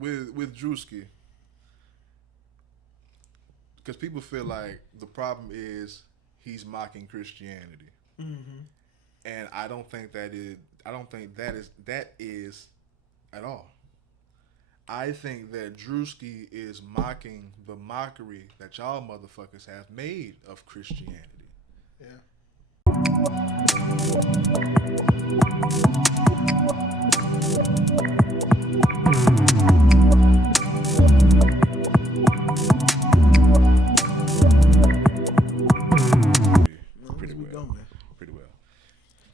with Druski, because people feel like the problem is he's mocking Christianity, and I don't think that is. I don't think that is at all. I think that Druski is mocking the mockery that y'all motherfuckers have made of Christianity. Yeah. Pretty well. Pretty well.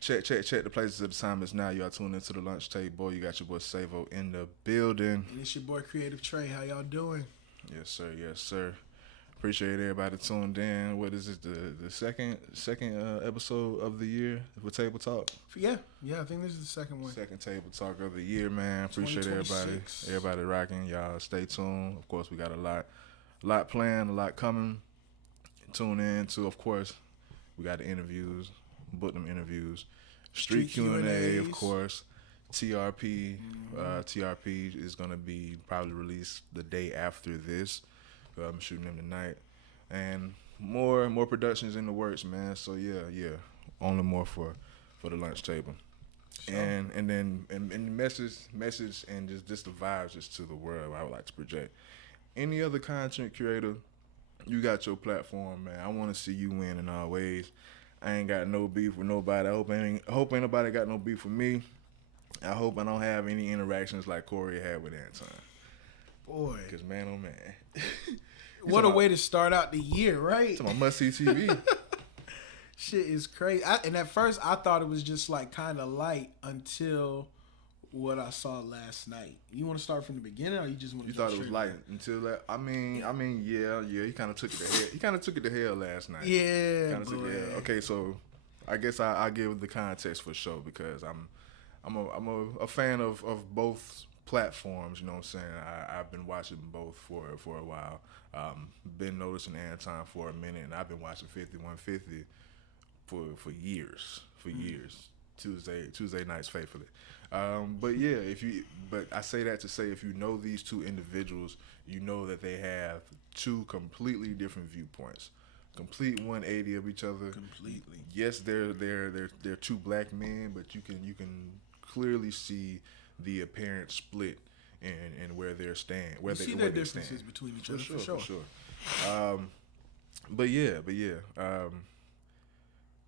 Check. The places of the time is now. You are tuned into the lunch table. You got your boy Savo in the building. And it's your boy Creative Trey. How y'all doing? Yes, sir. Yes, sir. Appreciate everybody tuned in. What is it? The second episode of the year with Table Talk. Yeah. I think this is the second one. Second Table Talk of the year, man. Appreciate everybody rocking. Y'all stay tuned. Of course, we got a lot planned, a lot coming. Tune in to, of course, we got the interviews. Book them interviews. Street Q&A, of course. TRP. TRP is going to be probably released the day after this. I'm shooting them tonight. And more productions in the works, man. So, yeah. Only more for the lunch table. Sure. And then the message and just the vibes just to the world I would like to project. Any other content creator, you got your platform, man. I want to see you win in all ways. I ain't got no beef with nobody. I hope ain't nobody got no beef with me. I hope I don't have any interactions like Corey had with Anton. Boy. Because, man, oh, man. What a way to start out the year, right? It's my must-see TV. Shit is crazy. And at first, I thought it was just, like, kind of light until what I saw last night. You want to start from the beginning, or you just want to? You thought it was light until that? I mean, yeah. He kind of took it to hell. He kind of took it to hell last night. Yeah. Kind of took it to hell. Okay, so I guess I give the context for sure because I'm a fan of both platforms. You know what I'm saying? I've been watching both for a while. Been noticing Anton for a minute, and I've been watching 5150 for years. Tuesday nights faithfully. But yeah, but I say that to say if you know these two individuals, you know that they have two completely different viewpoints, complete 180 of each other. Completely. Yes, they're two black men, but you can clearly see the apparent split and where they're stand. Where you they see where their they differences stand. between each other for sure. But yeah.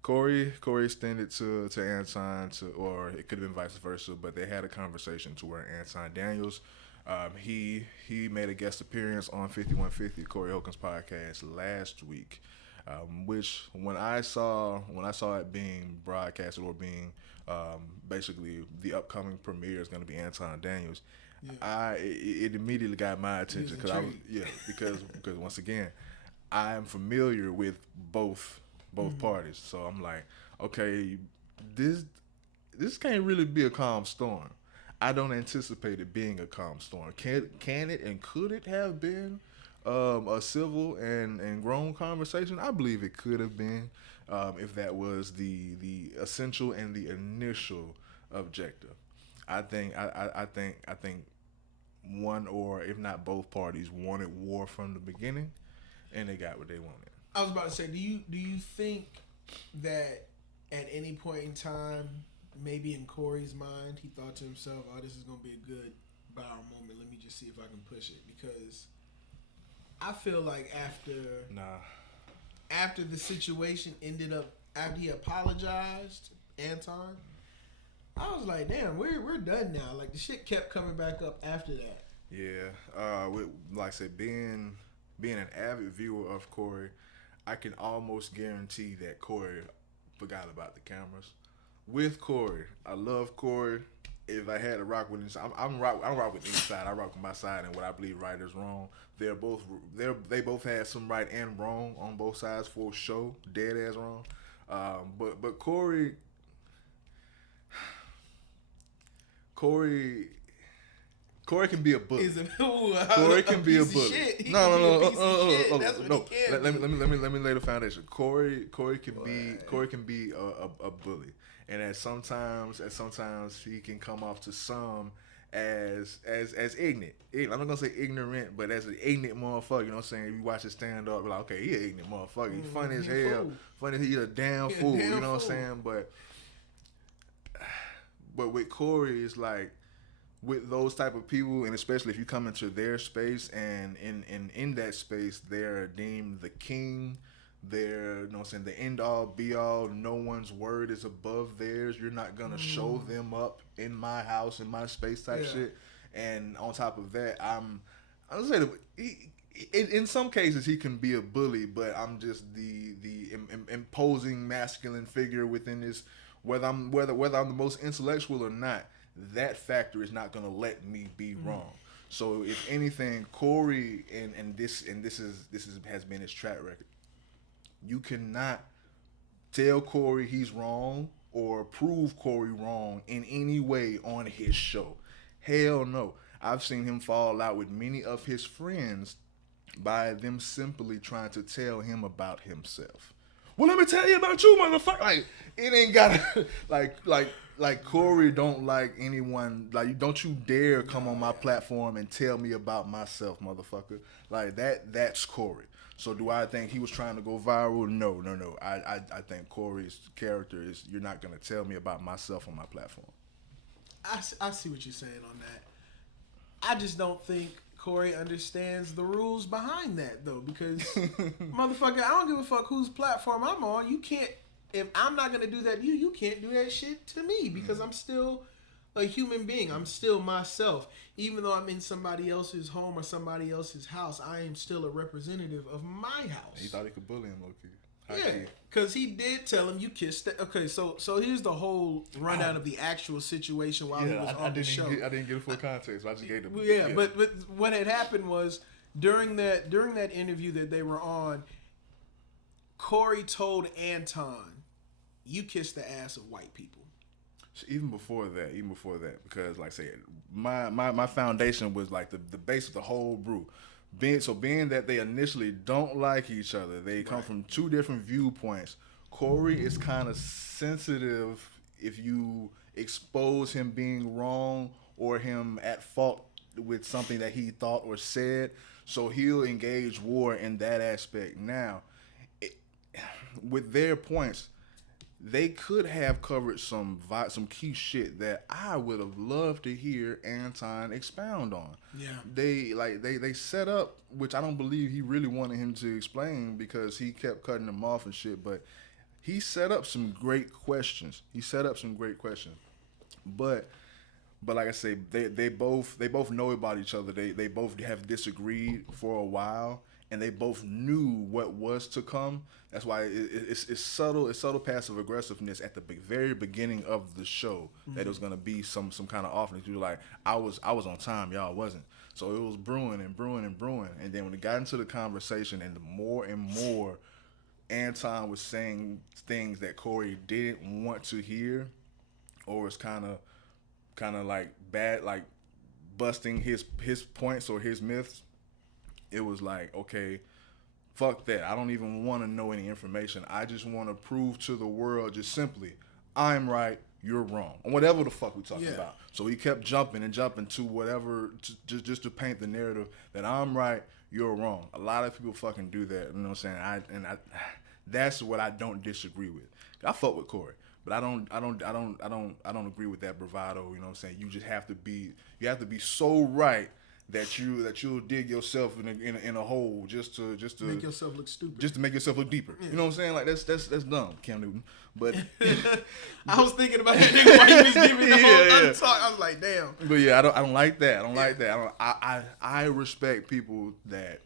Corey extended to Anton or it could have been vice versa, but they had a conversation to where Anton Daniels, he made a guest appearance on 5150 Corey Holcomb's podcast last week, which when I saw it being broadcasted or being basically the upcoming premiere is going to be Anton Daniels, yeah. It immediately got my attention because once again I am familiar with both parties. So I'm like, okay, this can't really be a calm storm. I don't anticipate it being a calm storm. Can it and could it have been a civil and grown conversation? I believe it could have been if that was the essential and the initial objective. I think one or if not both parties wanted war from the beginning, and they got what they wanted. I was about to say, do you think that at any point in time, maybe in Corey's mind, he thought to himself, "Oh, this is gonna be a good viral moment. Let me just see if I can push it." Because I feel like after the situation ended up, after he apologized, Anton, I was like, "Damn, we're done now." Like the shit kept coming back up after that. Yeah, like I said, being an avid viewer of Corey, I can almost guarantee that Corey forgot about the cameras. With Corey, I love Corey. If I had to rock with him, I don't rock with each side. I rock with my side, and what I believe right is wrong. They both had some right and wrong on both sides for sure. Dead ass wrong. But Corey can be a bully. Corey can be a bully. No. Let me lay the foundation. Corey can be a bully, and at sometimes he can come off to some as ignorant. I'm not gonna say ignorant, but as an ignorant motherfucker, you know what I'm saying? If you watch it stand up, like, okay, he an ignorant motherfucker. He funny as hell. Funny as he a damn fool. You know what I'm saying? But with Corey, it's like with those type of people, and especially if you come into their space, and in that space, they're deemed the king. They're, you know what I'm saying, the end all be all. No one's word is above theirs. You're not gonna show them up in my house, in my space type shit. And on top of that, I'm gonna say that in some cases he can be a bully, but I'm just the imposing masculine figure within this. Whether I'm the most intellectual or not, that factor is not gonna let me be wrong. So if anything, Corey and this has been his track record. You cannot tell Corey he's wrong or prove Corey wrong in any way on his show. Hell no. I've seen him fall out with many of his friends by them simply trying to tell him about himself. Well, let me tell you about you, motherfucker. Like, it ain't gotta like Corey don't like anyone. Like, don't you dare come on my platform and tell me about myself, motherfucker. Like that's Corey. So do I think he was trying to go viral? No. I think Corey's character is, you're not gonna tell me about myself on my platform. I see what you're saying on that. I just don't think Corey understands the rules behind that, though, because motherfucker, I don't give a fuck whose platform I'm on. You can't, if I'm not gonna do that to you can't do that shit to me, because I'm still a human being. I'm still myself. Even though I'm in somebody else's home or somebody else's house, I am still a representative of my house. He thought he could bully him, low-key. Yeah, because he did tell him you kissed that. Okay, so here's the whole rundown of the actual situation while he was on the show. I didn't get a full context. I just gave the But what had happened was during that interview that they were on, Corey told Anton, "You kissed the ass of white people." Even before that, because like I said, my foundation was like the base of the whole brew. Being that they initially don't like each other, they come from two different viewpoints. Corey is kind of sensitive if you expose him being wrong or him at fault with something that he thought or said, so he'll engage war in that aspect. Now, with their points, they could have covered some key shit that I would have loved to hear Anton expound on. Yeah. They set up, which I don't believe he really wanted him to explain, because he kept cutting them off and shit, but he set up some great questions. But like I say, they both know about each other. They both have disagreed for a while, and they both knew what was to come. That's why it's subtle passive aggressiveness at the very beginning of the show, that it was gonna be some kind of offense. You were like, I was on time, y'all wasn't. So it was brewing, and then when it got into the conversation, and the more and more Anton was saying things that Corey didn't want to hear, or was kind of like bad, like busting his points or his myths, it was like, okay, fuck that. I don't even want to know any information. I just want to prove to the world just simply, I'm right, you're wrong. Or whatever the fuck we talking about. So he kept jumping to whatever, just to paint the narrative that I'm right, you're wrong. A lot of people fucking do that. You know what I'm saying? That's what I don't disagree with. I fuck with Corey, but I don't agree with that bravado. You know what I'm saying? You have to be so right that you'll dig yourself in a hole just to make yourself look stupid, just to make yourself look deeper. Yeah. You know what I'm saying? Like that's dumb, Cam Newton. But I was thinking about that nigga while he was giving the whole talk. I was like, damn. But yeah, I don't like that. I don't like that. I respect people that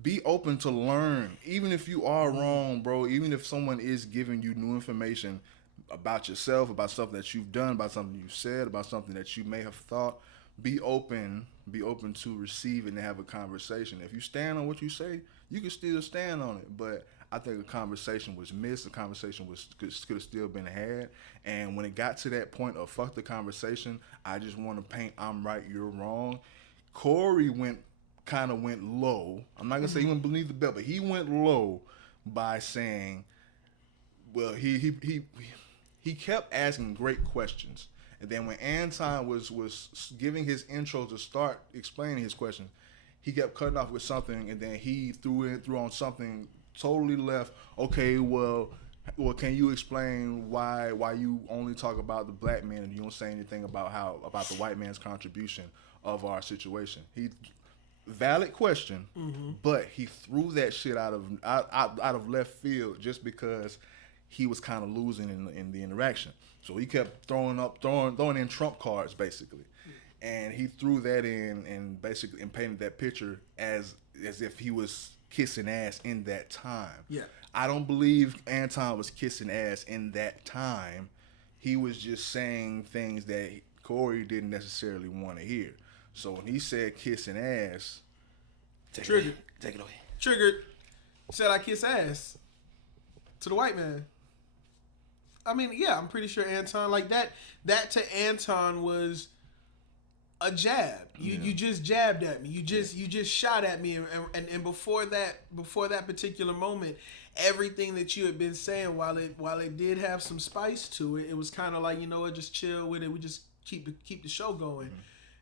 be open to learn, even if you are wrong, bro. Even if someone is giving you new information about yourself, about something that you've done, about something you said, about something that you may have thought. Be open to receive it and have a conversation. If you stand on what you say, you can still stand on it. But I think a conversation was missed. A conversation could have still been had. And when it got to that point of fuck the conversation, I just want to paint I'm right, you're wrong. Corey went low. I'm not gonna say he went beneath the belt, but he went low by saying, well, he kept asking great questions. And then when Anton was giving his intro to start explaining his question, he kept cutting off with something, and then he threw on something totally left. Okay, well, can you explain why you only talk about the black man and you don't say anything about the white man's contribution of our situation? Valid question, but he threw that shit out of left field just because he was kind of losing in the interaction. So he kept throwing in trump cards basically, and he threw that in and basically painted that picture as if he was kissing ass in that time. Yeah, I don't believe Anton was kissing ass in that time. He was just saying things that Corey didn't necessarily want to hear. So when he said kissing ass, triggered. Take it away. Triggered. Said I kiss ass to the white man. I mean, yeah, I'm pretty sure Anton like that. That to Anton was a jab. You just jabbed at me. You just shot at me. And before that particular moment, everything that you had been saying, while it did have some spice to it, it was kind of like, you know what, just chill with it. We just keep the show going. Mm-hmm.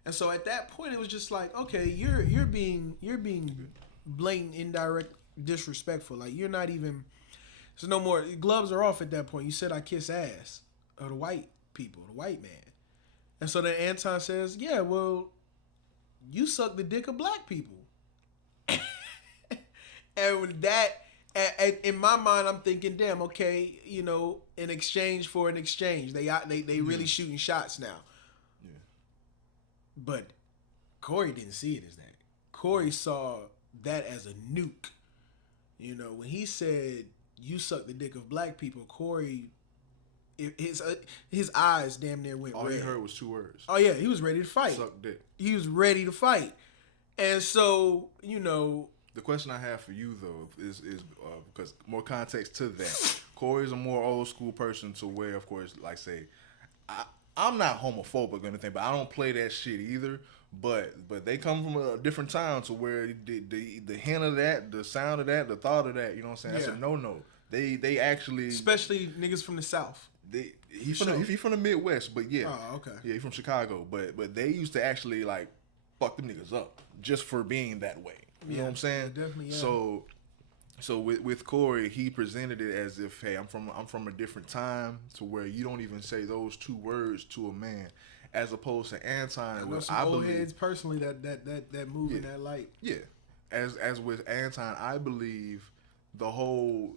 And so at that point, it was just like, okay, you're being blatant, indirect, disrespectful. Like, you're not even. There's no more. Gloves are off at that point. You said I kiss ass of the white people, the white man. And so then Anton says, yeah, well, you suck the dick of black people. And that, in my mind, I'm thinking, damn, okay, you know, in exchange for an exchange, they really shooting shots now. Yeah. But Corey didn't see it as that. Corey saw that as a nuke. You know, when he said, you suck the dick of black people, Corey, his eyes damn near went red. All he heard was 2 words. Oh yeah, he was ready to fight. Suck dick. He was ready to fight. And so, you know, the question I have for you though is because more context to that. Corey's a more old school person to where, of course, like say, I'm not homophobic or anything, but I don't play that shit either. But they come from a different time to where the hint of that, the sound of that, the thought of that, you know what I'm saying? That's a no. They actually, especially niggas from the South. He's from the Midwest, but yeah. Oh, okay. Yeah, he's from Chicago, but they used to actually like fuck them niggas up just for being that way. You know what I'm saying? Definitely. Yeah. So with Corey, he presented it as if, hey, I'm from a different time to where you don't even say those 2 words to a man. As opposed to Anton, I old heads personally that move in that light. Yeah, as with Anton, I believe the whole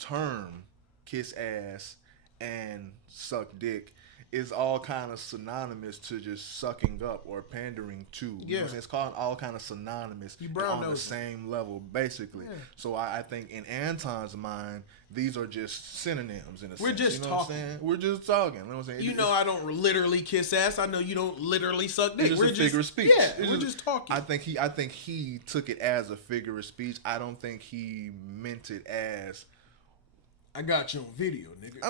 term kiss ass and suck dick is all kind of synonymous to just sucking up or pandering to. Yeah, you know, it's called all kind of synonymous on the same level, basically. Yeah. So I think in Anton's mind, these are just synonyms in a sense. We're just talking. We're just talking. You know what I'm saying? You know, I don't literally kiss ass. I know you don't literally suck dick. We're just a figure of speech. Yeah, we're just talking. I think he took it as a figure of speech. I don't think he meant it as, I got you on video, nigga.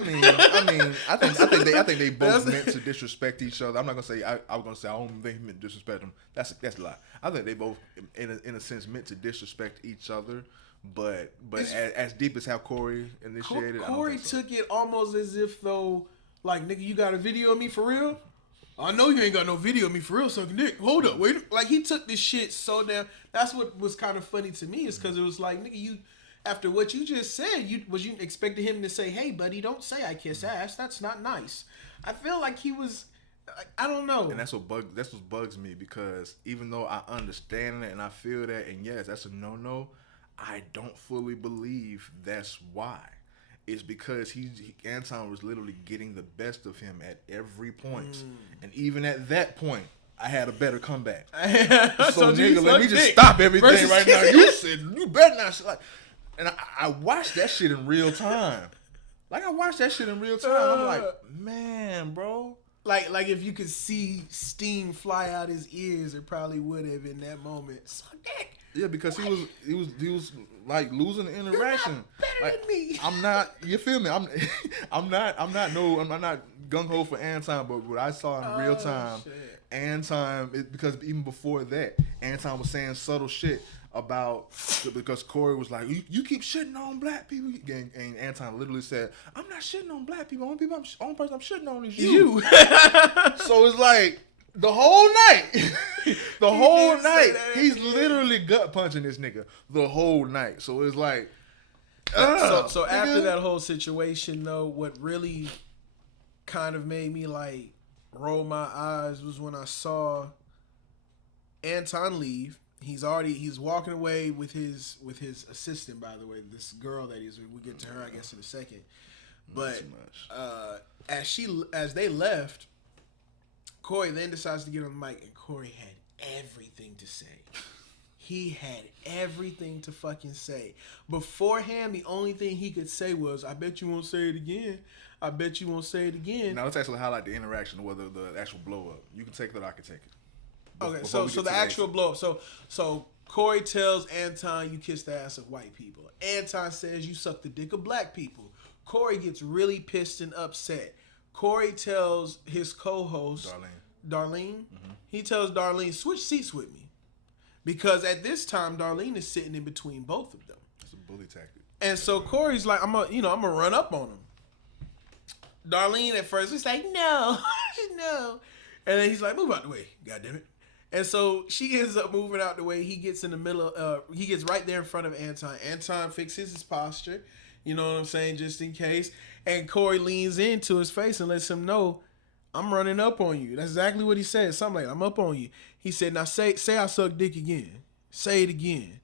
I think they both meant to disrespect each other. I'm not gonna say I was gonna say I don't think he meant to disrespect them. That's a lie. I think they both in a sense meant to disrespect each other. But as deep as how Corey initiated, Corey took it almost as if though, like, nigga, you got a video of me for real? I know you ain't got no video of me for real, sucking dick. Hold up, wait. Like, he took this shit so damn. That's what was kind of funny to me, is because it was like, nigga, you. After what you just said, you expected him to say, hey, buddy, don't say I kiss ass. That's not nice. I feel like he was, I don't know. And that's what bugs me, because even though I understand that and I feel that, and yes, that's a no-no, I don't fully believe that's why. It's because Anton was literally getting the best of him at every point. And even at that point, I had a better comeback. So nigga, let me just stop everything right now. You said, you better not. Like, and I watched that shit in real time. I'm like, man, bro. Like if you could see steam fly out his ears, it probably would have in that moment. Suck dick. Yeah, because he was like losing the interaction. You're not better than me. I'm not. You feel me? I'm not gung ho for Anton, but what I saw in real time, shit. Anton, because even before that, Anton was saying subtle shit because Corey was like, you keep shitting on black people, and Anton literally said, I'm not shitting on black people. Only person I'm shitting on is you. So it's like the whole night, he's literally gut punching this nigga the whole night. So it's like, so after that whole situation though, what really kind of made me like roll my eyes was when I saw Anton leave. He's walking away with his assistant, by the way, this girl that we'll get to her I guess in a second. But as they left, Corey then decides to get on the mic, and Corey had everything to say. He had everything to fucking say. Beforehand, the only thing he could say was, I bet you won't say it again. I bet you won't say it again. Now let's actually highlight the interaction, whether the actual blow up. You can take it or I can take it. Okay, so the actual blow up. So Corey tells Anton, you kiss the ass of white people. Anton says, you suck the dick of black people. Corey gets really pissed and upset. Corey tells his co-host, Darlene, he tells Darlene, switch seats with me. Because at this time, Darlene is sitting in between both of them. It's a bully tactic. And so Corey's like, I'm gonna run up on him. Darlene at first was like, no. And then he's like, move out the way, goddammit. And so she ends up moving out the way. He gets in the middle he gets right there in front of Anton. Anton fixes his posture, you know what I'm saying, just in case. And Corey leans into his face and lets him know, I'm running up on you. That's exactly what he said. Something like, I'm up on you. He said, now say I suck dick again. Say it again.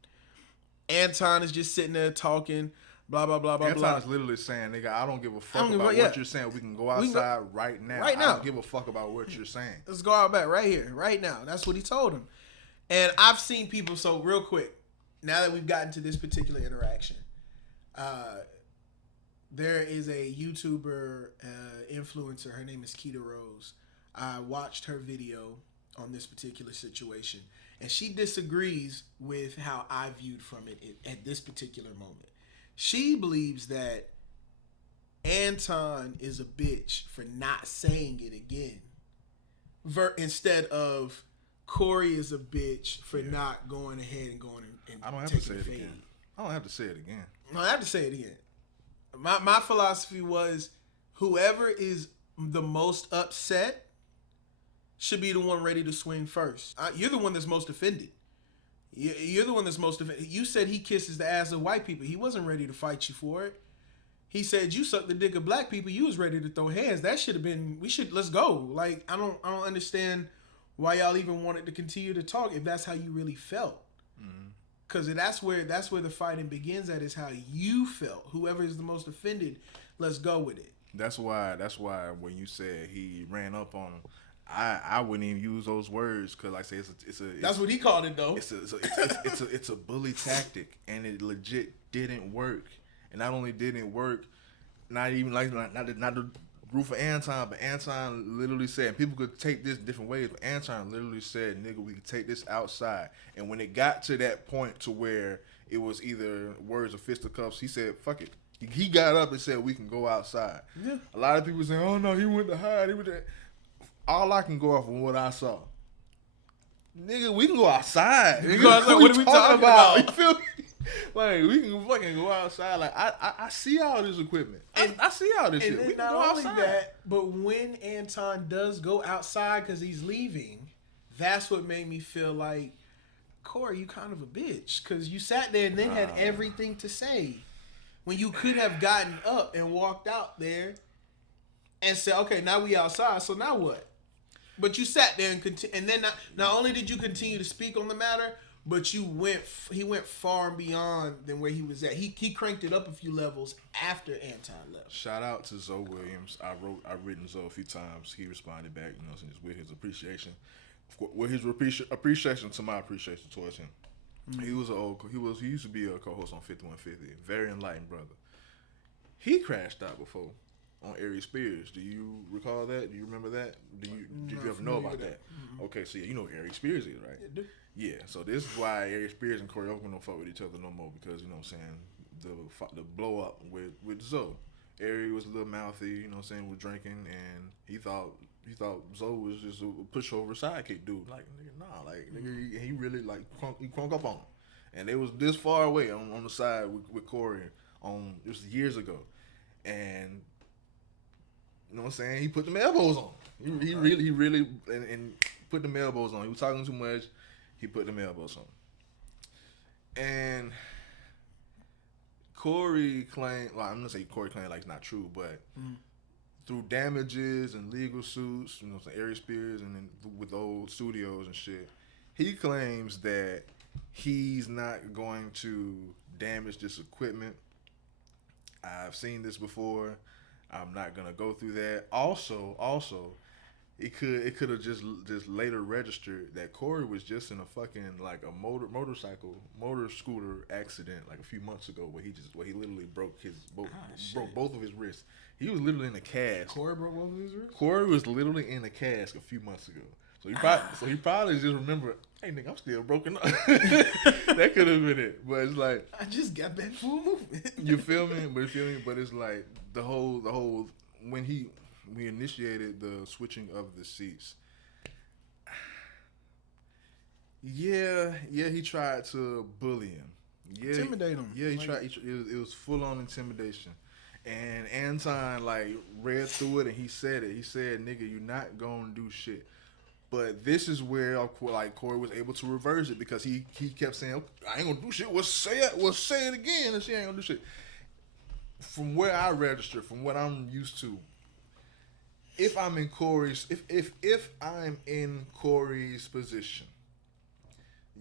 Anton is just sitting there talking, blah, blah, blah, blah, blah. Anton's literally saying, nigga, I don't give a fuck about what you're saying. We can go outside right now. Right now. I don't give a fuck about what you're saying. Let's go out back right here, right now. That's what he told him. And I've seen people, so real quick, now that we've gotten to this particular interaction, there is a YouTuber influencer. Her name is Keita Rose. I watched her video on this particular situation, and she disagrees with how I viewed from it at this particular moment. She believes that Anton is a bitch for not saying it again, instead of Corey is a bitch for not going ahead and going and I don't have to say it again. I don't have to say it again. I have to say it again. My philosophy was, whoever is the most upset should be the one ready to swing first. You're the one that's most offended. You're the one that's most offended. You said he kisses the ass of white people. He wasn't ready to fight you for it. He said you suck the dick of black people. You was ready to throw hands. That should have been. Let's go. Like I don't understand why y'all even wanted to continue to talk if that's how you really felt. Because that's where the fighting begins. At is how you felt. Whoever is the most offended, let's go with it. That's why when you said he ran up on him, I wouldn't even use those words because, like I say, it's that's what he called it though. It's a bully tactic, and it legit didn't work. And not only didn't it work, not even like not the roof of Anton, but Anton literally said, and people could take this different ways, but Anton literally said, nigga, we could take this outside. And when it got to that point to where it was either words or fisticuffs, he said, fuck it. He got up and said, we can go outside. Yeah. A lot of people saying, oh no, he went to hide. All I can go off on what I saw. Nigga, we can go outside. Nigga, what are we talking about? You feel me? Like, we can fucking go outside. Like, I see all this equipment. I see all this shit. We can go outside. That, but when Anton does go outside because he's leaving, that's what made me feel like, Corey, you kind of a bitch. Because you sat there and then had everything to say. When you could have gotten up and walked out there and said, okay, now we outside, so now what? But you sat there and then not only did you continue to speak on the matter, but he went far and beyond than where he was at. He cranked it up a few levels after Anton left. Shout out to Zoe Williams. I've written Zoe a few times. He responded back, with his appreciation. With his appreciation to my appreciation towards him. Mm-hmm. He used to be a co-host on 5150. Very enlightened brother. He crashed out before on Ari Spears. Do you recall that? Do you remember that? Did you ever know about that? Mm-hmm. Okay, so you know who Ari Spears is, right? Yeah, so this is why Ari Spears and Corey Holcomb don't fuck with each other no more because, you know what I'm saying, the blow up with Zoe. Ari was a little mouthy, you know what I'm saying, was drinking, and he thought Zoe was just a pushover sidekick dude. Like, nigga, nah, like, nigga, he really, like, he crunk up on him. and they was this far away on the side with Corey. It was years ago, and you know what I'm saying. He put them elbows on. He really and put them elbows on. He was talking too much. He put them elbows on, and Corey claimed. Well, I'm gonna say Corey claimed like it's not true, but through damages and legal suits, you know, some Ari Spears and then with old studios and shit, he claims that he's not going to damage this equipment. I've seen this before. I'm not gonna go through that. Also, it could have just later registered that Corey was just in a fucking like a motor scooter accident like a few months ago where he literally broke both of his wrists. He was literally in a cast. Corey broke both of his wrists? Corey was literally in a cast a few months ago. So he probably just remembered, hey nigga, I'm still broken up. That could have been it. But it's like I just got back full movement. You feel me? But it's like the whole when we initiated the switching of the seats. Yeah, he tried to bully him. Yeah, intimidate him. Yeah, he tried. It was full on intimidation. And Anton like read through it and he said it. He said, "Nigga, you're not gonna do shit." But this is where like Corey was able to reverse it because he kept saying, "I ain't gonna do shit. We'll say it again." And she ain't gonna do shit. From where I register, from what I'm used to, if I'm in Corey's position,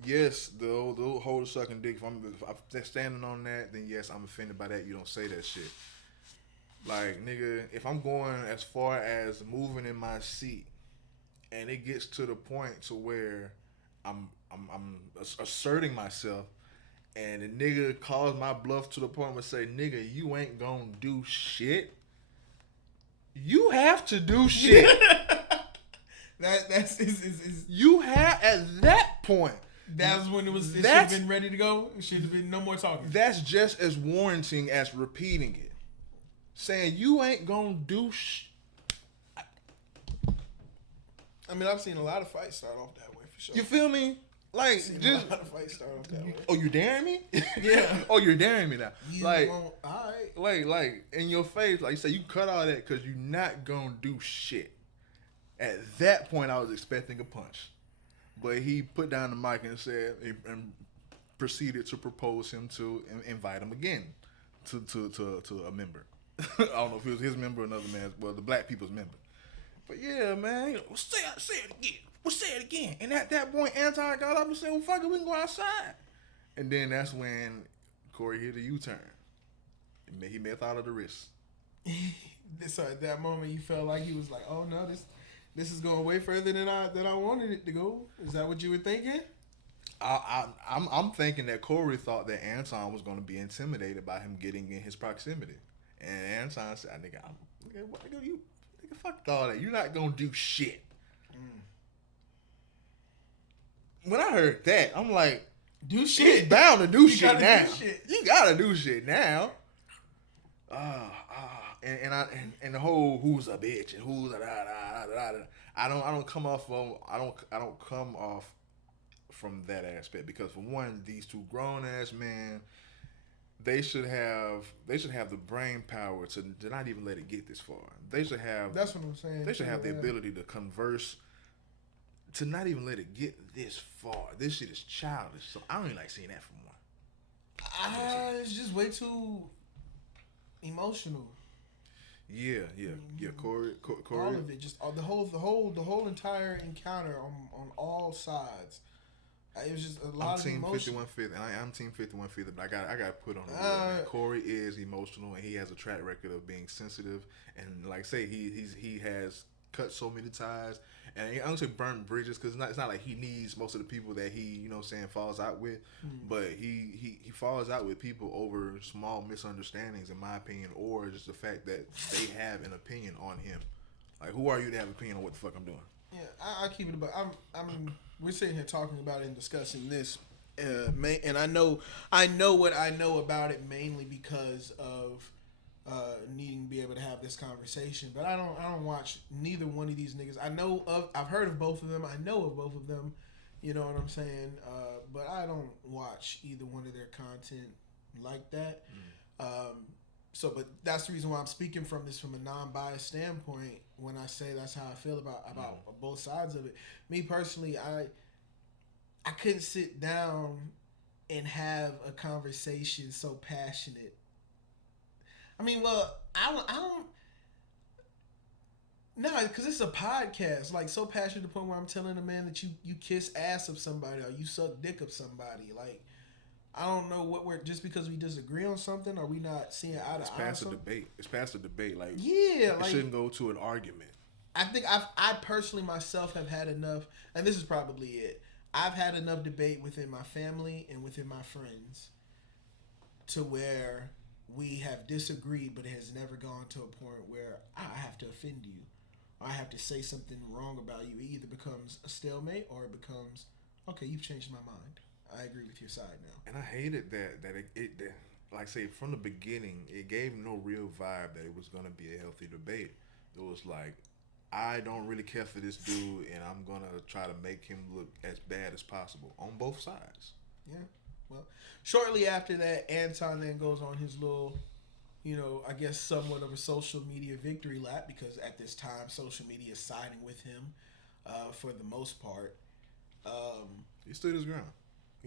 yes, the old hold a sucking dick. If I'm standing on that, then yes, I'm offended by that. You don't say that shit. Like, nigga, if I'm going as far as moving in my seat, and it gets to the point to where I'm asserting myself, and the nigga calls my bluff to the point where say, "Nigga, you ain't gonna do shit." You have to do shit. That's you have at that point. That's when it should have been ready to go. It should have been no more talking. That's just as warranting as repeating it. Saying you ain't gonna do I mean, I've seen a lot of fights start off that way for sure. You feel me? Like just a lot of fights start off that way. Oh, you daring me? Yeah. Oh, you're daring me now. You like, won't, all right. Like in your face, like you say, you cut all that because you're not gonna do shit. At that point, I was expecting a punch, but he put down the mic and said, and proceeded to propose him to invite him again to a member. I don't know if it was his member or another man's, well, the black people's member. But yeah, man, we'll say it again. We'll say it again. And at that point, Anton got up and said, "Well, fuck it, we can go outside." And then that's when Corey hit a U-turn. He may have thought of the risk. So at that moment, you felt like he was like, "Oh no, this is going way further than I wanted it to go." Is that what you were thinking? I'm thinking that Corey thought that Anton was going to be intimidated by him getting in his proximity, and Anton said, "Nigga, fuck all that. You're not gonna do shit." When I heard that, I'm like, "Do shit." He's bound to do shit now. You gotta do shit now. And the whole who's a bitch and who's a da. I don't come off from that aspect because for one, these two grown ass men, they should have the brain power to not even let it get this far. They should have. That's what I'm saying. They should have the ability to converse, to not even let it get this far. This shit is childish. So I don't even like seeing that from one. It's just way too emotional. Yeah. Corey. All of it, just the whole entire encounter on all sides. It was just a lot of emotion. I'm Team 51 and I'm Team 51 but I got to put on the word. Corey is emotional, and he has a track record of being sensitive. And like I say, he has cut so many ties, and I don't say burnt bridges because it's not like he needs most of the people that he falls out with, but he falls out with people over small misunderstandings, in my opinion, or just the fact that they have an opinion on him. Like, who are you to have an opinion on what the fuck I'm doing? Yeah, I keep it about. We're sitting here talking about it and discussing this, and I know what I know about it mainly because of needing to be able to have this conversation. But I don't watch neither one of these niggas. I've heard of both of them. I know of both of them. You know what I'm saying? But I don't watch either one of their content like that. But that's the reason why I'm speaking from a non-biased standpoint when I say that's how I feel about both sides of it. Me personally, I couldn't sit down and have a conversation so passionate. I mean, well, I don't. No, because it's a podcast. Like, so passionate to the point where I'm telling a man that you kiss ass of somebody or you suck dick of somebody. Like, I don't know what we're just because we disagree on something. Are we not seeing eye to eye? It's past the debate. It's past the debate. Like, yeah, it shouldn't go to an argument. I think I personally myself have had enough, and this is probably it. I've had enough debate within my family and within my friends to where we have disagreed, but it has never gone to a point where I have to offend you. I have to say something wrong about you. It either becomes a stalemate or it becomes, okay, you've changed my mind. I agree with your side now. And I hated that it like say from the beginning, it gave no real vibe that it was going to be a healthy debate. It was like, I don't really care for this dude, and I'm going to try to make him look as bad as possible on both sides. Yeah. Well, shortly after that, Anton then goes on his little, I guess somewhat of a social media victory lap because at this time, social media is siding with him for the most part. He stood his ground.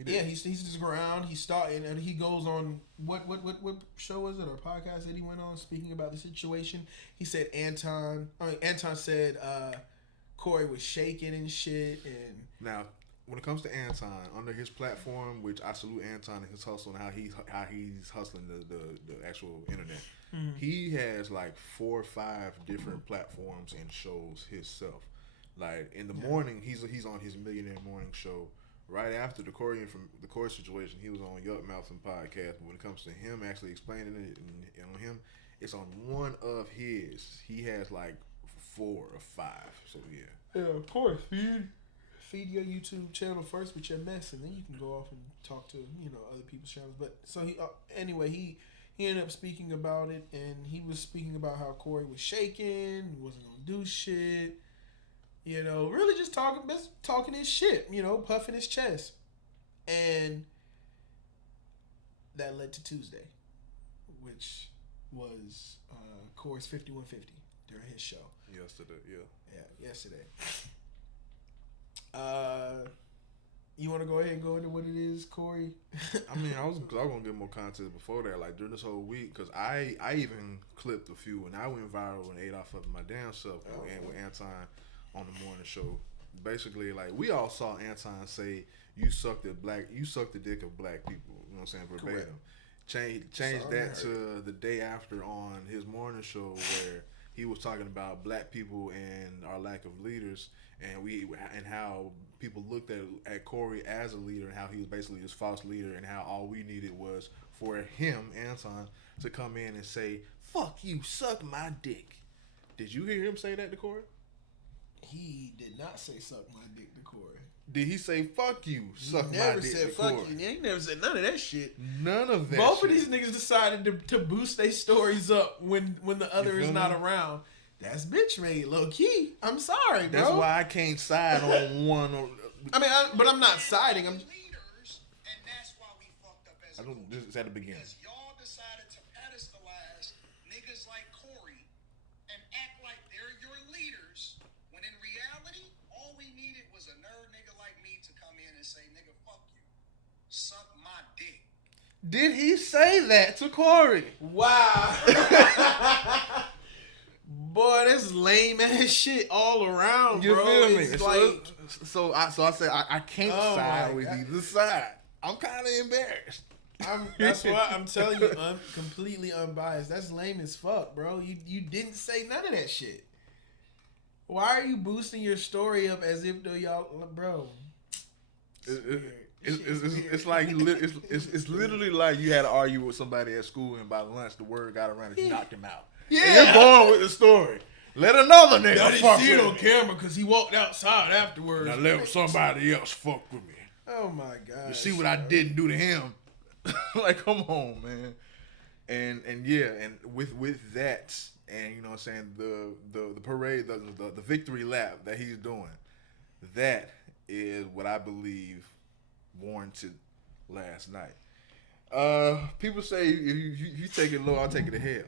Yeah, he stood his ground. He started, and he goes on what show was it or podcast that he went on speaking about the situation. He said Anton said Corey was shaking and shit. And now, when it comes to Anton, under his platform, which I salute Anton and his hustle and how he's hustling the actual internet. Mm-hmm. He has like 4 or 5 different platforms and shows himself. Like in the morning, he's on his Millionaire Morning Show. Right after the Corey situation, he was on Yup Mouth and podcast. But when it comes to him actually explaining it and on him, it's on one of his. He has like 4 or 5. So yeah. Yeah, of course. Feed your YouTube channel first with your mess, and then you can go off and talk to other people's channels. But so he ended up speaking about it, and he was speaking about how Corey was shaking, he wasn't gonna do shit. Really just talking his shit, puffing his chest. And that led to Tuesday, which was Corey's 5150 during his show. Yesterday, yeah. Yeah, yesterday. You want to go ahead and go into what it is, Corey? I mean, I was going to get more content before that, like during this whole week, because I even clipped a few, and I went viral and ate off of my damn self and with Anton on the morning show. Basically, like, we all saw Anton say, you suck the dick of black people. You know what I'm saying? Verbatim. Change that to the day after on his morning show where he was talking about black people and our lack of leaders, and how people looked at Corey as a leader, and how he was basically this false leader, and how all we needed was for him, Anton, to come in and say, fuck you, suck my dick. Did you hear him say that to Corey? He did not say suck my dick to Corey. Did he say fuck you, suck my dick to Corey? He never said fuck you. He never said none of that shit. None of that Both of these niggas decided to boost their stories up when the other is not around. That's bitch made, low key. I'm sorry, bro. That's why I can't side on one. But I'm not siding. I'm leaders, and that's why we fucked up as I don't. This is at the beginning. Because y'all decided to pedestalize niggas like Corey and act like they're your leaders, when in reality, all we needed was a nerd nigga like me to come in and say, nigga, fuck you. Suck my dick. Did he say that to Corey? Wow. Boy, that's lame ass shit all around, you bro. Feel me? It's So I said I can't side with either side. I'm kind of embarrassed. That's why I'm telling you, I'm completely unbiased. That's lame as fuck, bro. You didn't say none of that shit. Why are you boosting your story up as if though y'all, bro? It's like it's literally like you had to argue with somebody at school, and by lunch the word got around and you knocked him out. Yeah, and you're going with the story. Let another nigga I didn't see it on camera because he walked outside afterwards. Now let somebody else fuck with me. Oh my god! You see what I didn't do to him? Like, come on, man. And yeah, and with that, and you know what I'm saying, the parade, the victory lap that he's doing, that is what I believe warranted last night. People say if you take it low, I'll take it to hell.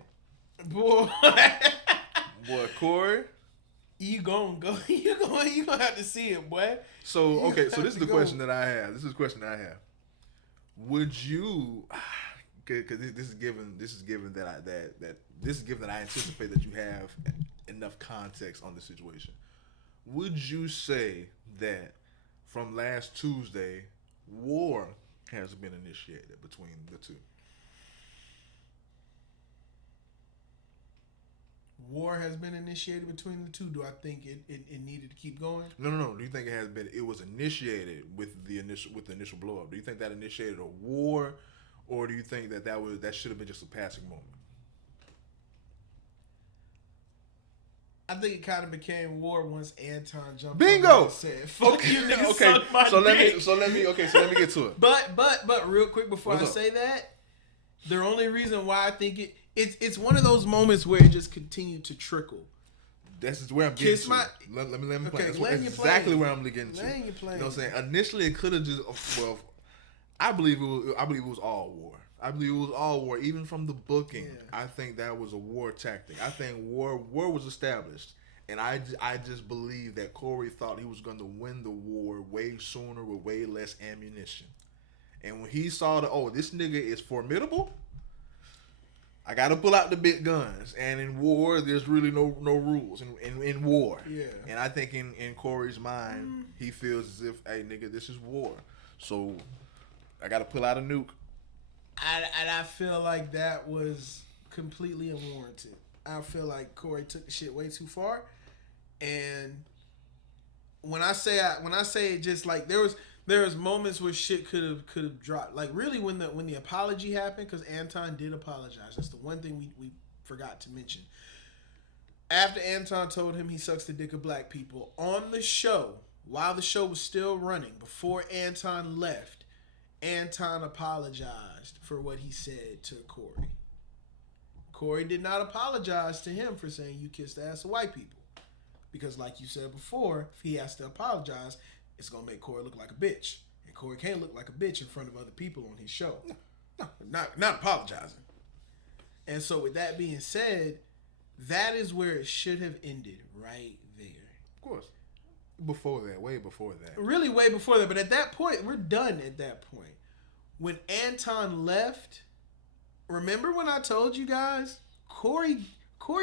Boy, Corey, you gonna go? You gonna have to see it, boy. So okay, so this is the question that I have. Would you? Because this is given that I anticipate that you have enough context on the situation. Would you say that from last Tuesday, war has been initiated between the two? War has been initiated between the two. Do I think it needed to keep going? No. Do you think it was initiated with the initial blow up? Do you think that initiated a war, or do you think that should have been just a passing moment? I think it kind of became war once Anton jumped. Bingo. And said, "Fuck you, nigga, okay. suck my dick." Let me get to it. But real quick before I say that, the only reason why I think it's one of those moments where it just continued to trickle. That's where I'm getting to. Let me play. That's exactly where I'm getting to. You know what I'm saying? Initially, it could have just. Well, I believe it was all war. I believe it was all war, even from the booking. Yeah. I think that was a war tactic. I think war was established, and I just believe that Corey thought he was going to win the war way sooner with way less ammunition. And when he saw this nigga is formidable, I got to pull out the big guns. And in war, there's really no rules in war. Yeah. And I think in Corey's mind, he feels as if, hey, nigga, this is war. So I got to pull out a nuke. And I feel like that was completely unwarranted. I feel like Corey took the shit way too far. And when I say it, just like there was moments where shit could have dropped. Like really when the apology happened, because Anton did apologize. That's the one thing we forgot to mention. After Anton told him he sucks the dick of black people on the show, while the show was still running, before Anton left, Anton apologized for what he said to Corey. Corey did not apologize to him for saying you kissed the ass of white people. Because like you said before, if he has to apologize, it's going to make Corey look like a bitch. And Corey can't look like a bitch in front of other people on his show. No, not apologizing. And so with that being said, that is where it should have ended, right there. Of course. Before that, way before that. Really way before that. But at that point, we're done at that point. When Anton left, remember when I told you guys, Corey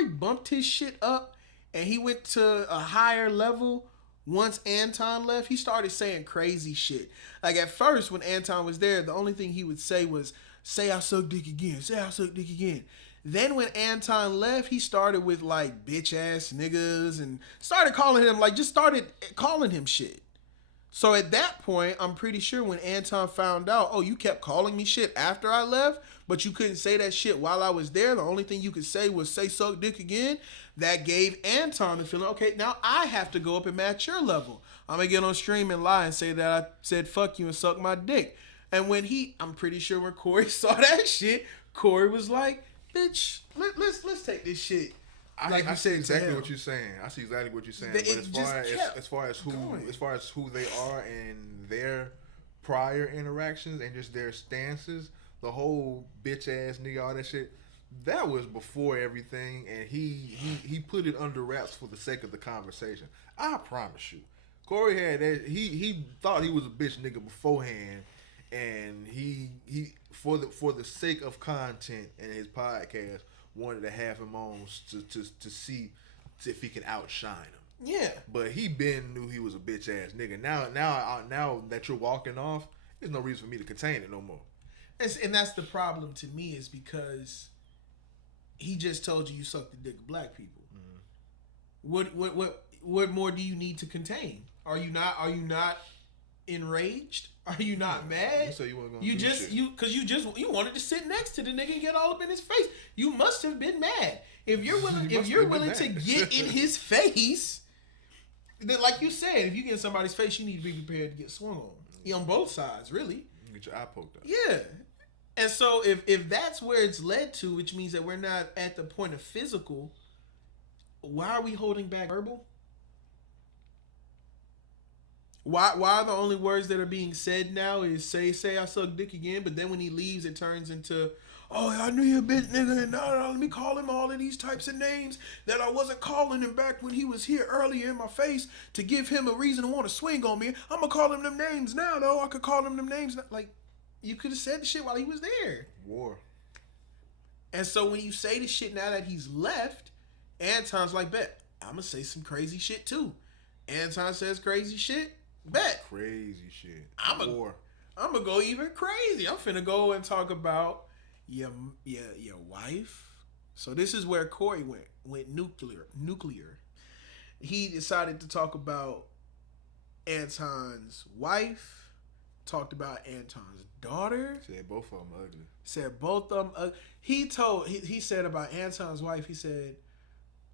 bumped his shit up and he went to a higher level once Anton left? He started saying crazy shit. Like at first when Anton was there, the only thing he would say was, say I suck dick again, say I suck dick again. Then when Anton left, he started with like bitch ass niggas and started calling him shit. So at that point, I'm pretty sure when Anton found out, you kept calling me shit after I left, but you couldn't say that shit while I was there. The only thing you could say was say suck dick again. That gave Anton the feeling, okay, now I have to go up and match your level. I'm going to get on stream and lie and say that I said fuck you and suck my dick. And I'm pretty sure when Corey saw that shit, Corey was like, bitch, let's take this shit. I see exactly what you're saying. But as far as who they are and their prior interactions and just their stances, the whole bitch ass nigga, all that shit, that was before everything, and he put it under wraps for the sake of the conversation. I promise you, Corey had that. He thought he was a bitch nigga beforehand, and he for the sake of content and his podcast, wanted to have him on to see if he can outshine him. Yeah. But he knew he was a bitch ass nigga. Now that you're walking off, there's no reason for me to contain it no more. And that's the problem to me, is because he just told you suck the dick of black people. Mm-hmm. What more do you need to contain? Are you not enraged? Are you not mad? You wanted to sit next to the nigga and get all up in his face. You must have been mad. If you're willing to get in his face, then like you said, if you get in somebody's face, you need to be prepared to get swung on. On both sides, really. Get your eye poked out. Yeah. And so if that's where it's led to, which means that we're not at the point of physical, why are we holding back verbal? Why the only words that are being said now is say I suck dick again, but then when he leaves it turns into, oh, I knew you a bitch nigga, and no, let me call him all of these types of names that I wasn't calling him back when he was here earlier in my face to give him a reason to want to swing on me. I'm gonna call him them names now though. I could call him them names now. Like, you could have said the shit while he was there. War. And so when you say the shit now that he's left, Anton's like, bet, I'm gonna say some crazy shit too. Anton says crazy shit. Bet. Crazy shit. I'm gonna go even crazy. I'm finna go and talk about your wife. So this is where Corey went nuclear. He decided to talk about Anton's wife. Talked about Anton's daughter. Said both of them ugly. Said both of them. He said about Anton's wife. He said,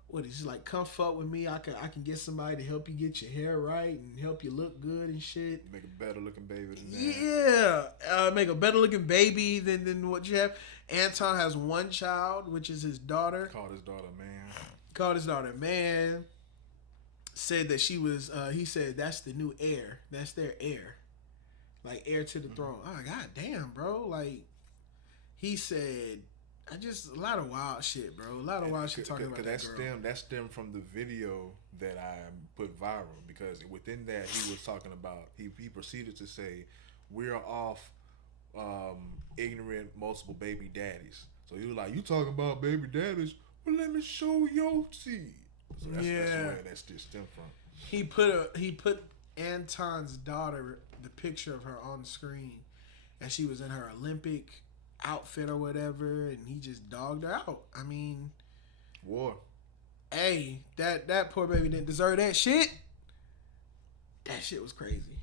"What is he like? Come fuck with me. I can get somebody to help you get your hair right and help you look good and shit. Make a better looking baby than that. Yeah, make a better looking baby than what you have." Anton has one child, which is his daughter. Called his daughter man. Said that she was. He said that's the new heir. That's their heir, like heir to the throne. Oh god damn, bro. Like he said. A lot of wild shit, bro. A lot of wild shit talking about that girl. That stemmed from the video that I put viral, because within that he was talking about, he proceeded to say, we're off ignorant multiple baby daddies. So he was like, you talking about baby daddies? Well, let me show your seed. So that's where that's just stemmed from. He put Anton's daughter, the picture of her on the screen, and she was in her Olympic outfit or whatever, and he just dogged her out. I mean, war. Hey, that poor baby didn't deserve that shit. That shit was crazy.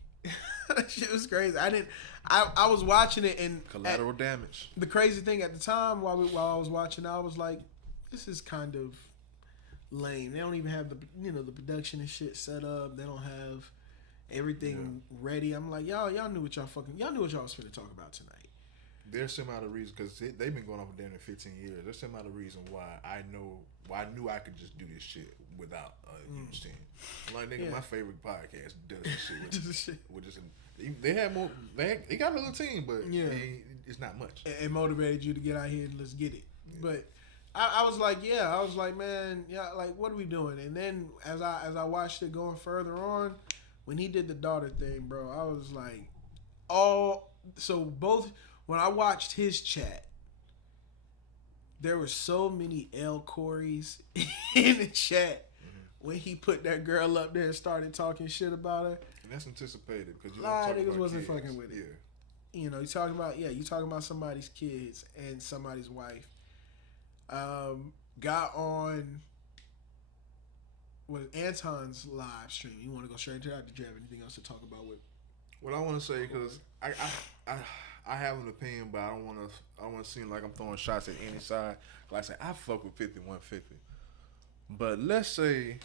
That shit was crazy. I was watching it, and collateral damage. The crazy thing at the time while I was watching, I was like, this is kind of lame. They don't even have the production and shit set up. They don't have everything ready. I'm like, y'all knew what y'all was finna talk about tonight. There's some other reason, because they've been going on for damn near 15 years. There's some other reason why I knew I could just do this shit without a huge team. Like, nigga, my favorite podcast does this shit with just they have more. They got a little team, but it's not much. It motivated you to get out here and let's get it. Yeah. But I was like, man, like, what are we doing? And then as I watched it going further on, when he did the daughter thing, bro, I was like, when I watched his chat, there were so many L. Corys in the chat when he put that girl up there and started talking shit about her. And that's anticipated, because a lot of niggas wasn't fucking with it. Yeah. You know, you talking about somebody's kids and somebody's wife. Got on with Anton's live stream. You want to go straight into that? Did you have anything else to talk about with? What I want to say, because I have an opinion, but I don't want to seem like I'm throwing shots at any side. Like I say, I fuck with 5150. But let's say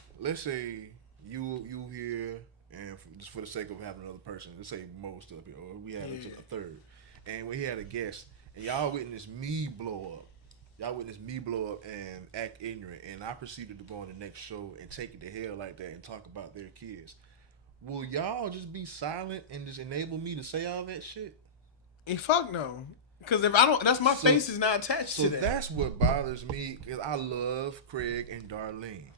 you here, and just for the sake of having another person, let's say most of it, or we had a third, and we had a guest, and y'all witnessed me blow up. Y'all witnessed me blow up and act ignorant, and I proceeded to go on the next show and take it to hell like that and talk about their kids. Will y'all just be silent and just enable me to say all that shit? And fuck no. Because if I don't, that's my face is not attached to that. So that's what bothers me, because I love Craig and Darlene.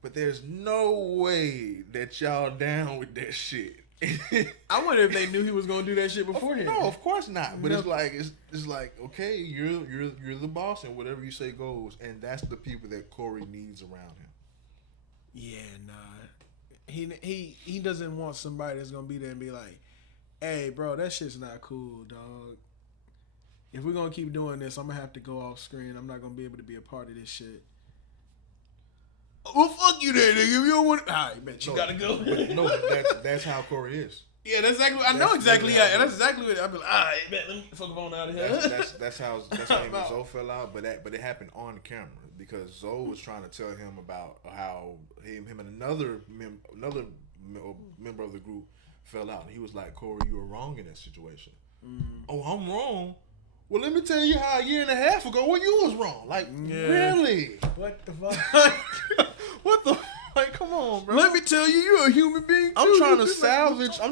But there's no way that y'all down with that shit. I wonder if they knew he was gonna do that shit beforehand. No, of course not. But it's like okay, you're the boss, and whatever you say goes, and that's the people that Corey needs around him. Yeah, nah. He doesn't want somebody that's gonna be there and be like, hey, bro, that shit's not cool, dog. If we're gonna keep doing this, I'm gonna have to go off screen. I'm not gonna be able to be a part of this shit. Well, fuck you there, nigga. If you don't want, all right, man, you gotta go. No, that's how Corey is. Yeah, that's exactly. I know exactly. Yeah, and that's exactly what I'd be like. All right, man, let me fuck on out of here. That's how him and Zoe fell out. But it happened on camera, because Zoe was trying to tell him about how him and another member of the group fell out, and he was like, Corey, you were wrong in that situation. Oh, I'm wrong? Well, let me tell you how a year and a half ago, you was wrong. Like, really? What the fuck? What the Like, come on, bro. Let me tell you, you're a human being too. I'm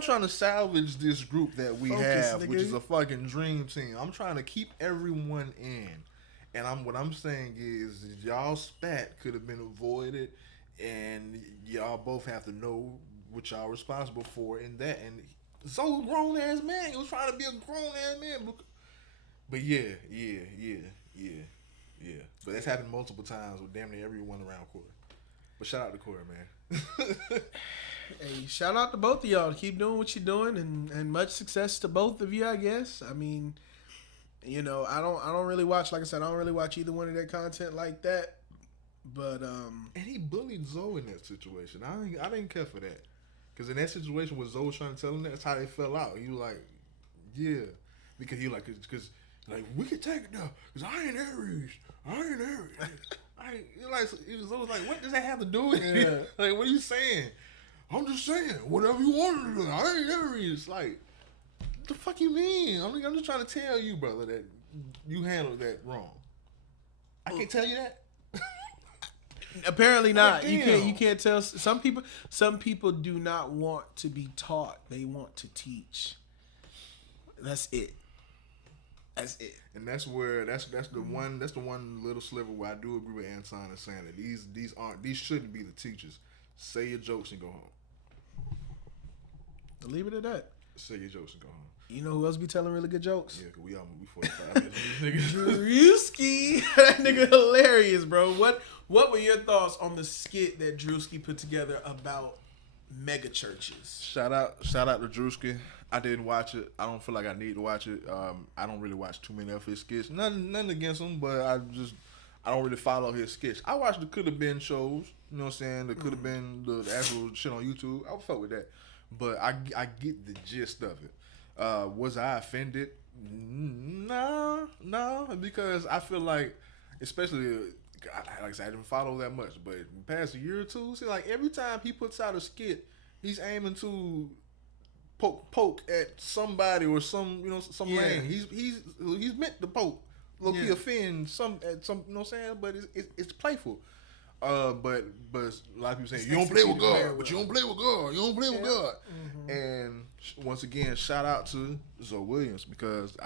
trying to salvage this group that we Focus, have, nigga. which is a fucking dream team. I'm trying to keep everyone in. And what I'm saying is y'all spat could have been avoided, and y'all both have to know what y'all responsible for in that. And so grown ass man, he was trying to be a grown ass man. But yeah. But that's happened multiple times with damn near everyone around Corey. But shout out to Corey, man. Hey, shout out to both of y'all. Keep doing what you're doing, and much success to both of you, I guess. I mean, you know, I don't really watch, like I said, I don't really watch either one of their content like that. But and he bullied Zoe in that situation. I didn't care for that, because in that situation where Zoe was trying to tell him that's how they fell out. He was like, yeah, because he like, because like we could take it down, because I ain't Aries. Zoe was like, what does that have to do with it? Like, what are you saying? I'm just saying, whatever you want to do. I ain't Aries. Like, what the fuck you mean? I'm just trying to tell you, brother, that you handled that wrong. I can't tell you that. Apparently not. Like, You can't tell. Some people do not want to be taught. They want to teach. That's it. And that's the one little sliver where I do agree with Anton and saying that these shouldn't be the teachers. Say your jokes and go home. I'll leave it at that. Say your jokes and go home. You know who else be telling really good jokes? Yeah, 'cause we 45 minutes. Druski. That nigga hilarious, bro. What were your thoughts on the skit that Druski put together about mega churches? Shout out to Druski. I didn't watch it. I don't feel like I need to watch it. I don't really watch too many of his skits. Nothing against him, but I don't really follow his skits. I watched the Could Have Been shows. You know what I'm saying? The Could Have Been the actual shit on YouTube. I would fuck with that. But I get the gist of it. Was I offended? No, because I feel like, especially, like I said, I didn't follow that much, but in the past year or two, see, like every time he puts out a skit, he's aiming to poke at somebody or some lane. He's meant to poke. Look, he offend some, you know what I'm saying? But it's playful. But a lot of people saying you don't play with God, but you don't play with God. You don't play with God. Mm-hmm. And once again, shout out to Zoe Williams, because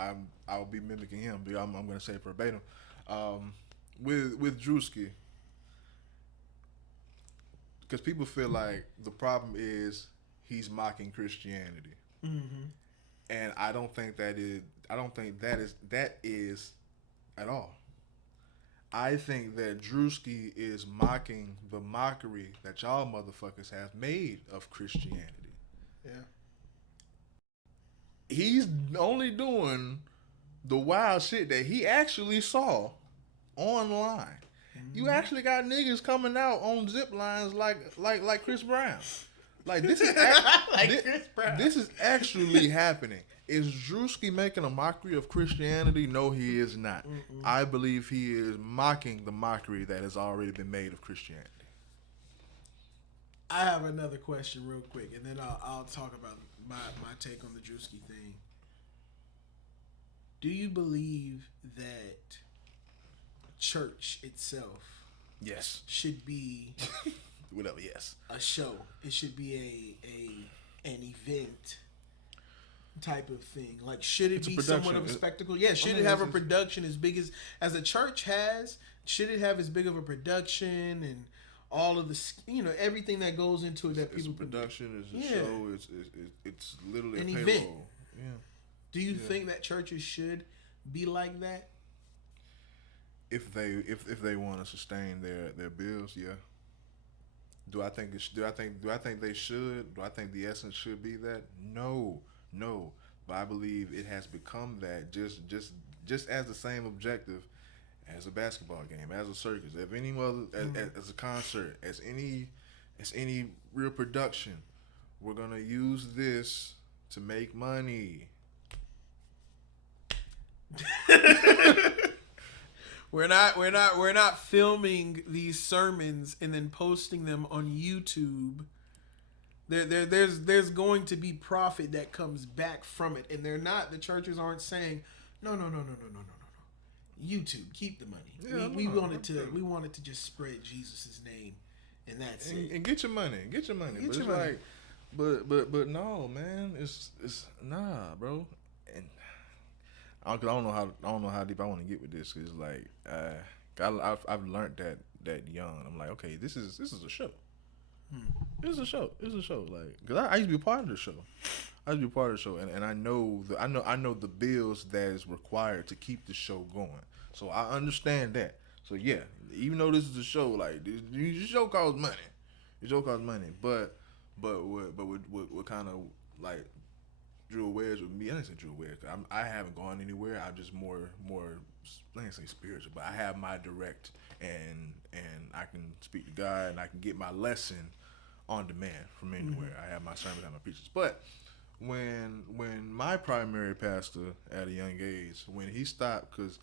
I'll be mimicking him. But I'm going to say verbatim. With Druski, because people feel like the problem is he's mocking Christianity, and I don't think that is at all. I think that Druski is mocking the mockery that y'all motherfuckers have made of Christianity. Yeah. He's only doing the wild shit that he actually saw online. Mm-hmm. You actually got niggas coming out on zip lines like Chris Brown. Like this is Chris Brown. This is actually happening. Is Druski making a mockery of Christianity? No, he is not. Mm-mm. I believe he is mocking the mockery that has already been made of Christianity. I have another question real quick, and then I'll talk about my take on the Druski thing. Do you believe that church itself should be whatever, yes, a show? It should be an event type of thing. Like, should it be somewhat of a spectacle? Yeah, should it have a production as big as a church has? Should it have as big of a production and all of the, everything that goes into it that people production is a show. It's literally an a payroll. event. Yeah. Do you think that churches should be like that? If they want to sustain their bills, yeah. Do I think they should? Do I think the essence should be that? No. But I believe it has become that just as the same objective as a basketball game, as a circus, as any other, as a concert, as any real production. We're gonna use this to make money. We're not filming these sermons and then posting them on YouTube. There's going to be profit that comes back from it, and the churches aren't saying no. YouTube, keep the money. Yeah, we wanted to just spread Jesus' name and that's it. And get your money. Get your money. But it's like, but no, man. It's nah, bro. And I don't know how deep I want to get with this. Cause like, I've learned that young. I'm like, okay, this is a show. It's a show. Like, cause I used to be a part of the show. And I know the bills that is required to keep the show going. So I understand that. So yeah, even though this is a show, like the show costs money. But what kind of like drew a wedge with me? I didn't say drew a wedge. I haven't gone anywhere. I'm just more. I didn't say spiritual, but I have my direct, and I can speak to God, and I can get my lesson on demand from anywhere. I have my sermons, I have my preachers. But when my primary pastor at a young age, when he stopped, because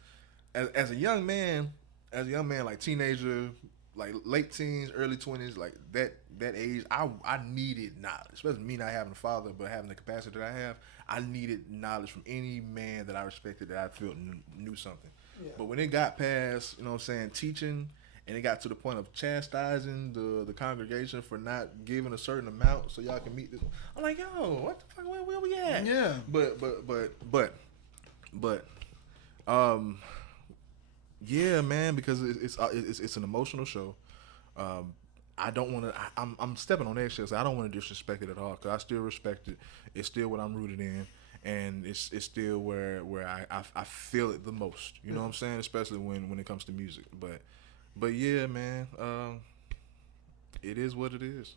as a young man, like teenager, like late teens, early 20s, like that age, I needed knowledge, especially me not having a father, but having the capacity that I have. I needed knowledge from any man that I respected, that I felt knew something. Yeah. But when it got past, teaching, and it got to the point of chastising the congregation for not giving a certain amount so y'all can meet this, I'm like, yo, what the fuck, where we at? Yeah. But yeah, man, because it's an emotional show. I don't want to. I'm stepping on eggshells. I don't want to disrespect it at all, because I still respect it. It's still what I'm rooted in, and it's still where I feel it the most. You know what I'm saying? Especially when it comes to music. But yeah, man, it is what it is.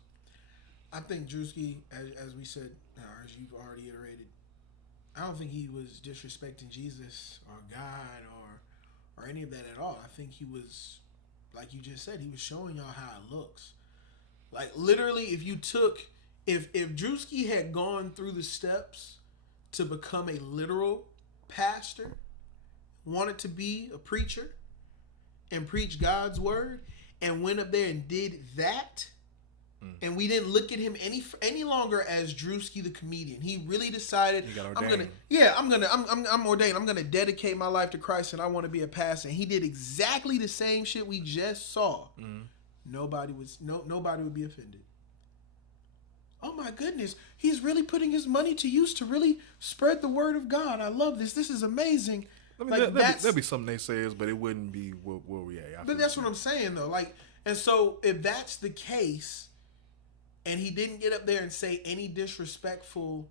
I think Druski, as we said, or as you've already iterated, I don't think he was disrespecting Jesus or God or any of that at all. I think he was, like you just said, he was showing y'all how it looks. Like, literally, if Druski had gone through the steps to become a literal pastor, wanted to be a preacher and preach God's word, and went up there and did that, and we didn't look at him any longer as Druski the comedian. He really decided, I'm ordained. I'm gonna dedicate my life to Christ, and I want to be a pastor. And he did exactly the same shit we just saw. Nobody would be offended. Oh my goodness, he's really putting his money to use to really spread the word of God. I love this. This is amazing. There'll be some naysayers, but it wouldn't be where we at. But that's what I'm saying, though. Like, and so if that's the case, and he didn't get up there and say any disrespectful,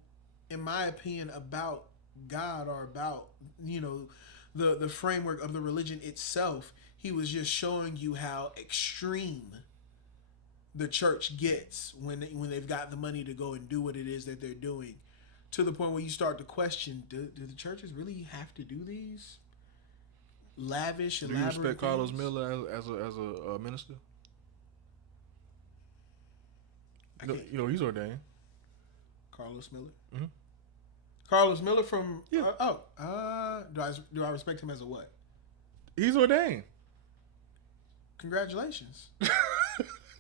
in my opinion, about God or about, the framework of the religion itself, he was just showing you how extreme the church gets when they've got the money to go and do what it is that they're doing. To the point where you start to question, do the churches really have to do these lavish, elaborate things? Do you respect Carlos Miller as a minister? He's ordained. Carlos Miller? Mm-hmm. Carlos Miller from... Yeah. Do I respect him as a what? He's ordained. Congratulations.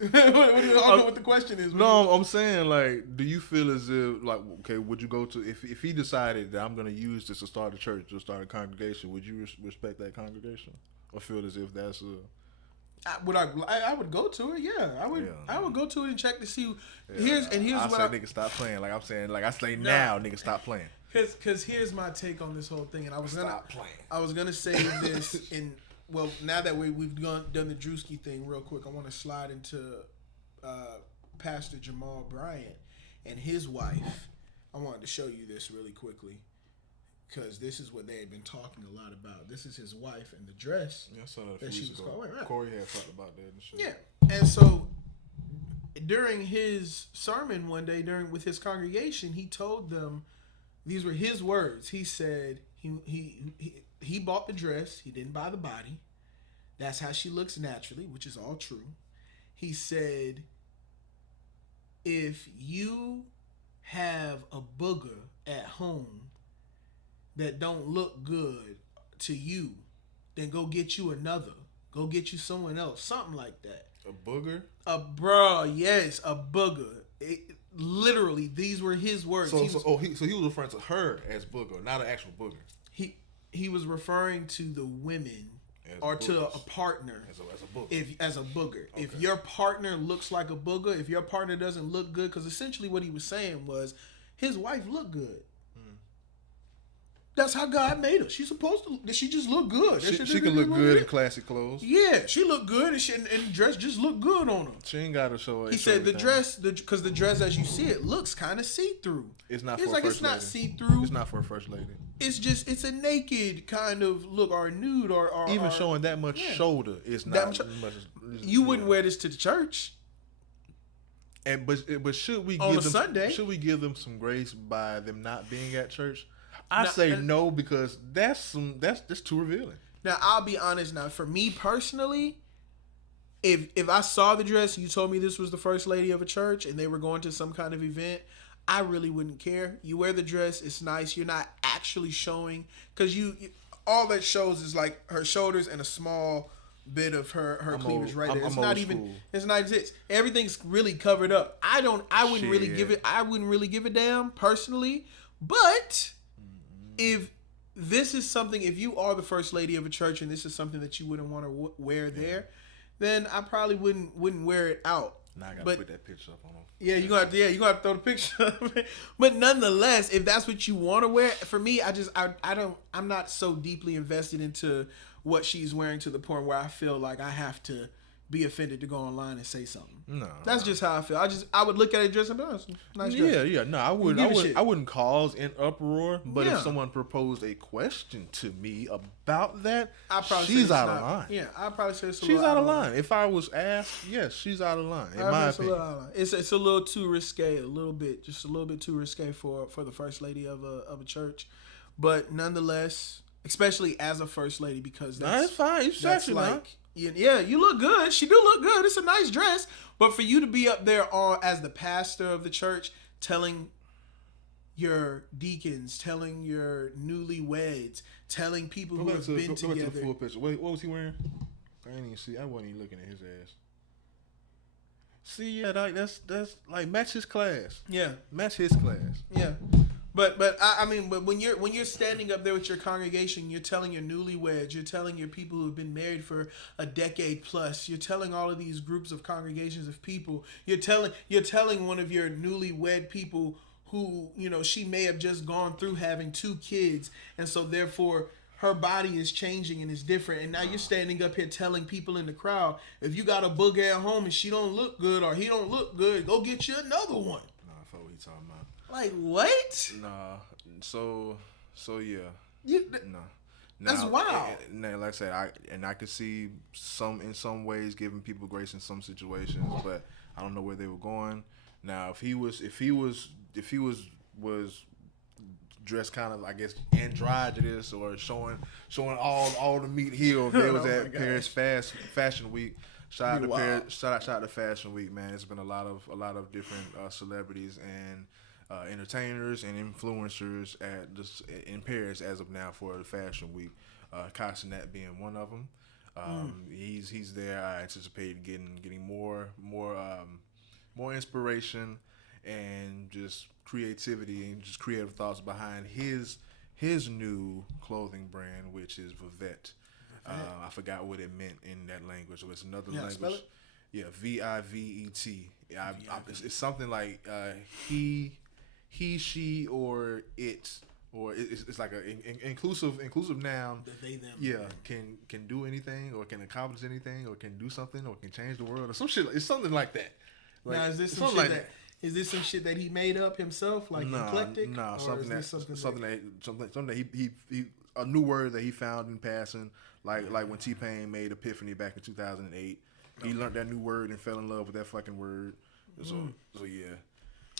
I don't know what the question is. No, I'm saying, like, do you feel as if, like, okay, would you go to, if he decided that I'm going to use this to start a church or start a congregation, would you respect that congregation? Or feel as if that's I would go to it, yeah. I would go to it and check to see. Here's what nigga stop playing. Like I'm saying, like I say now, nigga stop playing. Because here's my take on this whole thing, and I was gonna say this in. Well, now that we've done the Druski thing real quick, I want to slide into Pastor Jamal Bryant and his wife. I wanted to show you this really quickly because this is what they had been talking a lot about. This is his wife and the dress that she was called. Right. Corey had talked about that and shit. Yeah, and so during his sermon one day with his congregation, he told them, these were his words. He said he bought the dress. He didn't buy the body. That's how she looks naturally, which is all true. He said, if you have a booger at home that don't look good to you, then go get you another. Go get you someone else. Something like that. A booger? Yes, a booger. Literally, these were his words. So he was referring to her as booger, not an actual booger. He was referring to the women or to a partner. As a booger. As a booger. Okay. If your partner looks like a booger, if your partner doesn't look good, because essentially what he was saying was his wife looked good. That's how God made her. She's supposed to. She just look good. She can look good in classic clothes. Yeah, she looked good, and the dress just looked good on her. She ain't got to show it. He said the dress, because the dress as you see it looks kind of see through. It's not. It's like it's not see through. It's not for a first lady. It's a naked kind of look, or a nude, or even showing that much shoulder is not much. You wouldn't wear this to the church. And but should we on give them Sunday? Should we give them some grace by them not being at church? I say no, because that's too revealing. Now I'll be honest. Now for me personally, if I saw the dress, you told me this was the first lady of a church, and they were going to some kind of event, I really wouldn't care. You wear the dress, it's nice. You're not actually showing, because you all that shows is like her shoulders and a small bit of her cleavage right there. It's not even. It's not exist. Everything's really covered up. I wouldn't really give it. I wouldn't really give a damn personally, but. If this is something, if you are the first lady of a church and this is something that you wouldn't want to wear there, then I probably wouldn't wear it out. Now I gotta put that picture up on them. Yeah, you gonna have to throw the picture up. But nonetheless, if that's what you want to wear, for me, I'm not so deeply invested into what she's wearing to the point where I feel like I have to be offended to go online and say something. No, that's just how I feel. I would look at it dress and be nice dress. Yeah. No, I wouldn't cause an uproar. But if someone proposed a question to me about that, she's out of line. Yeah, I'd probably say she's out of line. If I was asked, yes, she's out of line. In my opinion, it's a little too risque. Just a little bit too risque for the first lady of a church. But nonetheless, especially as a first lady, because that's fine. It's actually like. Yeah, you look good. She do look good. It's a nice dress. But for you to be up there as the pastor of the church, telling your deacons, telling your newlyweds, telling people who have been together. Go back to the full picture. What was he wearing? I didn't even see. I wasn't even looking at his ass. See, yeah, that's like match his class. Yeah, match his class. Yeah. But when you're standing up there with your congregation, you're telling your newlyweds, you're telling your people who have been married for a decade plus, you're telling all of these groups of congregations of people, you're telling one of your newlywed people who, she may have just gone through having 2 kids, and so therefore her body is changing and is different, and now you're standing up here telling people in the crowd, if you got a booger at home and she don't look good or he don't look good, go get you another one. Nah, I thought what you talking about. Like what? Nah. So yeah. No. That's wild. Like I said, I could see in some ways giving people grace in some situations, but I don't know where they were going. Now, if he was dressed kind of, I guess, androgynous or showing all the meat here, if they was at Paris Fashion Week. Shout out to Fashion Week, man. It's been a lot of different celebrities and entertainers and influencers in Paris as of now for the Fashion Week. Cenat being one of them. He's there. I anticipate getting more inspiration and just creativity and just creative thoughts behind his new clothing brand, which is Vivette. I forgot what it meant in that language. It's another language. Spell it? Yeah, Vivet. It's something like he, she, or it, or it's like an inclusive noun. The they, them. Yeah, can do anything, or can accomplish anything, or can do something, or can change the world, or some shit. It's something like that. Like, now, is this some shit is this some shit that he made up himself, like eclectic? No, something that he a new word that he found in passing, like when T-Pain made Epiphany back in 2008. He learned that new word and fell in love with that fucking word. So yeah.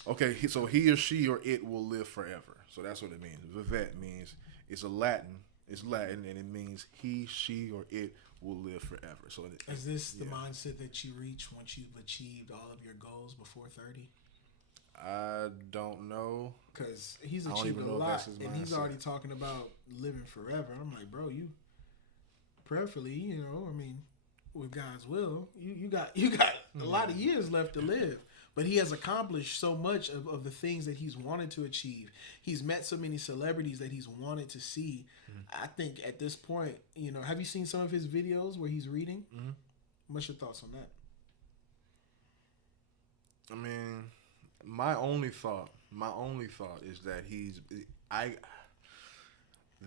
Okay, so he or she or it will live forever. So that's what it means. Vivette means it's Latin, and it means he, she, or it will live forever. So is this the mindset that you reach once you've achieved all of your goals before 30? I don't know. Because he's achieved a lot, and he's already talking about living forever. I'm like, bro, you prayerfully, with God's will, you got a lot of years left to live. But he has accomplished so much of the things that he's wanted to achieve. He's met so many celebrities that he's wanted to see. I think at this point, have you seen some of his videos where he's reading? What's your thoughts on that? I mean, my only thought is that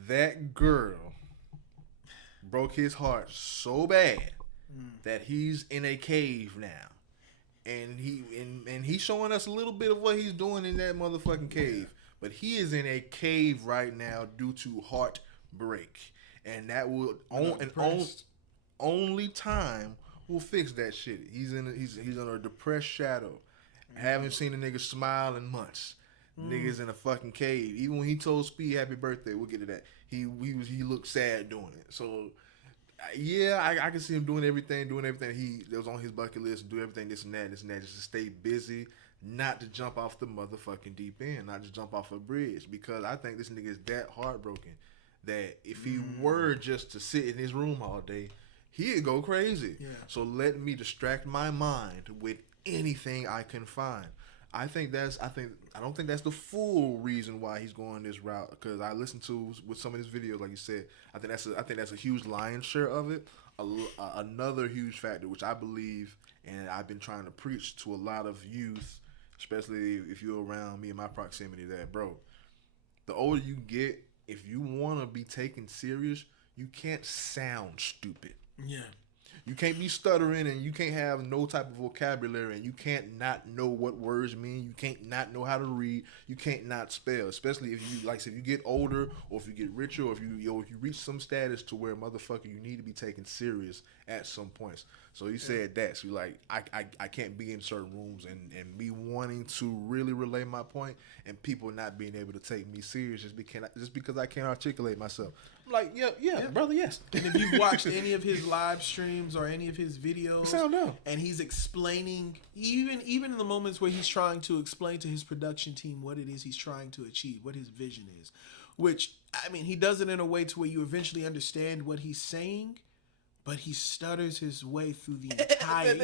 that girl broke his heart so bad that he's in a cave now. And he's showing us a little bit of what he's doing in that motherfucking cave. But he is in a cave right now due to heartbreak. And that will only time will fix that shit. He's in a depressed shadow. Haven't seen a nigga smile in months. Niggas in a fucking cave. Even when he told Speed happy birthday, we'll get to that. He looked sad doing it. So yeah, I can see him doing everything that was on his bucket list, do everything this and that, just to stay busy, not to jump off the motherfucking deep end, not to jump off a bridge. Because I think this nigga is that heartbroken that if he were just to sit in his room all day, he'd go crazy. Yeah. So let me distract my mind with anything I can find. I don't think that's the full reason why he's going this route, because I listened to with some of his videos, like you said. I think that's a huge lion's share of it. Another huge factor, which I believe, and I've been trying to preach to a lot of youth, especially if you're around me in my proximity, that bro, the older you get, if you want to be taken serious, you can't sound stupid. Yeah. You can't be stuttering, and you can't have no type of vocabulary, and you can't not know what words mean. You can't not know how to read. You can't not spell, especially if you get older, or if you get richer, or if you reach some status to where, motherfucker, you need to be taken serious at some points. So he said that. So like I can't be in certain rooms and me wanting to really relay my point, and people not being able to take me serious just because I can't articulate myself. I'm like, yeah, brother, yes. And if you've watched any of his live streams or any of his videos, sound dumb. And he's explaining, even in the moments where he's trying to explain to his production team what it is he's trying to achieve, what his vision is, which, I mean, he does it in a way to where you eventually understand what he's saying, but he stutters his way through the entire,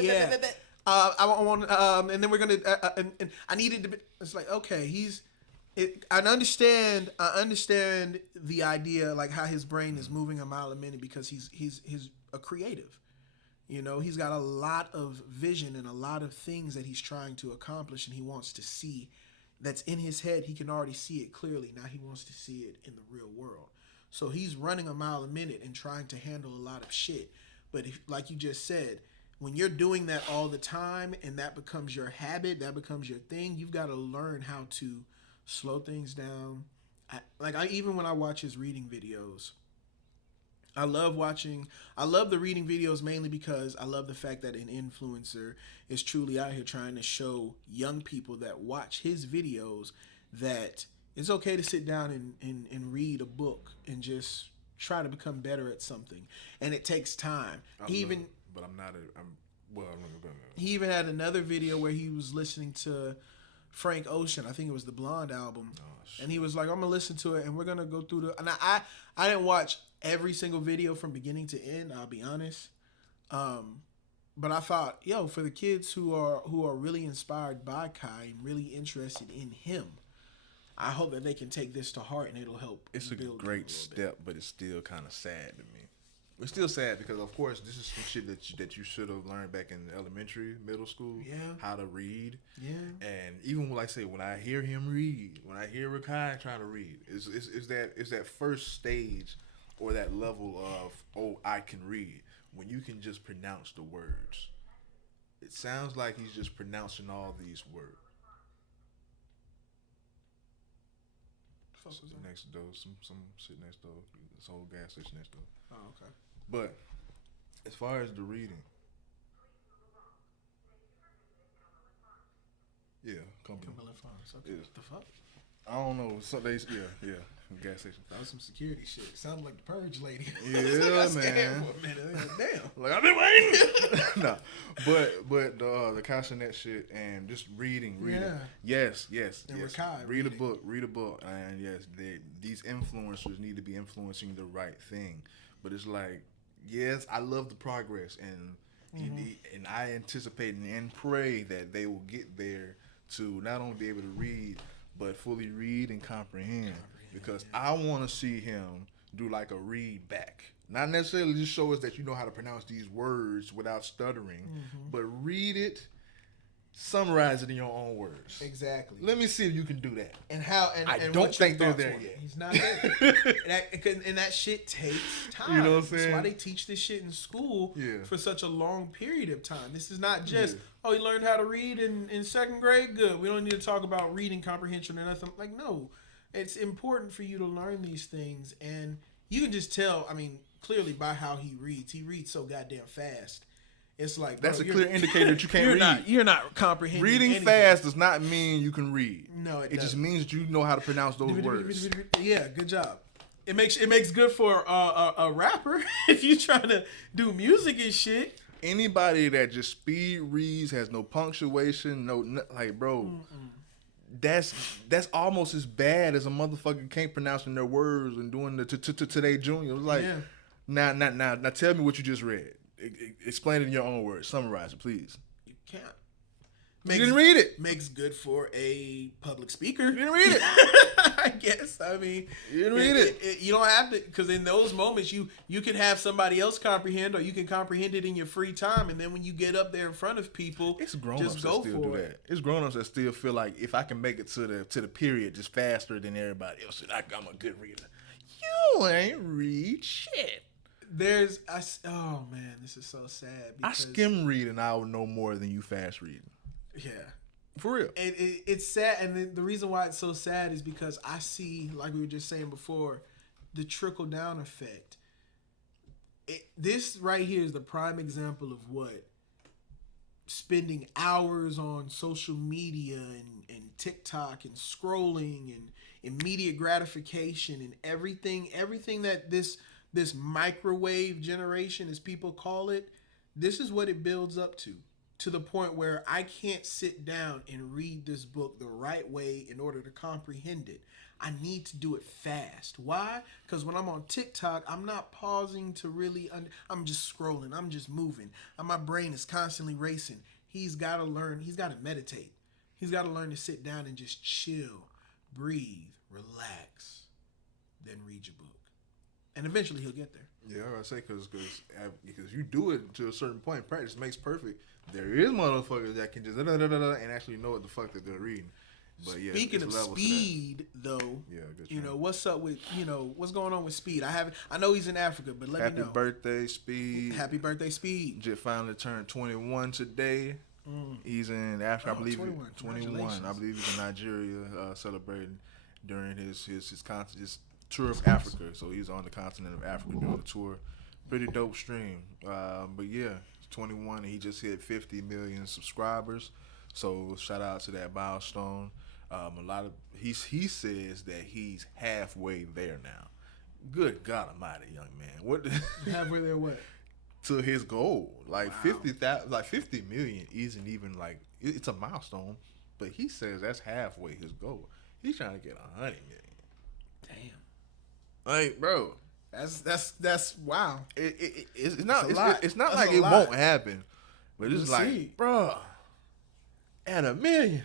I want, and then we're gonna, and I needed to. It's like, okay, I understand the idea, like how his brain is moving a mile a minute, because he's a creative. He's got a lot of vision and a lot of things that he's trying to accomplish, and he wants to see. That's in his head. He can already see it clearly. Now he wants to see it in the real world. So he's running a mile a minute and trying to handle a lot of shit. But if, like you just said, when you're doing that all the time and that becomes your habit, that becomes your thing, you've got to learn how to slow things down. Even when I watch his reading videos, I love the reading videos mainly because I love the fact that an influencer is truly out here trying to show young people that watch his videos that it's okay to sit down and read a book and just try to become better at something. And it takes time. He even had another video where he was listening to Frank Ocean. I think it was the Blonde album. And he was like, I'm going to listen to it and we're going to go through and I didn't watch every single video from beginning to end, I'll be honest. But I thought, for the kids who are really inspired by Kai and really interested in him, I hope that they can take this to heart and it'll help. It's a great step, but it's still kind of sad to me. It's still sad because, of course, this is some shit that you should have learned back in elementary, middle school. Yeah. How to read. Yeah. And even when I hear him read, when I hear Rakai trying to read, is that first stage or that level of, I can read, when you can just pronounce the words. It sounds like he's just pronouncing all these words. Next door, some shit next door. This whole gas station next door. Oh, okay. But as far as the reading, Cumberland Farms. Okay. What the fuck? I don't know. Some days, gas station. That was some security shit. Sounded like the Purge lady. Yeah, man. For a minute. Damn. Like, I've been waiting. No, but the Cenat shit and just reading. Yeah. Yes. And Rakai, read a book, and yes, these influencers need to be influencing the right thing. But it's like, yes, I love the progress, and And I anticipate and pray that they will get there to not only be able to read, but fully read and comprehend. Because I want to see him do like a read back. Not necessarily just show us that you know how to pronounce these words without stuttering, but read it, summarize it in your own words. Exactly. Let me see if you can do that. And how? And I and don't what's think your they're thoughts there on it? yet. He's not there. and that shit takes time. You know what I'm saying? That's why they teach this shit in school for such a long period of time. This is not just you learned how to read in second grade. Good. We don't need to talk about reading comprehension or nothing. Like no, it's important for you to learn these things, and you can just tell. I mean, clearly by how he reads. He reads so goddamn fast. It's like that's a clear indicator that you can't read. You're not comprehending. Reading anything. fast does not mean you can read. No, it just doesn't. means that you know how to pronounce those words. Yeah, good job. It makes good for a rapper if you trying to do music and shit. Anybody that just speed reads, has no punctuation, like bro, that's almost as bad as a motherfucker can't pronouncing their words and doing the today junior. It's like now tell me what you just read. Explain it in your own words. Summarize it, please. You can't. You didn't read it. Makes good for a public speaker. You didn't read it. I guess. I mean, you didn't read it. You don't have to, because in those moments you can have somebody else comprehend, or you can comprehend it in your free time, and then when you get up there in front of people, it's grown-ups that still do that. It's grown-ups that still feel like if I can make it to the period just faster than everybody else, I'm a good reader. You ain't read shit. Oh man, this is so sad. I skim read and I will know more than you fast reading. Yeah, for real. It's sad, and the reason why it's so sad is because I see, like we were just saying before, the trickle down effect. This right here is the prime example of what spending hours on social media and TikTok and scrolling and immediate gratification and everything that this microwave generation, as people call it, this is what it builds up to the point where I can't sit down and read this book the right way in order to comprehend it. I need to do it fast. Why? Because when I'm on TikTok, I'm not pausing to really, I'm just scrolling. I'm just moving. And my brain is constantly racing. He's got to learn. He's got to meditate. He's got to learn to sit down and just chill, breathe, relax, then read your book. And eventually he'll get there. Yeah, I say because you do it to a certain point. Practice makes perfect. There is motherfuckers that can just and actually know what the fuck that they're reading. But yeah, speaking of speed, though, you know what's up with what's going on with Speed? I know he's in Africa, but let me know. Happy birthday, Speed! Happy birthday, Speed! Just finally turned 21 today. He's in Africa, I believe. 21. I believe he's in Nigeria celebrating during his tour of Africa. So he's on the continent of Africa doing the tour. Pretty dope stream. But yeah, 21 and he just hit 50 million subscribers. So shout out to that milestone. He says that he's halfway there now. Good God Almighty, young man! What halfway there? What to his goal? Like 50 million isn't even like it's a milestone, but he says that's halfway his goal. He's trying to get 100 million. Damn, like bro, that's wow. It's not like it won't happen, but it's like bro. At 1 million,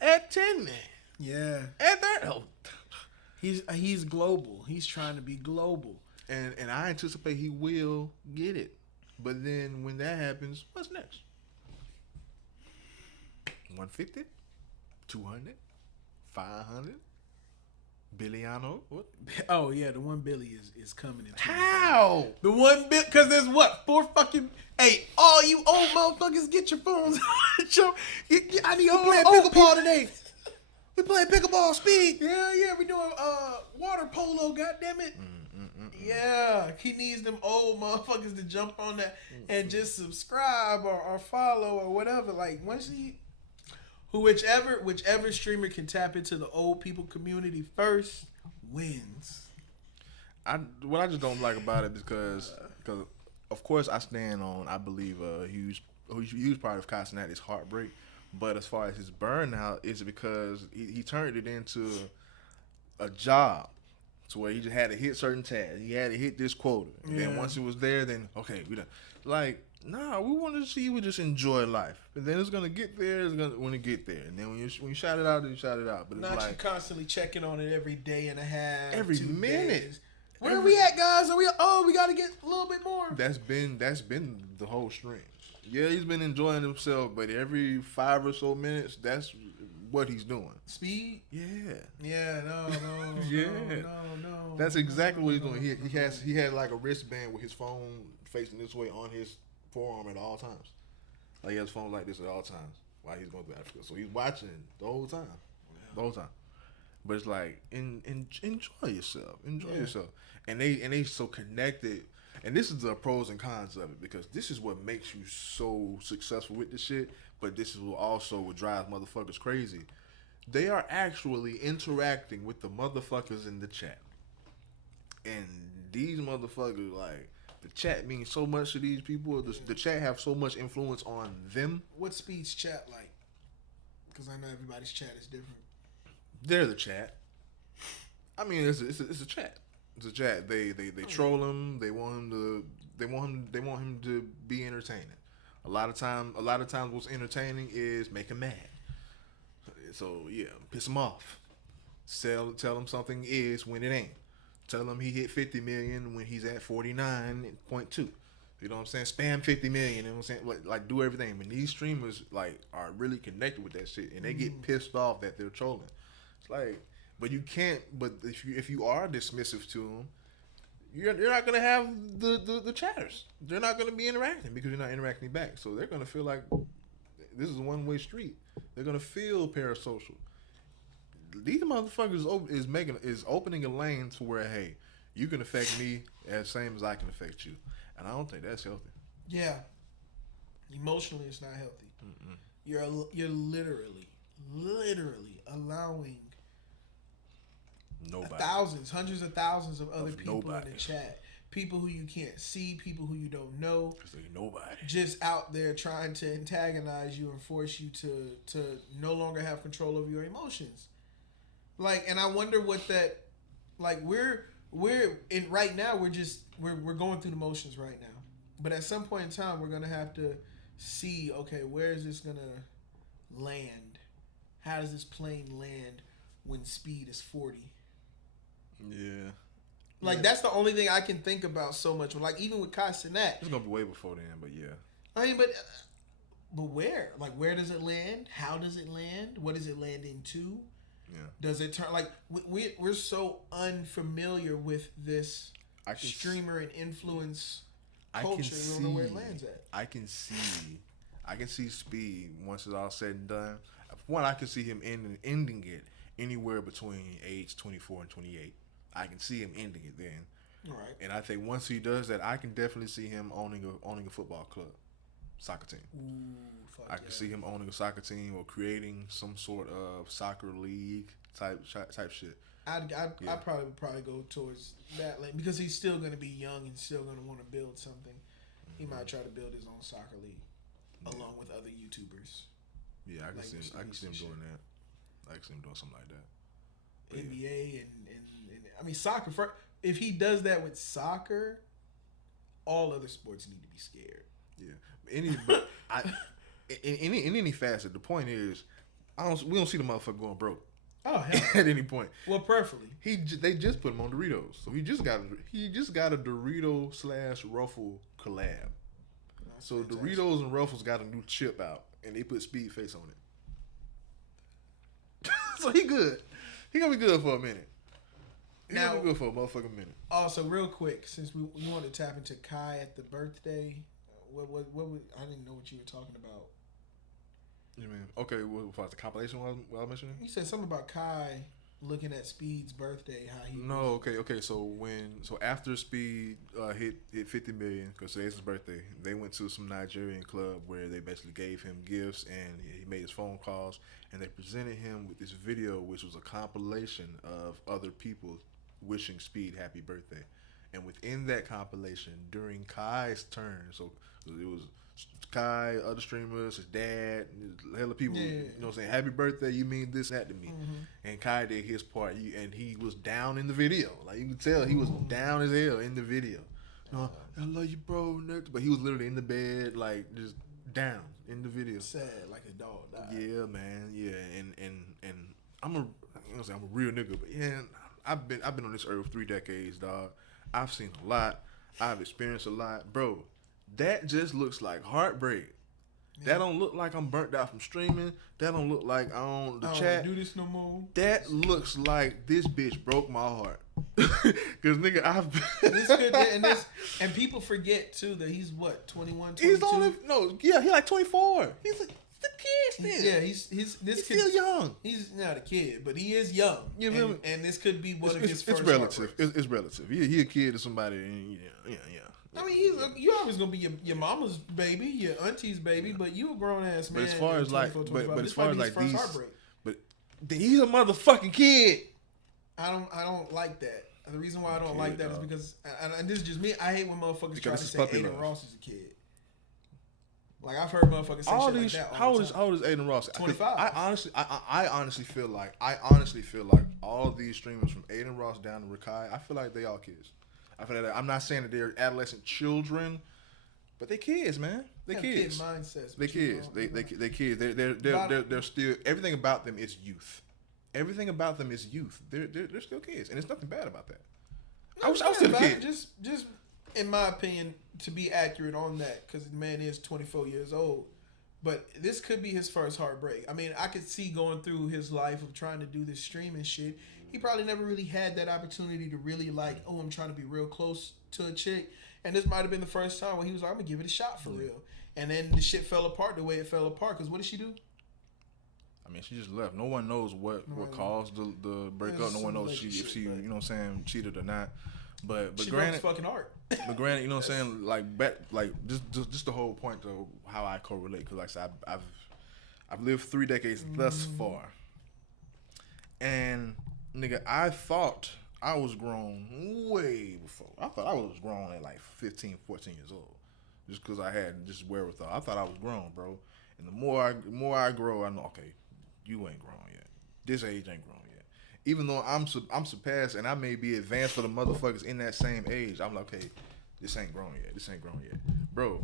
at 10 million, yeah, at that. He's global. He's trying to be global, and I anticipate he will get it. But then when that happens, what's next? 150, 200, 500, Billiano. What? Oh yeah, the 1 billion is coming in. How? The 1 billion? Because there's what 4 fucking. Hey, all you old motherfuckers, get your phones. I need to play pickleball today. We playing pickleball, Speed. Yeah, we doing water polo. Goddamn it. Yeah, he needs them old motherfuckers to jump on that and just subscribe or follow or whatever. Like once whichever streamer can tap into the old people community first wins. What I just don't like about it because of course I stand on I believe a huge part of Cenat is heartbreak, but as far as his burnout is because he turned it into a job to where he just had to hit certain tasks. He had to hit this quota, and then once it was there, then okay, we done. Like Nah, we want to see you just enjoy life. And then it's gonna get there. It's gonna when it get there. And then when you shout it out, you shout it out. But it's Not like you constantly checking on it every day and a half, every 2 minute. days. Where are we at, guys? We got to get a little bit more. That's been the whole stream. Yeah, he's been enjoying himself, but every 5 or so minutes, that's what he's doing. Speed? Yeah. Yeah, no, Yeah. no. That's exactly what he's doing. He had like a wristband with his phone facing this way on his forearm at all times. Like he has phone like this at all times while he's going through Africa. So he's watching the whole time. The whole time. But it's like enjoy yourself. Enjoy yourself. And they so connected. And this is the pros and cons of it, because this is what makes you so successful with this shit, but this is what drives motherfuckers crazy. They are actually interacting with the motherfuckers in the chat. And these motherfuckers, like, the chat means so much to these people. The chat have so much influence on them. What's Speed's chat like? Because I know everybody's chat is different. They're the chat. I mean, it's a chat. It's a chat. They troll him. They want him to be entertaining. A lot of times, what's entertaining is make him mad. So yeah, piss him off. Tell him something is when it ain't. Tell him he hit 50 million when he's at 49.2. You know what I'm saying? Spam 50 million. You know what I'm saying? Like do everything. When these streamers like are really connected with that shit, and they get pissed off that they're trolling. It's like, but you can't. But if you are dismissive to them, you're not gonna have the chatters. They're not gonna be interacting because you're not interacting back. So they're gonna feel like this is a one-way street. They're gonna feel parasocial. These motherfuckers is opening a lane to where, hey, you can affect me as same as I can affect you, and I don't think that's healthy. Yeah, emotionally, it's not healthy. Mm-mm. You're literally allowing Nobody. hundreds of thousands of other people nobody. in the chat. People who you can't see, people who you don't know, nobody just out there trying to antagonize you and force you to no longer have control over your emotions. Like, and I wonder what that, like, we're in right now. We're going through the motions right now, but at some point in time, we're gonna have to see, okay, where is this gonna land? How does this plane land when speed is 40? Yeah. Like, that's the only thing I can think about so much. Like, even with Cenat. It's going to be way before then, but yeah. I mean, but where? Like, where does it land? How does it land? What does it land into? Yeah. Does it turn... Like, we're so unfamiliar with this streamer and influence culture. We don't know where it lands at. I can see speed once it's all said and done. One, I can see him ending it anywhere between age 24 and 28. I can see him ending it then. All right. And I think once he does that, I can definitely see him owning a football club, soccer team. Ooh, I can see him owning a soccer team or creating some sort of soccer league type shit. I'd probably go towards that lane because he's still going to be young and still going to want to build something. He might try to build his own soccer league along with other YouTubers. Yeah, I can see him doing that. I can see him doing something like that. But NBA and I mean soccer. If he does that with soccer, all other sports need to be scared. Yeah, in any facet, the point is, we don't see the motherfucker going broke. Oh hell, at any point. Well, preferably they just put him on Doritos, so he just got a Dorito / Ruffle collab. That's so fantastic. Doritos and Ruffles got a new chip out, and they put Speed face on it. So he good. He gonna be good for a minute. Gonna be good for a motherfucking minute. Also, real quick, since we want to tap into Kai at the birthday, what I didn't know what you were talking about. You mean okay? What was the compilation while I was mentioning? You said something about Kai looking at Speed's birthday. How he? No, okay. So after Speed hit 50 million, because today's his birthday, they went to some Nigerian club where they basically gave him gifts and he made his phone calls, and they presented him with this video, which was a compilation of other people wishing Speed happy birthday. And within that compilation, during Kai's turn, so it was Kai, other streamers, his dad, hella people, you know what I'm saying, happy birthday, you mean this, that to me. Mm-hmm. And Kai did his part, and he was down in the video. Like, you can tell he was down as hell in the video. No, I love you, bro. But he was literally in the bed, like just down in the video. Sad, like a dog died. Yeah, man. Yeah, and I'm a, I'm a real nigga, but yeah, I've been on this earth 3 decades, dog. I've seen a lot. I've experienced a lot, bro. That just looks like heartbreak. Yeah. That don't look like I'm burnt out from streaming. That don't look like I don't chat. Do this no more. That looks like this bitch broke my heart. Cause nigga, and people forget too that he's what 21, 22? He's only he like 24. He's a kid still. Yeah, he's still young. He's not a kid, but he is young. You know, and this could be one of his first. It's relative. It's relative. He a kid to somebody. Yeah. I mean, you always gonna be your mama's baby, your auntie's baby, but you a grown ass man. But as far as like, but as far as like these, heartbreak. But he's a motherfucking kid. I don't like that. The reason why I don't like that is because, and this is just me. I hate when motherfuckers try to say Aiden Ross is a kid. Like I've heard motherfuckers say shit like that. How old is Aiden Ross? 25. I honestly feel like all these streamers from Aiden Ross down to Rakai, I feel like they all kids. I feel like I'm not saying that they're adolescent children, but they kids, man. They kids. Kid mindsets. They kids. They kids. They're still, everything about them is youth. Everything about them is youth. They're still kids, and there's nothing bad about that. I was still a kid. Just in my opinion, to be accurate on that, because the man is 24 years old, but this could be his first heartbreak. I mean, I could see going through his life of trying to do this streaming shit. He probably never really had that opportunity to really like, oh, I'm trying to be real close to a chick, and this might have been the first time where he was like, I'm gonna give it a shot for real, and then the shit fell apart the way it fell apart. Because what did she do? I mean, she just left. No one knows what caused the breakup. No one knows if she you know what I'm saying, cheated or not. But she granted, fucking art. But granted, you know what I'm saying, like just the whole point of how I correlate. Because like I said, I've lived 3 decades thus far, and nigga, I thought I was grown way before. I thought I was grown at like 15, 14 years old, just because I had just wherewithal. I thought I was grown, bro. And the more I grow, I know, okay, you ain't grown yet. This age ain't grown yet. Even though I'm surpassed and I may be advanced for the motherfuckers in that same age, I'm like, okay, this ain't grown yet. This ain't grown yet, bro.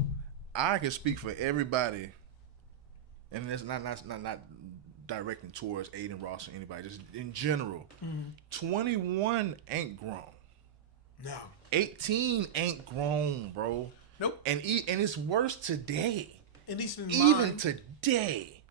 I can speak for everybody, and it's not directing towards Aiden Ross or anybody, just in general. 21 ain't grown. No. 18 ain't grown, bro. Nope. And it's worse today. At least in even today,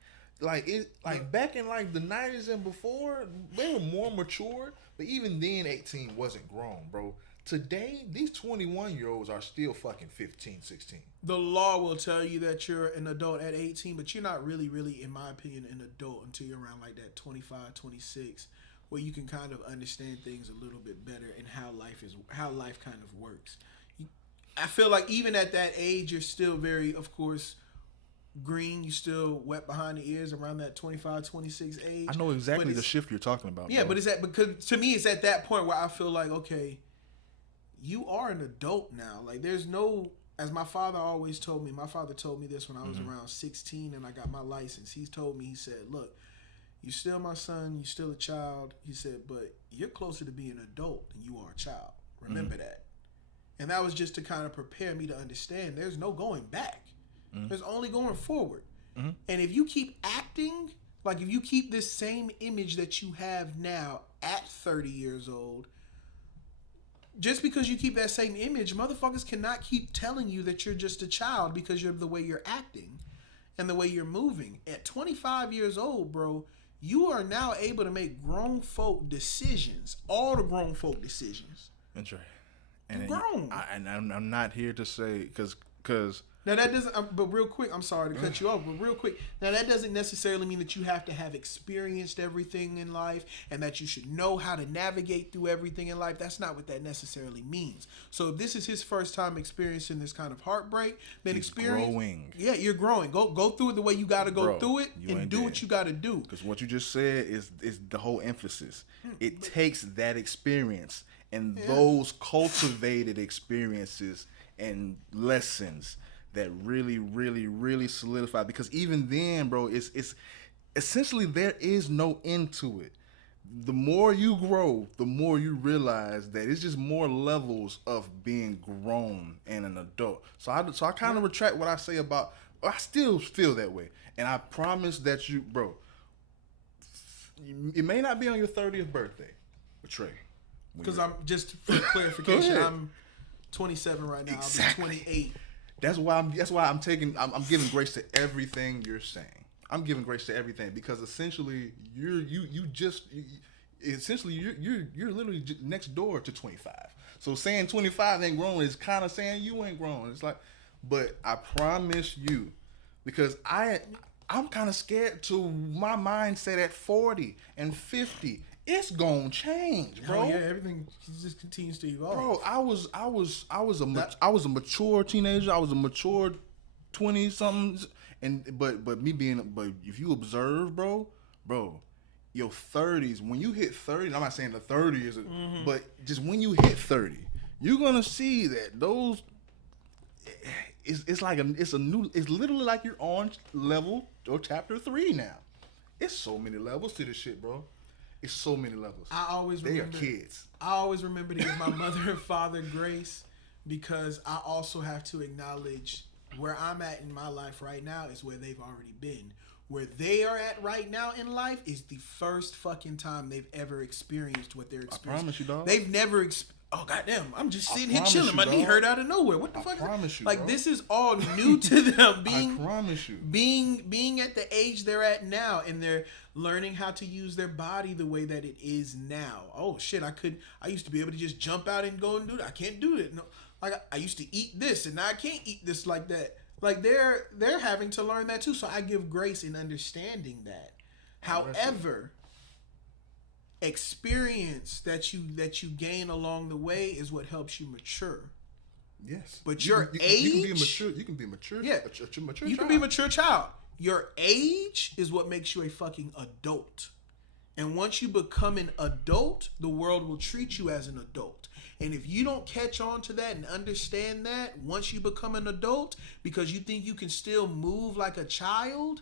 back in like the 90s and before, they were more mature. But even then, 18 wasn't grown, bro. Today, these 21-year-olds are still fucking 15, 16. The law will tell you that you're an adult at 18, but you're not really, in my opinion, an adult until you're around like that 25, 26, where you can kind of understand things a little bit better and how life kind of works. I feel like even at that age, you're still very, of course, green. You still wet behind the ears around that 25, 26 age. I know exactly the shift you're talking about. Yeah, bro. But because to me, it's at that point where I feel like, okay, you are an adult now. Like, there's no, as my father always told me, my father told me this when I was around 16 and I got my license. He said, look, you still my son, you still a child. He said, but you're closer to being an adult than you are a child. Remember that. And that was just to kind of prepare me to understand there's no going back. There's only going forward. And if you keep acting, like if you keep this same image that you have now at 30 years old, just because you keep that same image, motherfuckers cannot keep telling you that you're just a child because of the way you're acting and the way you're moving. At 25 years old, bro, you are now able to make grown folk decisions. All the grown folk decisions. That's right. And you're grown. I'm not here to say, because now that doesn't. But real quick, I'm sorry to cut you off. But real quick, now that doesn't necessarily mean that you have to have experienced everything in life and that you should know how to navigate through everything in life. That's not what that necessarily means. So if this is his first time experiencing this kind of heartbreak, then growing. Yeah, you're growing. Go through it the way you got to go through it and do what you got to do. Because what you just said is the whole emphasis. It takes that experience and those cultivated experiences and lessons that really, really, really solidify. Because even then, bro, it's essentially there is no end to it. the more you grow, the more you realize that it's just more levels of being grown and an adult. So I kind of retract what I say about. I still feel that way, and I promise that you, bro. It may not be on your 30th birthday, but Trey. Because I'm just for clarification, I'm 27 right now. Exactly. I'll be 28. That's why I'm giving grace to everything you're saying. I'm giving grace to everything because essentially you're literally next door to 25. So saying 25 ain't grown is kind of saying you ain't grown. It's like, but I promise you, because I'm kind of scared to my mindset at 40 and 50. It's gonna change, bro. Oh, yeah, everything just continues to evolve. Bro, I was a mature teenager. I was a mature 20 something, but if you observe, bro, your 30s, when you hit 30, I'm not saying the 30 is, but just when you hit 30, you're gonna see that those. It's literally like you're on level or chapter 3 now. It's so many levels to this shit, bro. It's so many levels. They are kids. I always remember to give my mother and father grace because I also have to acknowledge where I'm at in my life right now is where they've already been. Where they are at right now in life is the first fucking time they've ever experienced what they're experiencing. I promise you, dog. They've never oh goddamn! I'm just sitting here chilling. My knee hurt out of nowhere. What the fuck? I promise you, like bro. This is all new to them. I promise you. Being at the age they're at now, and they're learning how to use their body the way that it is now. Oh shit! I used to be able to just jump out and go and do that. I can't do it. No, like I used to eat this, and now I can't eat this like that. Like they're having to learn that too. So I give grace in understanding that. However, experience that you gain along the way is what helps you mature. Yes, but your age, you can be mature. You can be mature. Yeah, you can be a mature child. Your age is what makes you a fucking adult. And once you become an adult, the world will treat you as an adult. And if you don't catch on to that and understand that once you become an adult, because you think you can still move like a child,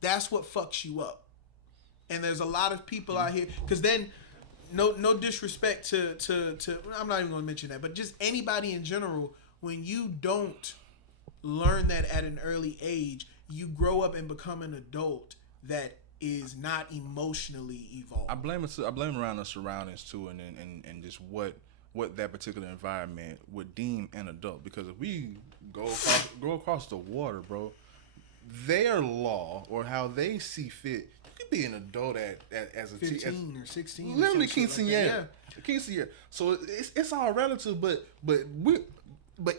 that's what fucks you up. And there's a lot of people out here, because then, no disrespect to I'm not even going to mention that, but just anybody in general, when you don't learn that at an early age, you grow up and become an adult that is not emotionally evolved. I blame it around the surroundings too, and just what that particular environment would deem an adult. Because if we go across the water, bro, their law or how they see fit, you could be an adult as a 15 or 16, literally quinceañera. Quinceañera. So it's all relative, but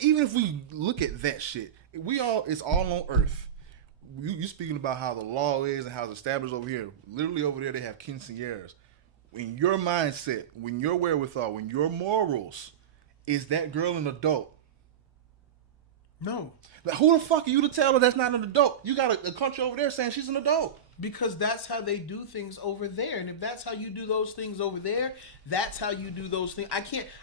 even if we look at that shit, it's all on earth. You speaking about how the law is and how it's established over here. Literally over there, they have quinceañeras. When your mindset, when your wherewithal, when your morals, is that girl an adult? No. Like, who the fuck are you to tell her that's not an adult? You got a country over there saying she's an adult. Because that's how they do things over there. And if that's how you do those things over there, that's how you do those things.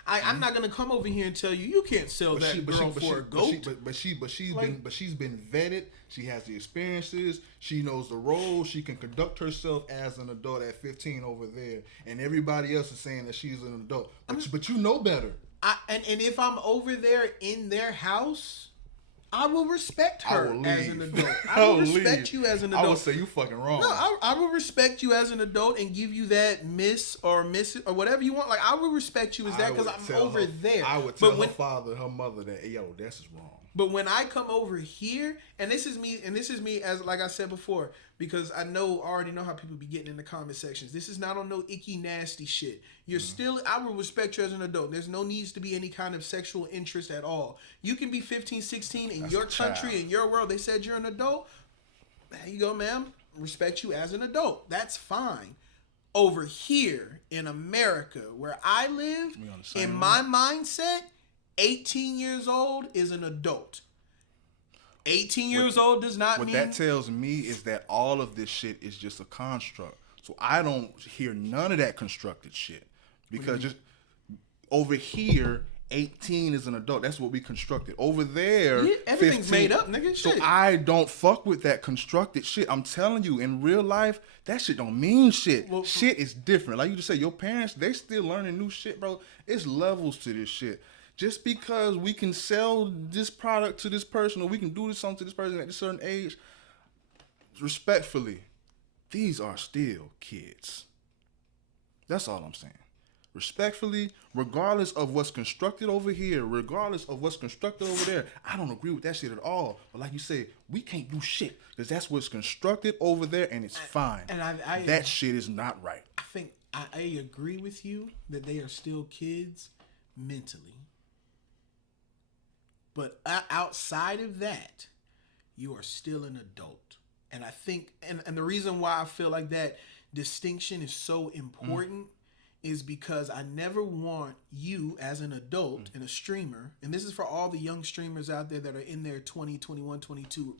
I'm not gonna come over here and tell you can't sell that girl for a goat. But she's been vetted. She has the experiences. She knows the role. She can conduct herself as an adult at 15 over there. And everybody else is saying that she's an adult. But you know better. And if I'm over there in their house, I will respect her as an adult. I will respect you as an adult. I would say you fucking wrong. No, I will respect you as an adult and give you that miss or whatever you want. Like, I will respect you as that because I'm over there. I would tell her mother that, hey, yo, this is wrong. But when I come over here, and this is me as like I said before, because I already know how people be getting in the comment sections. This is not on no icky nasty shit. You're still, I will respect you as an adult. There's no needs to be any kind of sexual interest at all. You can be 15, 16 in your country, in your world. They said you're an adult. There you go, ma'am. Respect you as an adult. That's fine. Over here in America, where I live, in my mindset, 18 years old is an adult. 18 years old does not mean... What that tells me is that all of this shit is just a construct. So I don't hear none of that constructed shit. Because just over here 18 is an adult. That's what we constructed. Over there, Yeah, everything's 15. made up, nigga. So Shit. I don't fuck with that constructed shit. I'm telling you, in real life, that shit don't mean shit. Well, Shit is different. Like you just say, your parents, they still learning new shit, bro. It's levels to this shit. Just because we can sell this product to this person or we can do this something to this person at a certain age, respectfully, these are still kids. That's all I'm saying. Respectfully, regardless of what's constructed over here, regardless of what's constructed over there, I don't agree with that shit at all. But like you say, we can't do shit because that's what's constructed over there and it's fine. And that shit is not right. I think I agree with you that they are still kids mentally. But outside of that, you are still an adult. And I think, and the reason why I feel like that distinction is so important is because I never want you as an adult and a streamer, and this is for all the young streamers out there that are in their 20, 21, 22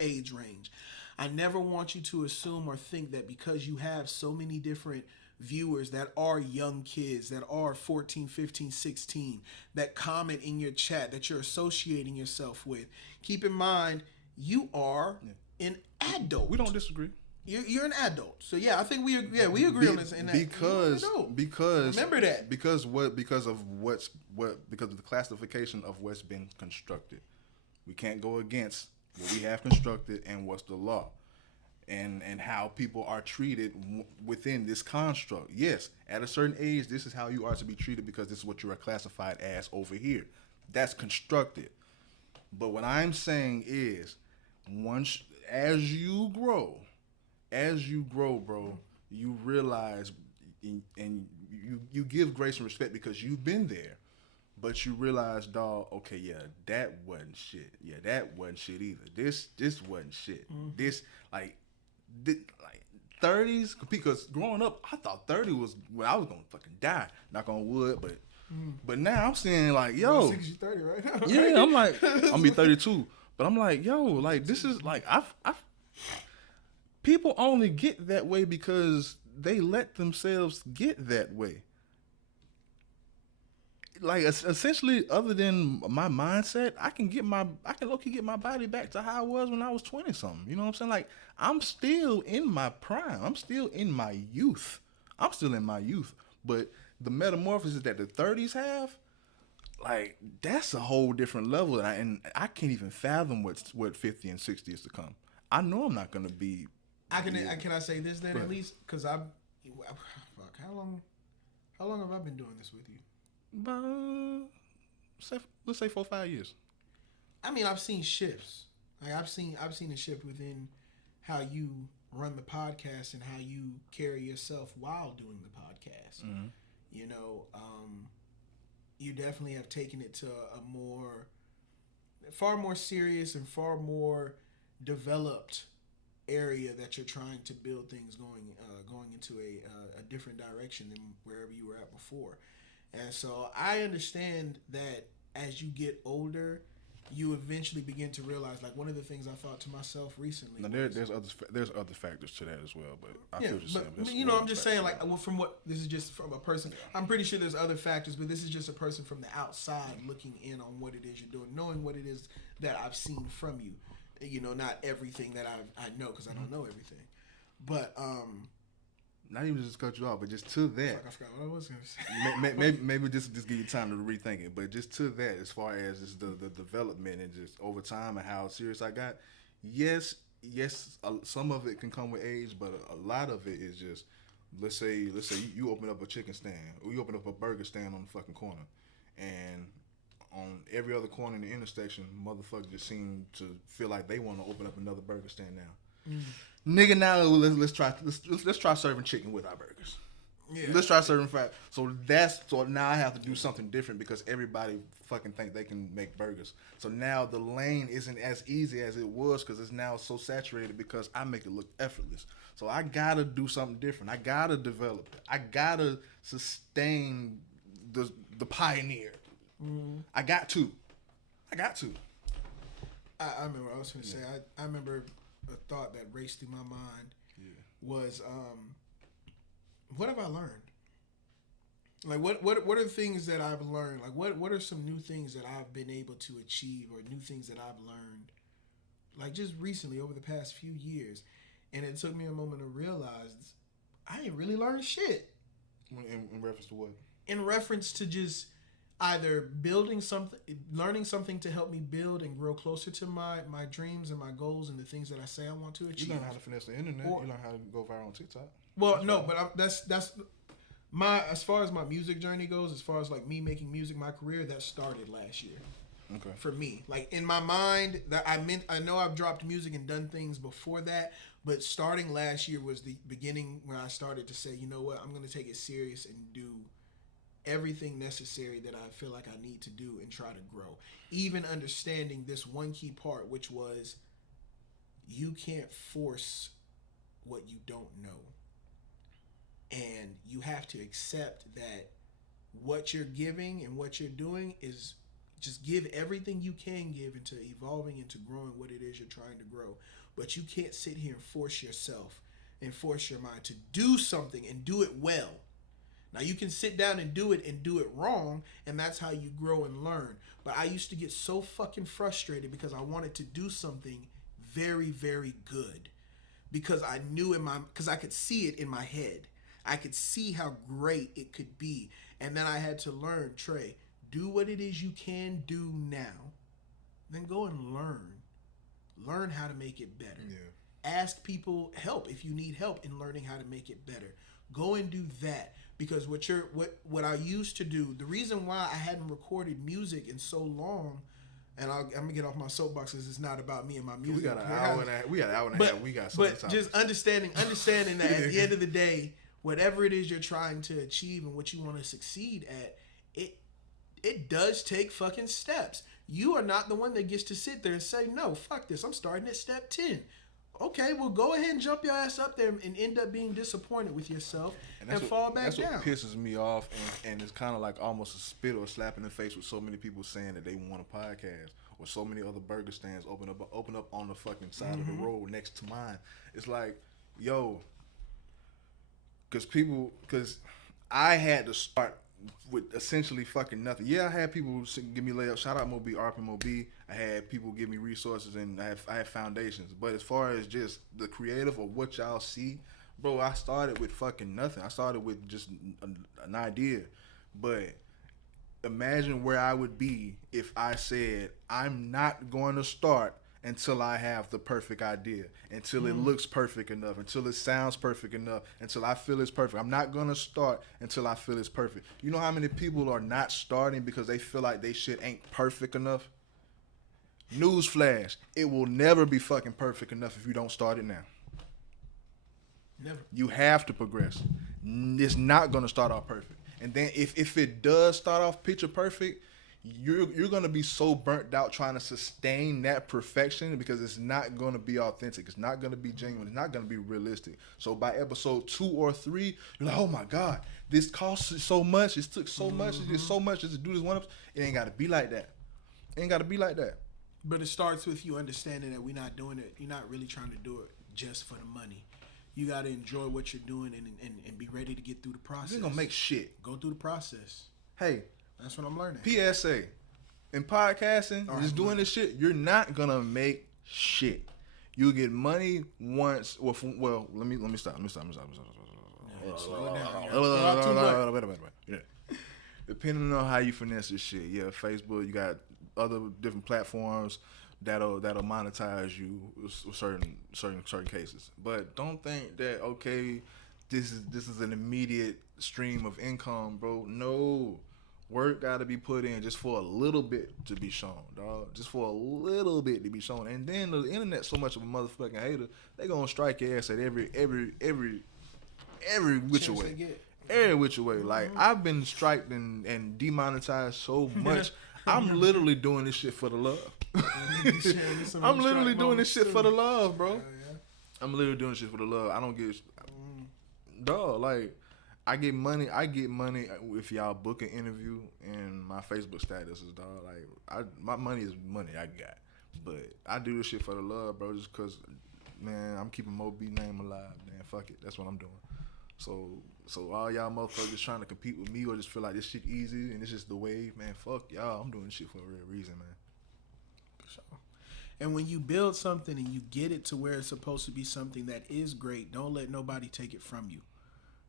age range. I never want you to assume or think that because you have so many different viewers that are young kids, that are 14, 15, 16, that comment in your chat, that you're associating yourself with. Keep in mind, you are an adult. We don't disagree. You're an adult, so yeah, I think we agree on this. Because remember that because of the classification of what's been constructed, we can't go against what we have constructed and what's the law, and how people are treated within this construct. Yes, at a certain age, this is how you are to be treated because this is what you are classified as over here. That's constructed. But what I'm saying is, once as you grow, bro, you realize and you give grace and respect because you've been there. But you realize, dog, okay, yeah, that wasn't shit. Yeah, that wasn't shit either. This wasn't shit. This, like 30s, because growing up, I thought 30 was when I was going to fucking die. Knock on wood, but now I'm seeing, like, yo. 30 right now. Right? Yeah, I'm like, I'm be 32. But I'm like, yo, like, this is, like, I've people only get that way because they let themselves get that way. Like, essentially, other than my mindset, I can low-key get my body back to how I was when I was 20 something. You know what I'm saying? Like, I'm still in my prime. I'm still in my youth. But the metamorphosis that the 30s have, like, that's a whole different level. And I can't even fathom what 50 and 60 is to come. I know I'm not going to be. Can I say this then at least? Because how long have I been doing this with you? Let's say 4 or 5 years. I mean, I've seen shifts. Like I've seen a shift within how you run the podcast and how you carry yourself while doing the podcast. Mm-hmm. You know, you definitely have taken it to far more serious and far more developed area that you're trying to build things going into a different direction than wherever you were at before. And so I understand that as you get older, you eventually begin to realize, like, one of the things I thought to myself recently. Now, there's other factors to that as well, but I feel the same. But you know, I'm just saying, like, well, from what this is just from a person. I'm pretty sure there's other factors, but this is just a person from the outside looking in on what it is you're doing, knowing what it is that I've seen from you. You know, not everything that I know because I don't know everything, but not even just cut you off, but just to that. I forgot what I was gonna say. maybe just give you time to rethink it, but just to that, as far as just the development and just over time and how serious I got. Yes, some of it can come with age, but a lot of it is just, let's say you open up a chicken stand or you open up a burger stand on the fucking corner, and on every other corner in the intersection, motherfuckers just seem to feel like they want to open up another burger stand now. Nigga, now let's try serving chicken with our burgers. Yeah. Let's try serving fat. So now I have to do something different because everybody fucking think they can make burgers. So now the lane isn't as easy as it was because it's now so saturated because I make it look effortless. So I gotta do something different. I gotta develop it. I gotta sustain the pioneer. Mm-hmm. I got to. I remember what I was going to say. I remember a thought that raced through my mind was, what have I learned? Like what are the things that I've learned? Like what are some new things that I've been able to achieve or new things that I've learned? Like just recently over the past few years. And it took me a moment to realize I ain't really learned shit. In reference to what? In reference to just either building something, learning something to help me build and grow closer to my dreams and my goals and the things that I say I want to achieve. You learn how to finesse the internet. You learn how to go viral on TikTok. Well, no, but that's my, as far as my music journey goes, as far as like me making music, my career, that started last year. Okay. For me, like in my mind, that I know I've dropped music and done things before that, but starting last year was the beginning when I started to say, you know what, I'm going to take it serious and do everything necessary that I feel like I need to do and try to grow. Even understanding this one key part, which was you can't force what you don't know. And you have to accept that what you're giving and what you're doing is just give everything you can give into evolving into growing what it is you're trying to grow. But you can't sit here and force yourself and force your mind to do something and do it well. Now you can sit down and do it wrong, and that's how you grow and learn. But I used to get so fucking frustrated because I wanted to do something very, very good. Because I knew because I could see it in my head. I could see how great it could be. And then I had to learn, Trey, do what it is you can do now. Then go and learn. Learn how to make it better. Yeah. Ask people help if you need help in learning how to make it better. Go and do that. Because what I used to do, the reason why I hadn't recorded music in so long, and I'm gonna get off my soapbox because it's not about me and my music. We got an hour and a half. We got so much time. Just understanding that at the end of the day, whatever it is you're trying to achieve and what you want to succeed at, it does take fucking steps. You are not the one that gets to sit there and say, no, fuck this, I'm starting at step 10. Okay, well, go ahead and jump your ass up there and end up being disappointed with yourself and fall back down. That's what pisses me off, and it's kind of like almost a spit or a slap in the face with so many people saying that they want a podcast, or so many other burger stands open up on the fucking side of the road next to mine. It's like, yo, because I had to start with essentially fucking nothing. Yeah, I had people give me layups. Shout out Moby, RP Moby. I had people give me resources, and I had foundations. But as far as just the creative or what y'all see, bro, I started with fucking nothing. I started with just an idea. But imagine where I would be if I said, I'm not going to start until I have the perfect idea, until it looks perfect enough, until it sounds perfect enough, until I feel it's perfect. I'm not going to start until I feel it's perfect. You know how many people are not starting because they feel like they shit ain't perfect enough? Newsflash, it will never be fucking perfect enough if you don't start it now. Never. You have to progress. It's not going to start off perfect. And then if it does start off picture perfect, you're going to be so burnt out trying to sustain that perfection because it's not going to be authentic. It's not going to be genuine. It's not going to be realistic. So by episode 2 or 3, you're like, oh my God, this costs so much. It took so much. It did so much just to do this one episode. It ain't got to be like that. It ain't got to be like that. But it starts with you understanding that we're not doing it. You're not really trying to do it just for the money. You got to enjoy what you're doing and be ready to get through the process. You ain't going to make shit. Go through the process. Hey. That's what I'm learning. PSA. In podcasting, just doing this shit, you're not going to make shit. You'll get money once. Well, let me stop. Depending on how you finesse this shit. Yeah, Facebook, you got other different platforms that'll monetize you with certain cases. But don't think that, okay, this is an immediate stream of income, bro. No. Work got to be put in just for a little bit to be shown, dog. Just for a little bit to be shown. And then the internet's so much of a motherfucking hater, they gonna strike your ass at every which way. Every which way. Like, I've been striked and demonetized so much. I'm literally doing this shit for the love. I'm literally doing this shit for the love, bro. I'm literally doing this shit for the love. I don't get... Dog, like... I get money if y'all book an interview and my Facebook status is, dog. Like, my money is money I got. But I do this shit for the love, bro, just because, man, I'm keeping Moby name alive, man. Fuck it. That's what I'm doing. So all y'all motherfuckers trying to compete with me or just feel like this shit easy and it's just the wave, man. Fuck y'all. I'm doing this shit for a real reason, man. So, and when you build something and you get it to where it's supposed to be something that is great, don't let nobody take it from you.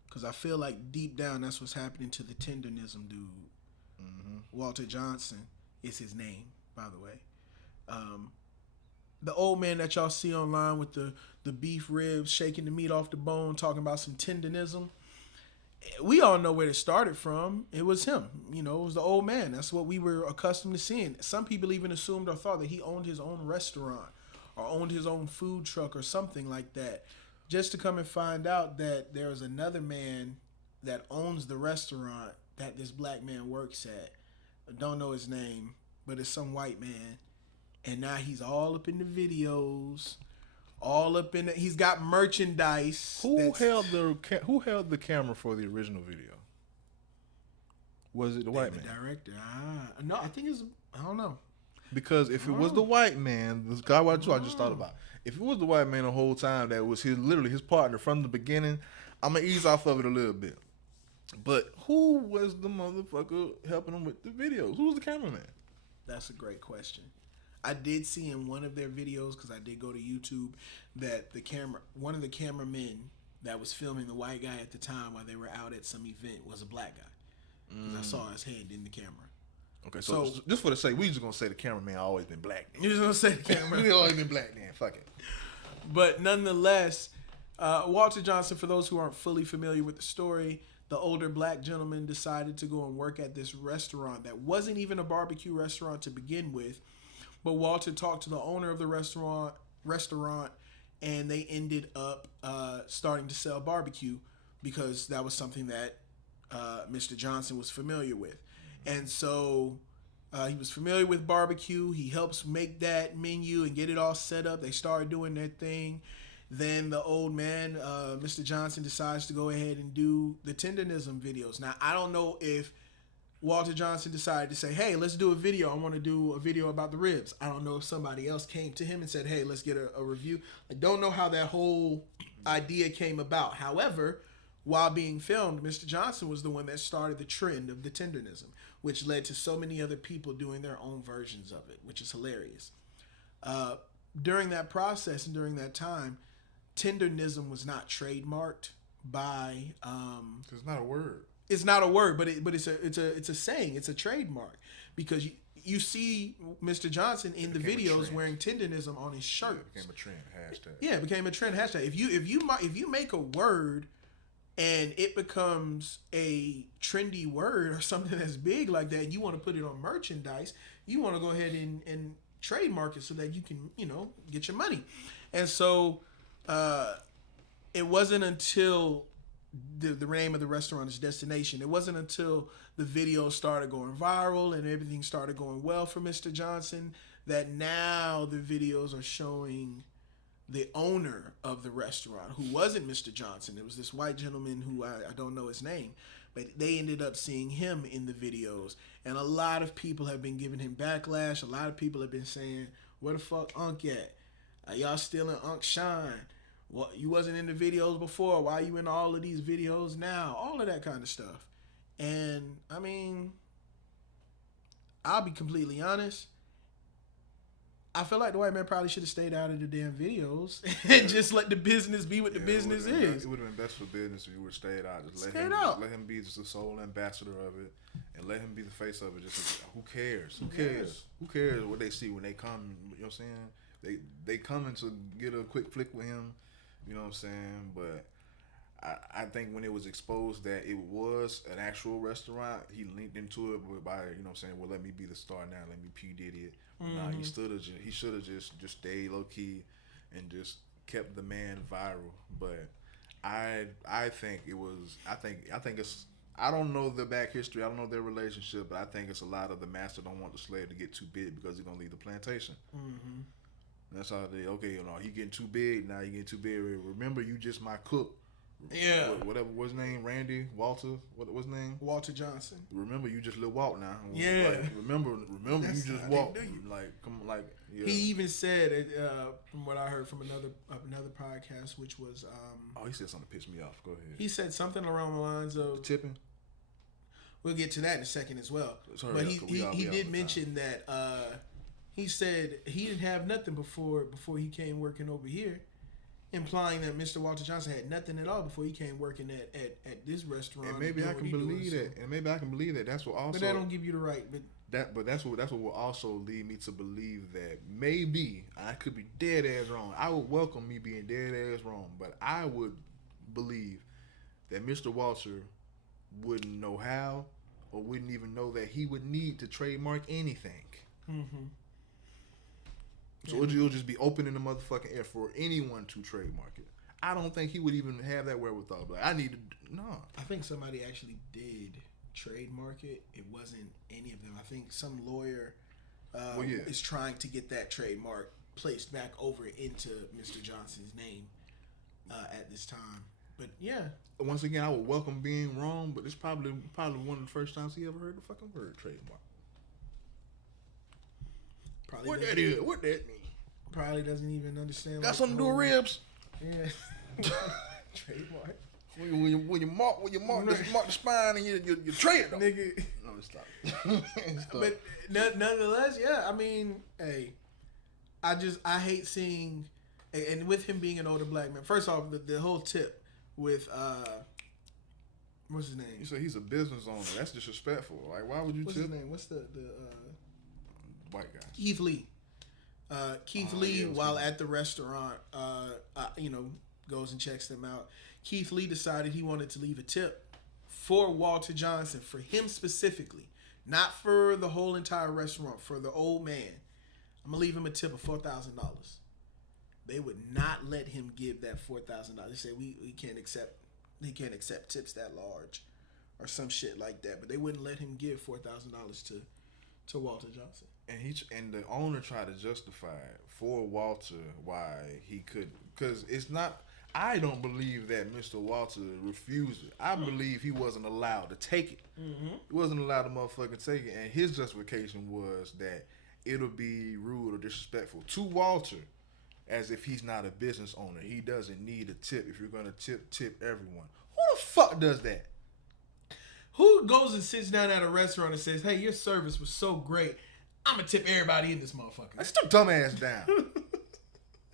Because I feel like deep down that's what's happening to the tendernism dude. Walter Johnson is his name, by the way. The old man that y'all see online with the beef ribs, shaking the meat off the bone, talking about some tendernism. We all know where it started from. It was him. You know, it was the old man. That's what we were accustomed to seeing. Some people even assumed or thought that he owned his own restaurant or owned his own food truck or something like that. Just to come and find out that there is another man that owns the restaurant that this black man works at. I don't know his name, but it's some white man. And now he's all up in the videos, all up in he's got merchandise. Who held the camera for the original video? Was it the white man? The director. No, I think it's, I don't know. Because if it was the white man, this guy I just thought about. If it was the white man the whole time, that was literally his partner from the beginning, I'm gonna ease off of it a little bit. But who was the motherfucker helping him with the videos? Who was the cameraman? That's a great question. I did see in one of their videos, because I did go to YouTube, that one of the cameramen that was filming the white guy at the time while they were out at some event was a black guy. Because I saw his head in the camera. Okay, so just for the sake, we just gonna say the cameraman always been black. You just gonna say the cameraman? He always been black, man. Fuck it. But nonetheless, Walter Johnson, for those who aren't fully familiar with the story, the older black gentleman decided to go and work at this restaurant that wasn't even a barbecue restaurant to begin with. But Walter talked to the owner of the restaurant, and they ended up starting to sell barbecue because that was something that Mr. Johnson was familiar with. And so he was familiar with barbecue. He helps make that menu and get it all set up. They started doing their thing. Then the old man, Mr. Johnson, decides to go ahead and do the tendernism videos. Now, I don't know if Walter Johnson decided to say, hey, let's do a video. I want to do a video about the ribs. I don't know if somebody else came to him and said, hey, let's get a review. I don't know how that whole idea came about. However, while being filmed, Mr. Johnson was the one that started the trend of the tendernism, which led to so many other people doing their own versions of it, which is hilarious. During that process and during that time, tendernism was not trademarked by... It's not a word. It's not a word, but it's a saying. It's a trademark because you see Mr. Johnson in the videos wearing tendernism on his shirt. It became a trend hashtag. Yeah, it became a trend hashtag. If you make a word and it becomes a trendy word or something that's big like that, and you want to put it on merchandise, you want to go ahead and trademark it so that you can get your money. And so it wasn't until the name of the restaurant is Destination. It wasn't until the video started going viral and everything started going well for Mr. Johnson that now the videos are showing the owner of the restaurant, who wasn't Mr. Johnson. It was this white gentleman who I don't know his name, but they ended up seeing him in the videos. And a lot of people have been giving him backlash. A lot of people have been saying, where the fuck Unc at? Y'all stealing Unc shine. Well, you wasn't in the videos before. Why are you in all of these videos now? All of that kind of stuff. And, I mean, I'll be completely honest. I feel like the white man probably should have stayed out of the damn videos and just let the business be what the business is. It would have been best for business if you would have stayed out. Just let him be just the sole ambassador of it and let him be the face of it. Just who cares? Who cares? Who cares what they see when they come? You know what I'm saying? They coming to get a quick flick with him. You know what I'm saying? But I think when it was exposed that it was an actual restaurant, he linked into it by, you know what I'm saying, well, let me be the star now, let me P. Diddy it. Nah, he should have just stayed low key and just kept the man viral. But I think it's, I don't know the back history, I don't know their relationship, but I think it's a lot of the master don't want the slave to get too big because he's gonna leave the plantation. That's how they, okay, he getting too big, now you getting too big. Remember, you just my cook. Yeah. Whatever was his name, Randy, Walter, what was his name? Walter Johnson. Remember, you just Lil Walt now. Yeah. Like, remember, That's you just how Walt. they do you. Like, come, like, yeah. He even said, from what I heard from another podcast, which was, he said something that pissed me off. Go ahead. he said something along the lines of Tipping. We'll get to that in a second as well. Sorry, but yeah, he did mention that he said he didn't have nothing before he came working over here, implying that Mr. Walter Johnson had nothing at all before he came working at this restaurant. And maybe I can believe that. And maybe I can believe that. That's what also. But that don't give you the right. But that's what will also lead me to believe that maybe I could be dead ass wrong. I would welcome me being dead ass wrong, but I would believe that Mr. Walter wouldn't know how, or wouldn't even know that he would need to trademark anything. Mm-hmm. So it'll just be open in the motherfucking air for anyone to trademark it. I don't think he would even have that wherewithal. Like, I need to, no. I think somebody actually did trademark it. It wasn't any of them. I think some lawyer is trying to get that trademark placed back over into Mr. Johnson's name at this time. But yeah. Once again, I would welcome being wrong, but it's probably one of the first times he ever heard the fucking word trademark. Probably What that is? What that mean? Probably doesn't even understand. Got something to do with ribs? Yeah. Trademark. When you mark the spine and you trade them. Nigga. No, stop. But nonetheless, yeah. I mean, hey, I hate seeing, and with him being an older black man. First off, the whole tip with what's his name? You say he's a business owner. That's disrespectful. Like, why would you What's tip? his name? What's the white guy? Keith Lee. Keith Lee, yeah, while at the restaurant, goes and checks them out. Keith Lee decided he wanted to leave a tip for Walter Johnson, for him specifically, not for the whole entire restaurant, for the old man. I'm gonna leave him a tip of $4,000. They would not let him give that $4,000. They said we can't accept. He can't accept tips that large, or some shit like that. But they wouldn't let him give $4,000 to Walter Johnson. And the owner tried to justify it for Walter why he couldn't, because it's not. I don't believe that Mr. Walter refused it. I believe he wasn't allowed to take it. Mm-hmm. He wasn't allowed to motherfucking take it, and his justification was that it'll be rude or disrespectful to Walter, as if he's not a business owner. He doesn't need a tip. If you're gonna tip everyone. Who the fuck does that? Who goes and sits down at a restaurant and says, "Hey, your service was so great, I'm gonna tip everybody in this motherfucker"? Let's your dumb ass down.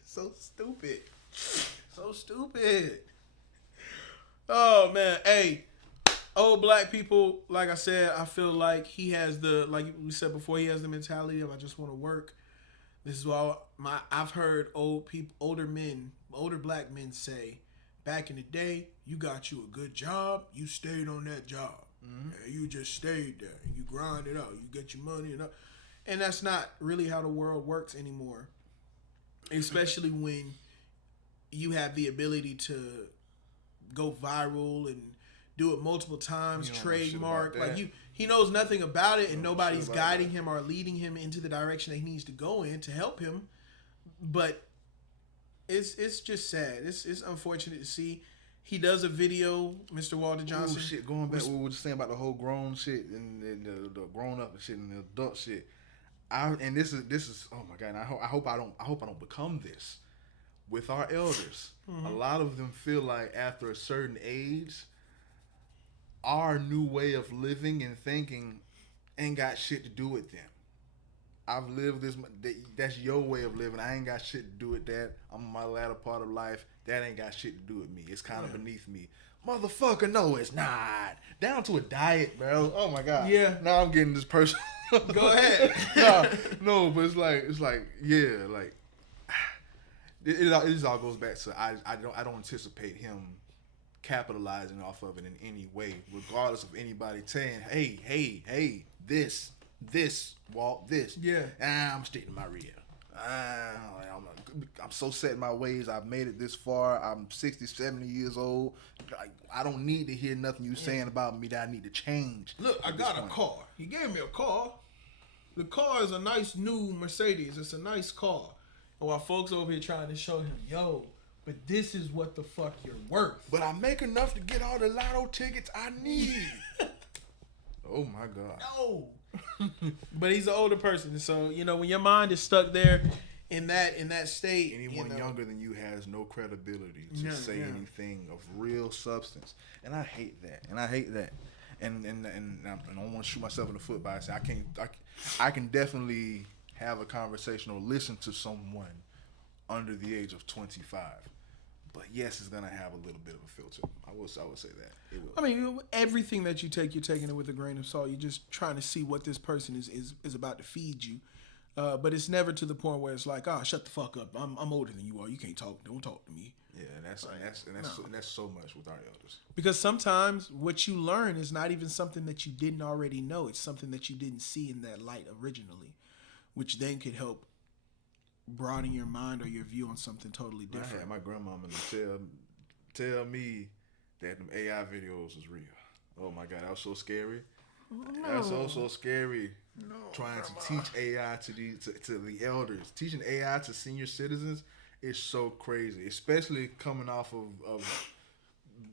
So stupid. So stupid. Oh man, hey, old black people. Like I said, I feel like he has like we said before, he has the mentality of I just want to work. This is all I've heard older black men say. Back in the day, you got you a good job, you stayed on that job. And you just stayed there. You grind it out. You get your money and that's not really how the world works anymore. Especially when you have the ability to go viral and do it multiple times, trademark. Like he knows nothing about it, and nobody's guiding him or leading him into the direction that he needs to go in to help him. But it's just sad. It's unfortunate to see. He does a video, Mr. Walter Johnson. Ooh, shit, going back, what we were just saying about the whole grown shit and the grown up shit and the adult shit. This is oh my god. And I hope I don't become this with our elders. Mm-hmm. A lot of them feel like after a certain age, our new way of living and thinking ain't got shit to do with them. I've lived this. That's your way of living. I ain't got shit to do with that. I'm in my latter part of life. That ain't got shit to do with me. It's kind of beneath me. Motherfucker, no, it's not. Down to a diet, bro. Oh my god. Yeah. Now I'm getting this person. Go ahead. no, but it's like, yeah, like it all goes back to I don't anticipate him capitalizing off of it in any way, regardless of anybody saying, hey, this, Walt, this. Yeah. I'm sticking to my rear. I'm so set in my ways. I've made it this far. I'm 60, 70 years old. I don't need to hear nothing you saying about me that I need to change. Look, I got a car. He gave me a car. The car is a nice new Mercedes. It's a nice car. And while folks over here trying to show him, yo, but this is what the fuck you're worth. But I make enough to get all the lotto tickets I need. Oh my God. No. But he's an older person, so when your mind is stuck there in that state, anyone younger than you has no credibility to say anything of real substance, and I hate that. And I don't want to shoot myself in the foot by saying I can definitely have a conversation or listen to someone under the age of 25. But yes, it's gonna have a little bit of a filter. I would say that it will. I mean, everything that you take, you're taking it with a grain of salt. You're just trying to see what this person is about to feed you. But it's never to the point where it's like, shut the fuck up. I'm older than you are. You can't talk. Don't talk to me. Yeah, and that's so much with our elders. Because sometimes what you learn is not even something that you didn't already know. It's something that you didn't see in that light originally, which then could help broaden your mind or your view on something totally different. I had my grandmama tell me that them AI videos was real. Oh my God, that was so scary. No. That was so scary. No, trying to teach AI to the elders, teaching AI to senior citizens is so crazy, especially coming off of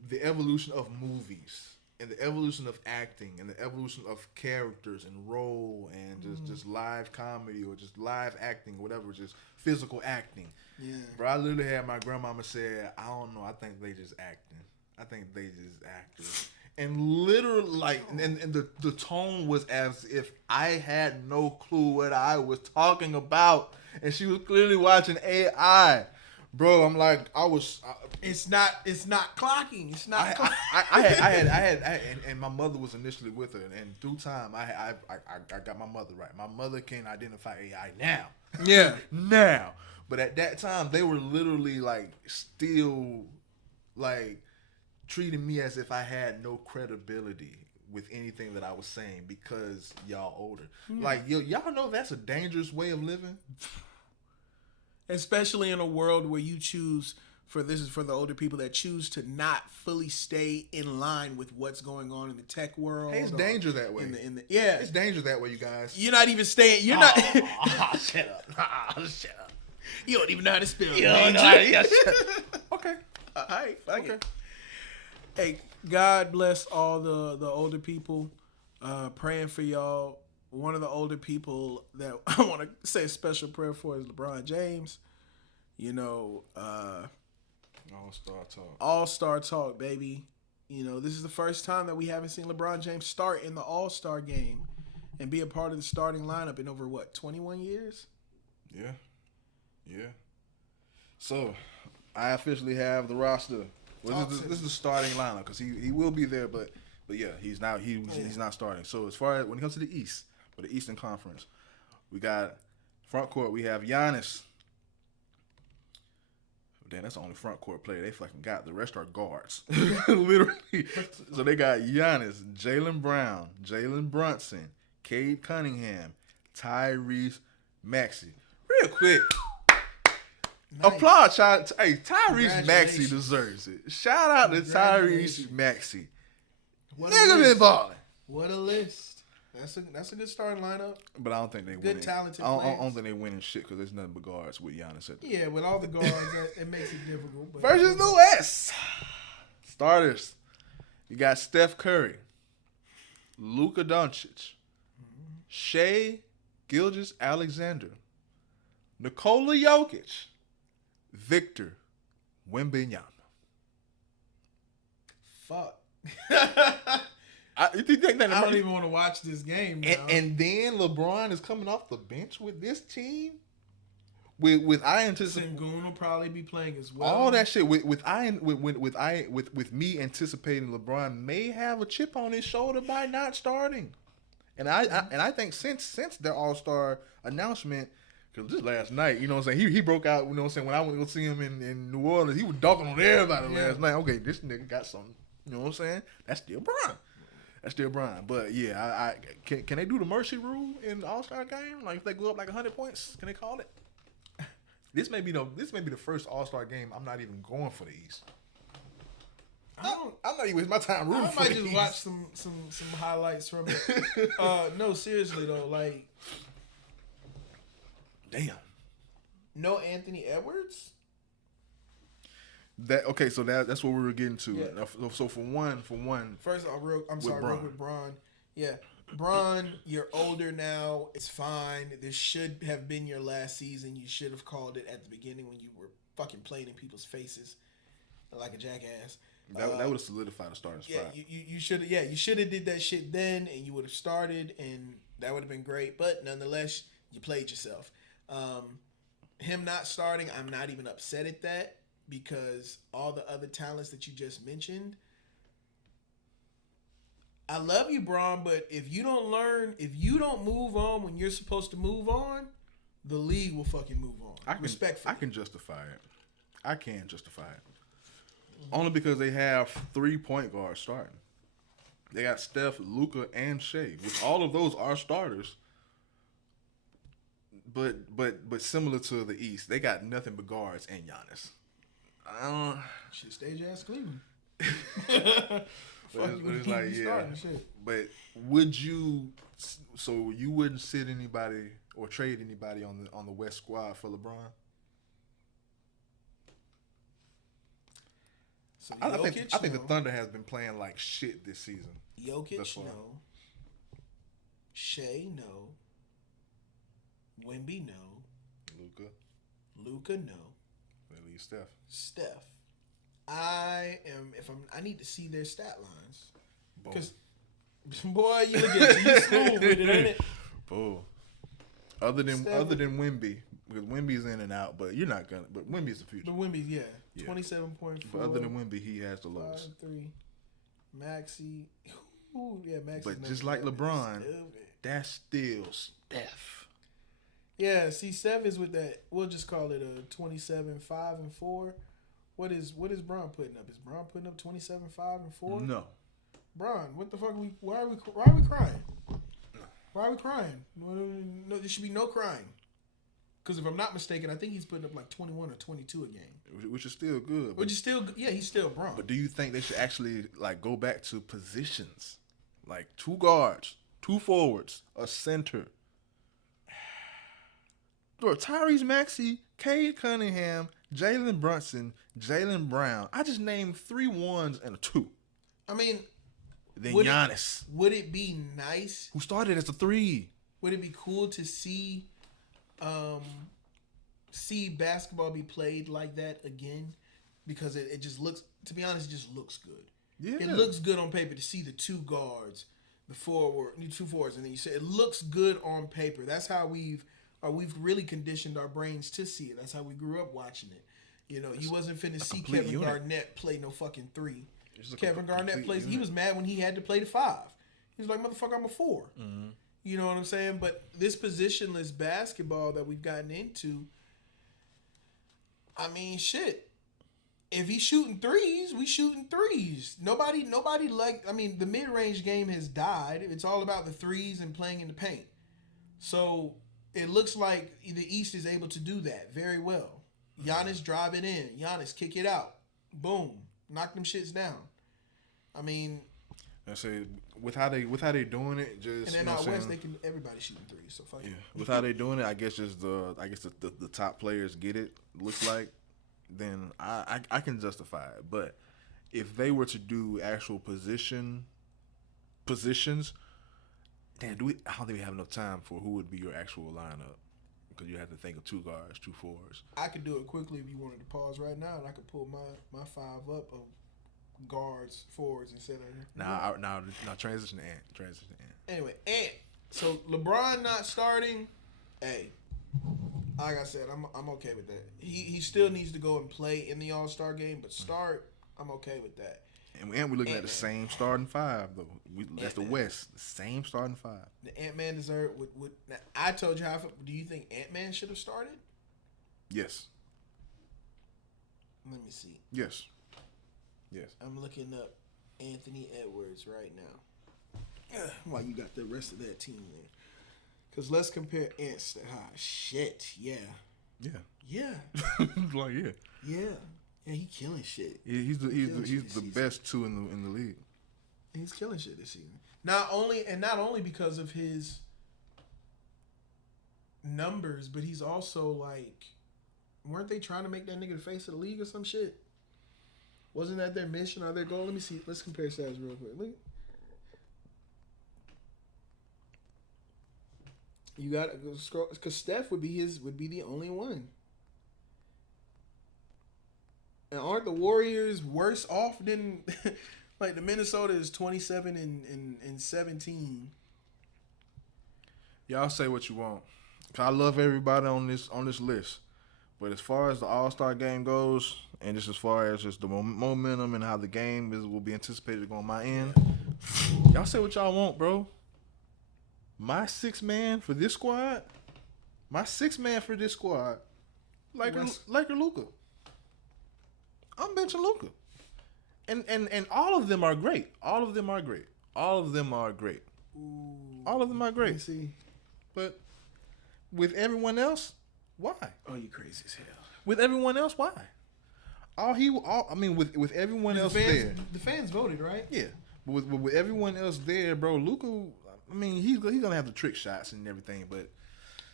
the evolution of movies and the evolution of acting and the evolution of characters and role and just live comedy or just live acting or whatever, just physical acting. Yeah. Bro, I literally had my grandmama say, I don't know, I think they just acting. I think they just actors. And literally, and the tone was as if I had no clue what I was talking about, and she was clearly watching AI. Bro, I'm like, it's not clocking. It's not. I had, and my mother was initially with her, and through time, I got my mother right. My mother can identify AI now. Yeah, now. But at that time, they were literally still treating me as if I had no credibility with anything that I was saying because y'all older. Y'all know that's a dangerous way of living. Especially in a world where you choose, this is for the older people that choose to not fully stay in line with what's going on in the tech world. Hey, it's danger that way. It's danger that way, you guys. You're not even staying. You're not. Shut up. Shut up. You don't even know how to spell. You don't know how to. Yeah, shut up. Okay. All right. Okay. Hey, God bless all the older people. Praying for y'all. One of the older people that I want to say a special prayer for is LeBron James. All-Star talk, baby. This is the first time that we haven't seen LeBron James start in the All-Star game and be a part of the starting lineup in over, 21 years? Yeah. So, I officially have the roster. Well, this is the starting lineup because he will be there, but yeah, he's not starting. So as far as when it comes to the East, or the Eastern Conference, we got front court. We have Giannis. Damn, that's the only front court player they fucking got. The rest are guards, literally. So they got Giannis, Jaylen Brown, Jalen Brunson, Cade Cunningham, Tyrese Maxey. Real quick. Nice. Applaud, child. Hey, Tyrese Maxey deserves it. Shout out to Tyrese Maxey. Nigga been balling. What a list. That's a good starting lineup. But I don't think they win. Good talented I players. don't think they winning shit because there's nothing but guards with Giannis at the Yeah, with all the guards, it makes it difficult. But versus the West. Starters. You got Steph Curry, Luka Doncic, Shai Gilgeous-Alexander, Nikola Jokic, Victor Wembanyama. Fuck. I don't even want to watch this game now. And then LeBron is coming off the bench with this team. With I anticipate Sengun will probably be playing as well. All that shit with me anticipating LeBron may have a chip on his shoulder by not starting. And I think since their All-Star announcement, because just last night, you know what I'm saying, he broke out, you know what I'm saying, when I went to go see him in New Orleans, he was dunking on everybody last night. Okay, this nigga got something. You know what I'm saying? That's still Brian. But yeah, I can they do the mercy rule in the All-Star game? Like if they go up 100 points, can they call it? This may be the first All-Star game I'm not even going for the East. I'm not even wasting my time rooting for the East. I might just watch some highlights from it. No, seriously though, damn. No Anthony Edwards? So that's what we were getting to. Yeah. So for one, First, real quick, Bron. Yeah, Bron, you're older now. It's fine. This should have been your last season. You should have called it at the beginning when you were fucking playing in people's faces like a jackass. That would have solidified the starting spot. You should have did that shit then, and you would have started, and that would have been great. But nonetheless, you played yourself. Him not starting, I'm not even upset at that because all the other talents that you just mentioned. I love you, Bron, but if you don't move on when you're supposed to move on, the league will fucking move on. Respectfully. I can justify it. I can justify it. Only because they have 3 point guards starting. They got Steph, Luka, and Shea, which all of those are starters. But similar to the East, they got nothing but guards and Giannis. Shit, stage ass Cleveland. But it's like, yeah. But would you? So you wouldn't sit anybody or trade anybody on the West squad for LeBron? So I think the Thunder has been playing like shit this season. Jokic, no. Shea, no. Wemby, no. Luka, no. At least Steph. I need to see their stat lines. Because, boy, you look at you smooth with it, ain't it? Bull. Other than Wemby, because Wemby's in and out, but you're not gonna. But Wemby's the future. But Wemby's 27.4. But other than Wemby, he has the lowest. 5'3". Maxey. Ooh, yeah, Maxey. But just like LeBron, that's still Steph. Yeah, see, Steph is with that. We'll just call it a 27, 5, and 4. What is Bron putting up? Is Bron putting up 27, 5, and 4? No. Bron, what the fuck? Why are we crying? Why are we crying? No, there should be no crying. Because if I'm not mistaken, I think he's putting up like 21 or 22 a game, which is still good. Which is still, he's still Bron. But do you think they should actually like go back to positions, like 2 guards, 2 forwards, a center? Bro, Tyrese Maxey, Cade Cunningham, Jalen Brunson, Jaylen Brown. I just named 3 1s and a 2. I mean, then Giannis. Would it be nice? Who started as a 3? Would it be cool to see basketball be played like that again? Because it just looks, to be honest, it just looks good. Yeah. It looks good on paper to see the 2 guards, the 2 forwards, and then you say it looks good on paper. That's how we've really conditioned our brains to see it. That's how we grew up watching it. You know, you wasn't finna see Kevin Garnett play no fucking 3. Kevin Garnett plays. He was mad when he had to play the 5. He was like, "Motherfucker, I'm a 4." Mm-hmm. You know what I'm saying? But this positionless basketball that we've gotten into, I mean, shit. If he's shooting 3s, we shooting 3s. Nobody like. I mean, the mid-range game has died. It's all about the 3s and playing in the paint. So it looks like the East is able to do that very well. Giannis drive it in. Giannis kick it out. Boom. Knock them shits down. I mean, I say with how they doing it, just and then out west everybody shooting 3s. So fuck yeah. With how they doing it, I guess just the top players get it. Looks like then I can justify it. But if they were to do actual positions, damn, I don't think we have enough time for who would be your actual lineup. Because you have to think of 2 guards, 2 forwards. I could do it quickly if you wanted to pause right now, and I could pull my 5 up of guards, forwards, and center. Now transition to Ant. Anyway, Ant. So LeBron not starting. Hey, like I said, I'm okay with that. He still needs to go and play in the All-Star game, but start. I'm okay with that. And we're looking at the same starting 5 though. That's the West, the same starting 5. The Ant-Man deserve would. Now, I told you do you think Ant-Man should have started? Yes. Let me see. Yes. I'm looking up Anthony Edwards right now. While you got the rest of that team there. Because let's compare Ants to shit. Yeah. Like Yeah, he killing shit. Yeah, he's the best 2 in the league. He's killing shit this season. Not only because of his numbers, but he's also like, weren't they trying to make that nigga the face of the league or some shit? Wasn't that their mission or their goal? Let me see. Let's compare stats real quick. Look. You got to scroll because Steph would be the only one. And aren't the Warriors worse off than like the Minnesota is 27 and 17. Y'all say what you want. 'Cause I love everybody on this list. But as far as the All-Star game goes, and just as far as just the momentum and how the game will be anticipated to go on my end, y'all say what y'all want, bro. My sixth man for this squad, like Luka. I'm benching Luka. And all of them are great. All of them are great. Let me see. But with everyone else, why? Oh, you crazy as hell. With everyone else, why? With everyone else there. The fans voted, right? Yeah. But with everyone else there, bro, Luka, I mean, he's gonna have the trick shots and everything, but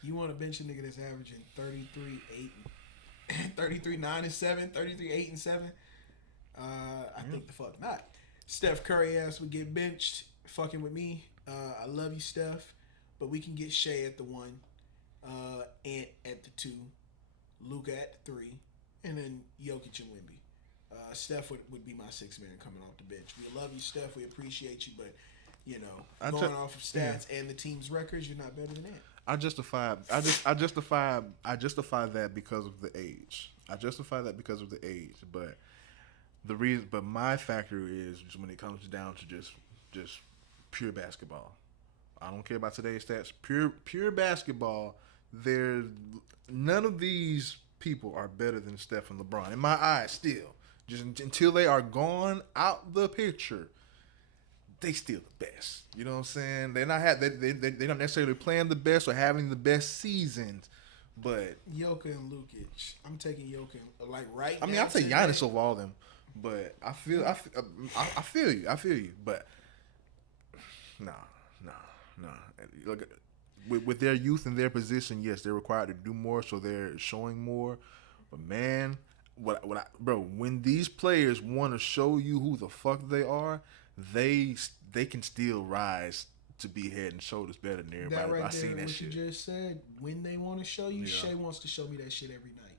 you want to bench a nigga that's averaging 33, 9 and 7, 33, 8 and 7? I think the fuck not. Steph Curry ass would get benched fucking with me. I love you, Steph, but we can get Shea at the 1, Ant at the 2, Luka at the 3, and then Jokic and Wemby. Steph would be my 6th man coming off the bench. We love you, Steph. We appreciate you, but you know, going off of stats and the team's records, you're not better than that. I justify that because of the age. But my factor is just when it comes down to just pure basketball. I don't care about today's stats. Pure basketball. None of these people are better than Steph and LeBron in my eyes. Still, just until they are gone out the picture, they still the best. You know what I'm saying? They're not they don't necessarily playing the best or having the best seasons, but Jokic and Lukic. I'm taking Jokic right. I mean, I'll take Giannis over all of them, but I feel you. But nah. Look, with their youth and their position, yes, they're required to do more, so they're showing more. But man, when these players want to show you who the fuck they are, they can still rise to be head and shoulders better than everybody. That right I've seen there, that what shit. You just said, when they want to show you, Shea wants to show me that shit every night.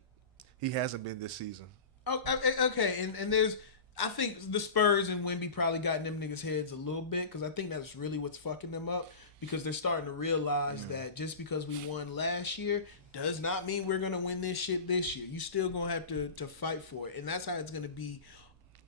He hasn't been this season. Oh, okay, and there's, I think the Spurs and Wemby probably got in them niggas' heads a little bit because I think that's really what's fucking them up because they're starting to realize that just because we won last year does not mean we're gonna win this shit this year. You still gonna have to fight for it, and that's how it's gonna be.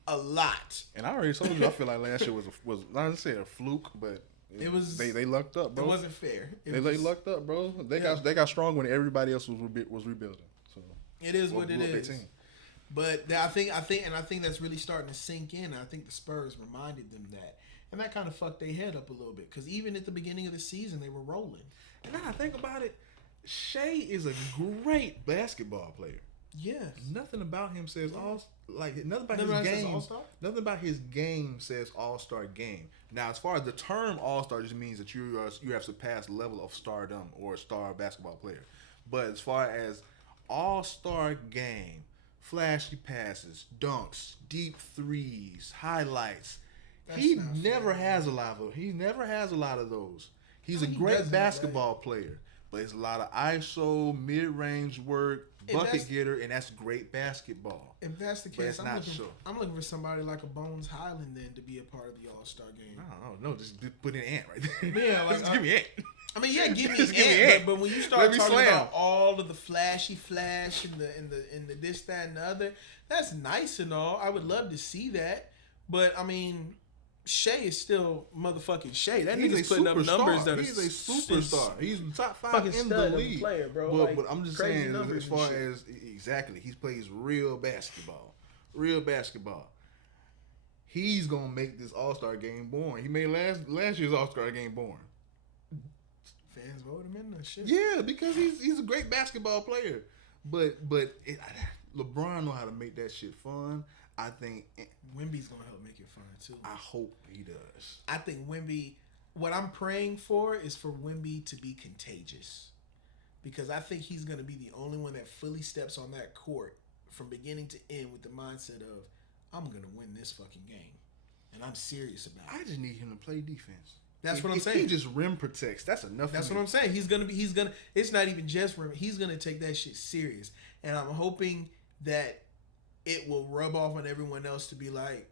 A lot. And I already told you, I feel like last year was not to say a fluke, but it was. They lucked up, bro. It wasn't fair. They lucked up, bro. They got strong when everybody else was rebuilding. So it is what it is. But I think that's really starting to sink in. I think the Spurs reminded them that, and that kind of fucked their head up a little bit because even at the beginning of the season they were rolling. And now I think about it, Shea is a great basketball player. Yes. Nothing about him says nothing about his game. Nothing about his game says all-star game. Now, as far as the term all-star, just means that you have surpassed the level of stardom or a star basketball player. But as far as all-star game, flashy passes, dunks, deep threes, highlights, he never has a lot of those. He's a great basketball player, but it's a lot of ISO, mid-range work. Bucket getter, and that's great basketball. If that's the case, I'm looking for somebody like a Bones Highland then to be a part of the All-Star game. No, just put in Ant right there. Yeah, just give me Ant. I mean, give me Ant. But when you start talking about all of the flashy flash and the this, that, and the other, that's nice and all. I would love to see that, but I mean, Shea is still motherfucking Shea. That nigga's putting up numbers that he's a superstar. He's top 5 in the league. Player, bro. But I'm just saying, as far as he plays real basketball. He's gonna make this All-Star game boring. He made last year's All-Star game boring. Fans voted him in that shit. Yeah, because he's a great basketball player. But LeBron know how to make that shit fun. I think Wemby's gonna help make it fun too. I hope he does. I think Wemby. What I'm praying for is for Wemby to be contagious, because I think he's gonna be the only one that fully steps on that court from beginning to end with the mindset of I'm gonna win this fucking game, and I'm serious about it. I just need him to play defense. That's what I'm if saying. He just rim protects. That's enough. That's for what me. I'm saying. He's gonna. It's not even just rim. He's gonna take that shit serious, and I'm hoping that it will rub off on everyone else to be like,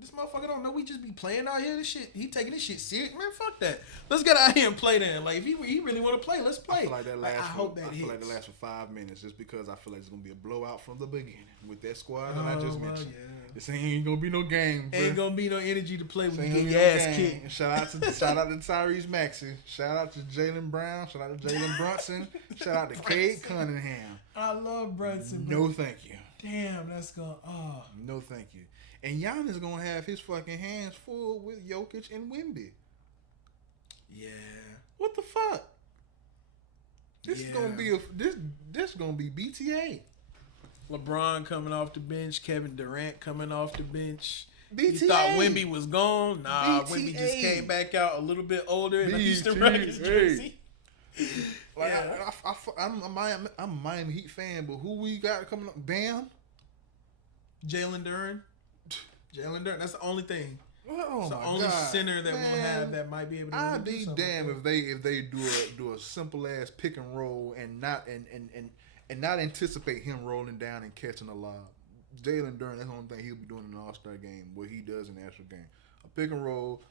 this motherfucker don't know we just be playing out here. This shit, he taking this shit serious, man. Fuck that. Let's get out here and play then. Like if he really want to play, let's play. I feel like that lasts. I hope that I hits. feel like that lasts for 5 minutes, just because I feel like it's gonna be a blowout from the beginning with that squad that I just mentioned. Yeah. This ain't gonna be no game. Ain't gonna be no energy to play when you get your ass kicked. Shout out to Tyrese Maxey. Shout out to Jaylen Brown. Shout out to Jalen Brunson. Shout out to Cade Cunningham. I love Brunson. No, thank you. Damn, that's gonna. No, thank you. And Giannis gonna have his fucking hands full with Jokic and Wemby. Yeah. What the fuck? This is gonna be this gonna be BTA. LeBron coming off the bench, Kevin Durant coming off the bench. BTA. You thought Wemby was gone? Nah, BTA. Wemby just came back out a little bit older in the Houston Rockets jersey. Like Yeah. I'm a Miami Heat fan, but who we got coming up? Bam. Jalen Duren. That's the only thing. Oh It's the my only God. center that Man, we'll have that might be able to. I'd really do be something damned like if they do a simple ass pick and roll and not anticipate him rolling down and catching a lob. Jalen Duren, that's the only thing he'll be doing in the All-Star game, what he does in the actual game. A pick and roll,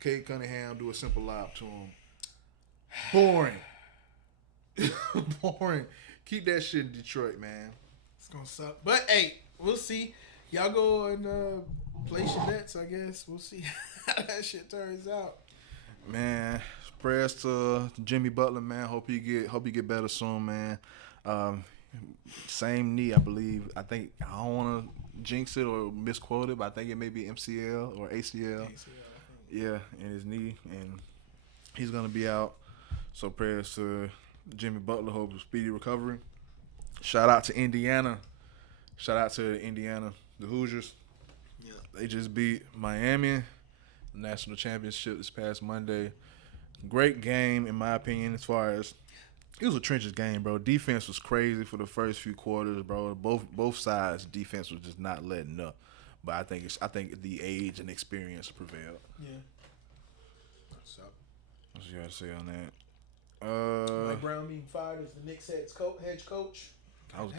Cade Cunningham do a simple lob to him. Boring. Boring. Keep that shit in Detroit, man. It's gonna suck. But hey, we'll see. Y'all go and place your bets, I guess. We'll see how that shit turns out. Man, prayers to Jimmy Butler, man. Hope he get better soon, man. Same knee, I believe. I don't want to jinx it or misquote it, but I think it may be MCL or ACL. Yeah, in his knee, and he's gonna be out. So prayers to Jimmy Butler. Hope a speedy recovery. Shout out to Indiana. The Hoosiers. Yeah. They just beat Miami, national championship this past Monday. Great game, in my opinion, as far as it was a trenches game, bro. Defense was crazy for the first few quarters, bro. Both sides, defense was just not letting up. But I think the age and experience prevailed. Yeah. What's up? What you gotta say on that? Mike Brown being fired as the Knicks head coach. I was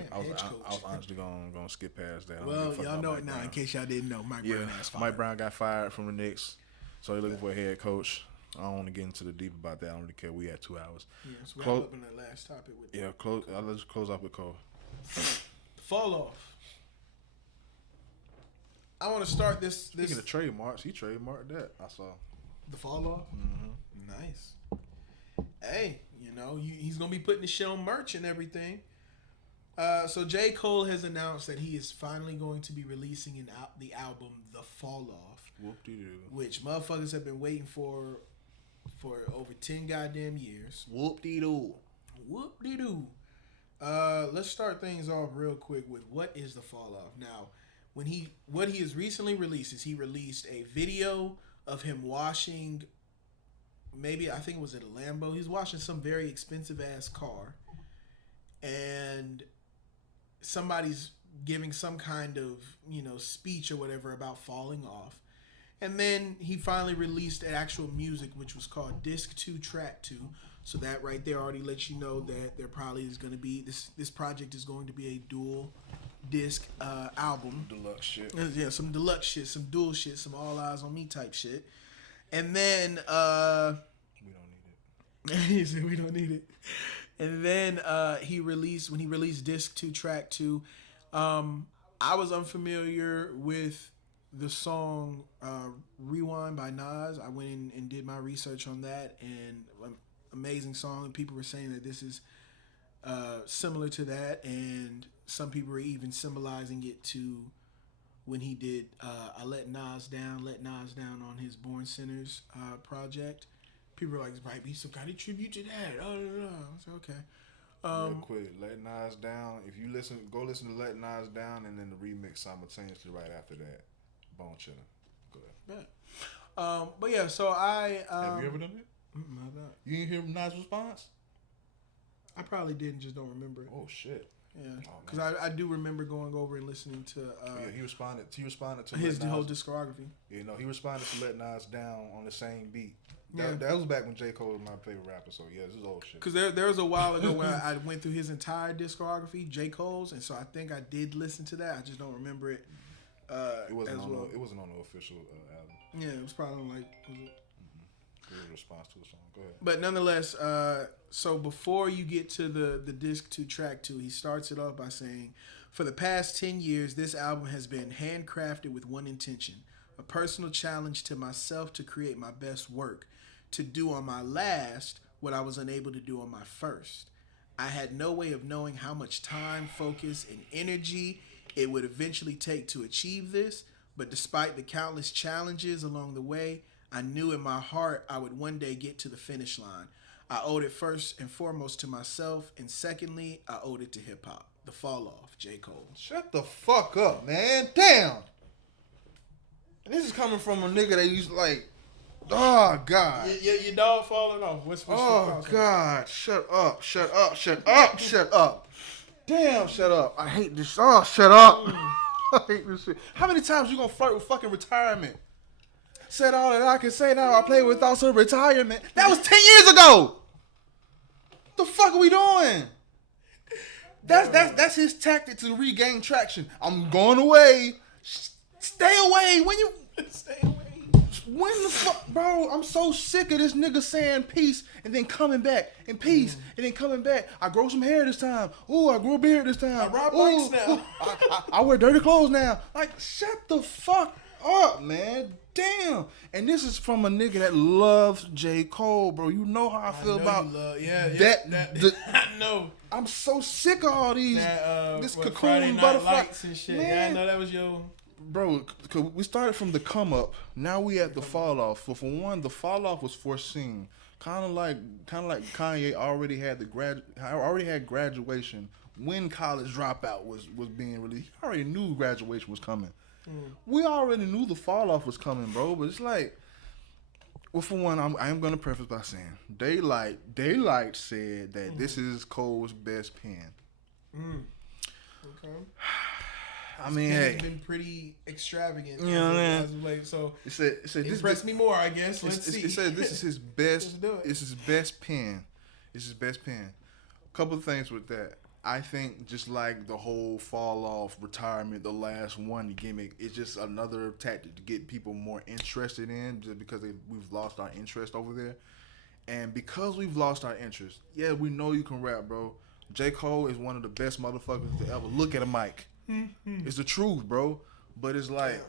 honestly gonna skip past that. I don't Well, give a fuck y'all about know Mike it now. Brown. In case y'all didn't know, Mike Brown has fired. Mike Brown got fired from the Knicks, so they're looking for a head coach. I don't want to get into the deep about that. I don't really care. We had 2 hours. Yeah, let's wrap up on that last topic with Let's close up with Cole. fall off. I want to start this. Speaking of trademarks, he trademarked that. I saw. The fall off. Mm-hmm. Nice. Hey, he's gonna be putting the shit on merch and everything. So J. Cole has announced that he is finally going to be releasing the album "The Fall Off," Whoop-de-doo. which motherfuckers have been waiting for over 10 goddamn years. Whoop-de-doo. Whoop-de-doo. Let's start things off real quick with what is the fall off. Now, what he has recently released is he released a video of him washing, maybe I think it was at a Lambo. He's washing some very expensive ass car, and somebody's giving some kind of speech or whatever about falling off. And then he finally released actual music, which was called Disc 2 Track 2. So that right there already lets you know that there probably is going to be this project is going to be a dual disc album. Deluxe shit. Yeah, some deluxe shit, some dual shit, some all eyes on me type shit. And then We don't need it. he said we don't need it. And then when he released Disc 2 Track 2, I was unfamiliar with the song Rewind by Nas. I went in and did my research on that, and amazing song. And people were saying that this is similar to that, and some people were even symbolizing it to when he did I Let Nas Down on his Born Sinners project. People were like, right, be some kind of tribute to that. Oh, no. I said, okay. Real quick, Let Nas Down. If you go listen to Let Nas Down and then the remix simultaneously right after that. Bone chilling. Go ahead. Yeah. But yeah, so I Have you ever done it? I've not. You didn't hear Nas' response? I probably didn't, just don't remember it. Oh shit. Yeah, because I do remember going over and listening to. He responded to his Let whole Nas, discography. he responded to Let Nas Down on the same beat. Yeah. That was back when J. Cole was my favorite rapper. So yeah, this is old shit. Because there was a while ago when I went through his entire discography, J. Cole's, and so I think I did listen to that. I just don't remember it. It wasn't on the official album. Yeah, it was probably on It was a response to a song. Go ahead. But nonetheless, so before you get to the disc 2, track 2, he starts it off by saying, "For the past 10 years, this album has been handcrafted with one intention, a personal challenge to myself to create my best work, to do on my last what I was unable to do on my first. I had no way of knowing how much time, focus, and energy it would eventually take to achieve this, but despite the countless challenges along the way, I knew in my heart I would one day get to the finish line. I owed it first and foremost to myself, and secondly, I owed it to hip-hop. The Fall Off, J. Cole." Shut the fuck up, man. Damn. And this is coming from a nigga that used to like, oh, God. Your dog falling off. What's Oh, God. Shut up. Shut up. Shut up. Shut up. Damn, shut up. I hate this. Oh, shut up. I hate this shit. How many times you gonna flirt with fucking retirement? Said all that I can say now. I play with thoughts of retirement. That was 10 years ago. The fuck are we doing? That's his tactic to regain traction. I'm going away. Stay away. Stay away. When the fuck, bro? I'm so sick of this nigga saying peace and then coming back and peace and then coming back. I grow some hair this time. Ooh, I grew a beard this time. I ride bikes now. I wear dirty clothes now. Like, shut the fuck up, man. Damn. And this is from a nigga that loves J. Cole, bro. You know how I feel about that. I know. I'm so sick of all these this cocoon butterfly lights and shit. Man. Yeah, I know that was your. Bro, cause we started from the come up. Now we at the fall off. For one, the fall off was foreseen. Kind of like Kanye already had graduation when College Dropout was being released. He already knew graduation was coming. We already knew the fall off was coming, bro. But it's like, well, for one, I am gonna preface by saying Daylight said that this is Cole's best pen. Okay. I mean, hey, it's been pretty extravagant. You know what I mean? So it said impress me more, I guess. Let's see. It said this is his best. Let's do it. It's his best pen. It's his best pen. Couple of things with that. I think just like the whole fall off retirement, the last one gimmick, it's just another tactic to get people more interested in, just because we've lost our interest over there. And because we've lost our interest, yeah, we know you can rap, bro. J. Cole is one of the best motherfuckers to ever look at a mic. It's the truth, bro. But it's like,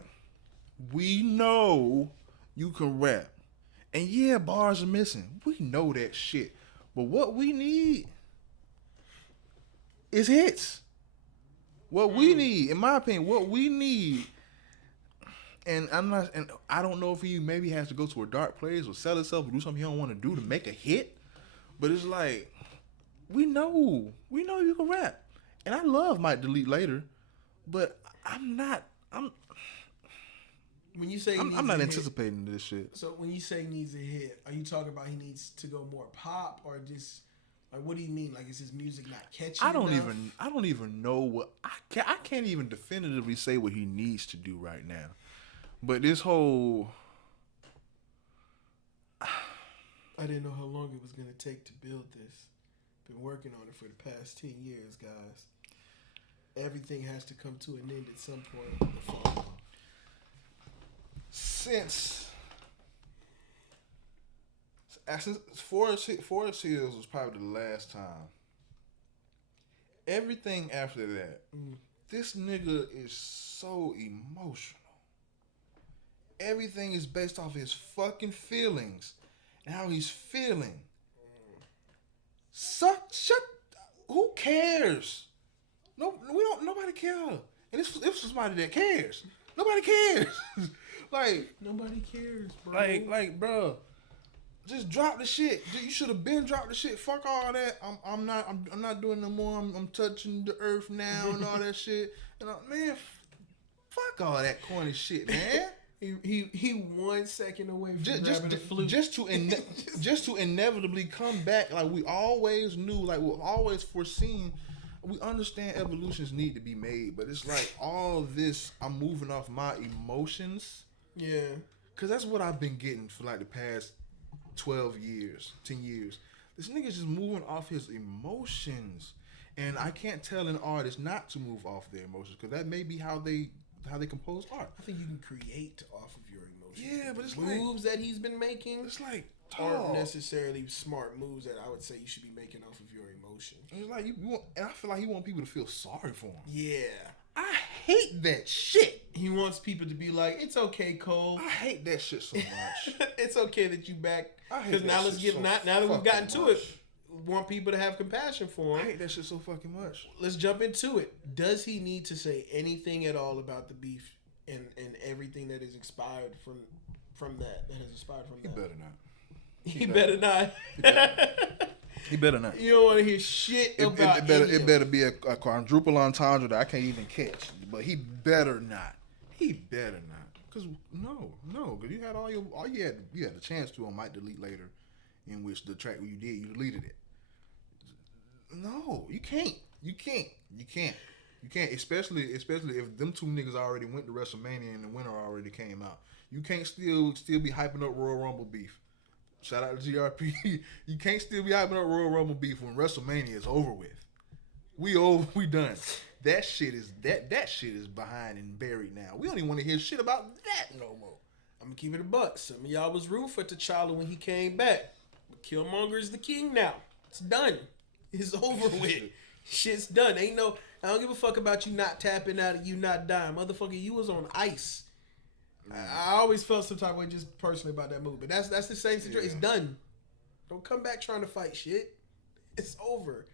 we know you can rap. And yeah, bars are missing. We know that shit. But what we need is hits. What we need, in my opinion, what we need, and I don't know if he maybe has to go to a dark place or sell himself or do something he don't want to do to make a hit. But it's like, we know you can rap. And I love Might Delete Later. But when you say I'm not anticipating this shit. So when you say needs a hit, are you talking about he needs to go more pop, or just like, what do you mean? Like, is his music not catchy I don't enough? even know what I can't even definitively say what he needs to do right now. But this whole I didn't know how long it was gonna take to build this. Been working on it for the past 10 years, guys. Everything has to come to an end at some point. Since Forest Hills was probably the last time. Everything after that, this nigga is so emotional. Everything is based off his fucking feelings and how he's feeling. Shut. Who cares? No, we don't. Nobody cares. And this was somebody that cares. Nobody cares. Like, nobody cares, bro. Like, bro, just drop the shit. You should have been dropped the shit. Fuck all that. I'm not doing no more. I'm touching the earth now and all that shit. And man, fuck all that corny shit, man. He 1 second away from grabbing the flute. Just to inevitably come back, like we always knew, like we always foreseen. we understand evolutions need to be made, but it's like all this, I'm moving off my emotions. Yeah. Because that's what I've been getting for like the past 12 years, 10 years. This nigga's just moving off his emotions. And I can't tell an artist not to move off their emotions, because that may be how they compose art. I think you can create off of your emotions. Yeah, but it's moves that he's been making. It's like aren't necessarily smart moves that I would say you should be making off of your emotions. It's like you want, and I feel like he want people to feel sorry for him. Yeah. I hate that shit. He wants people to be like, it's okay, Cole. I hate that shit so much. It's okay that you back. I hate Because now that let's shit get so now that we've gotten fucking to much. it, want people to have compassion for I him. hate that shit so fucking much. Let's jump into it. Does he need to say anything at all about the beef and everything that is inspired from that has inspired from He that? better not. He better not. He better not. You don't want to hear shit about It better be a quadruple entendre that I can't even catch. But he better not. He better not. Cause no. Cause you had you had a chance to on Might Delete Later, in which the track you deleted it. No, you can't. Especially if them two niggas already went to WrestleMania and the winner already came out. You can't still be hyping up Royal Rumble beef. Shout out to GRP. You can't still be hyping up Royal Rumble beef when WrestleMania is over with. We done. That shit is behind and buried now. We don't even want to hear shit about that no more. I'm gonna keep it a buck. Some of y'all was rooting for T'Challa when he came back. But Killmonger is the king now. It's done. It's over with. Shit's done. I don't give a fuck about you not tapping out and you not dying. Motherfucker, you was on ice. I always felt some type of way just personally about that movie. But that's the same situation. Yeah. It's done. Don't come back trying to fight shit. It's over.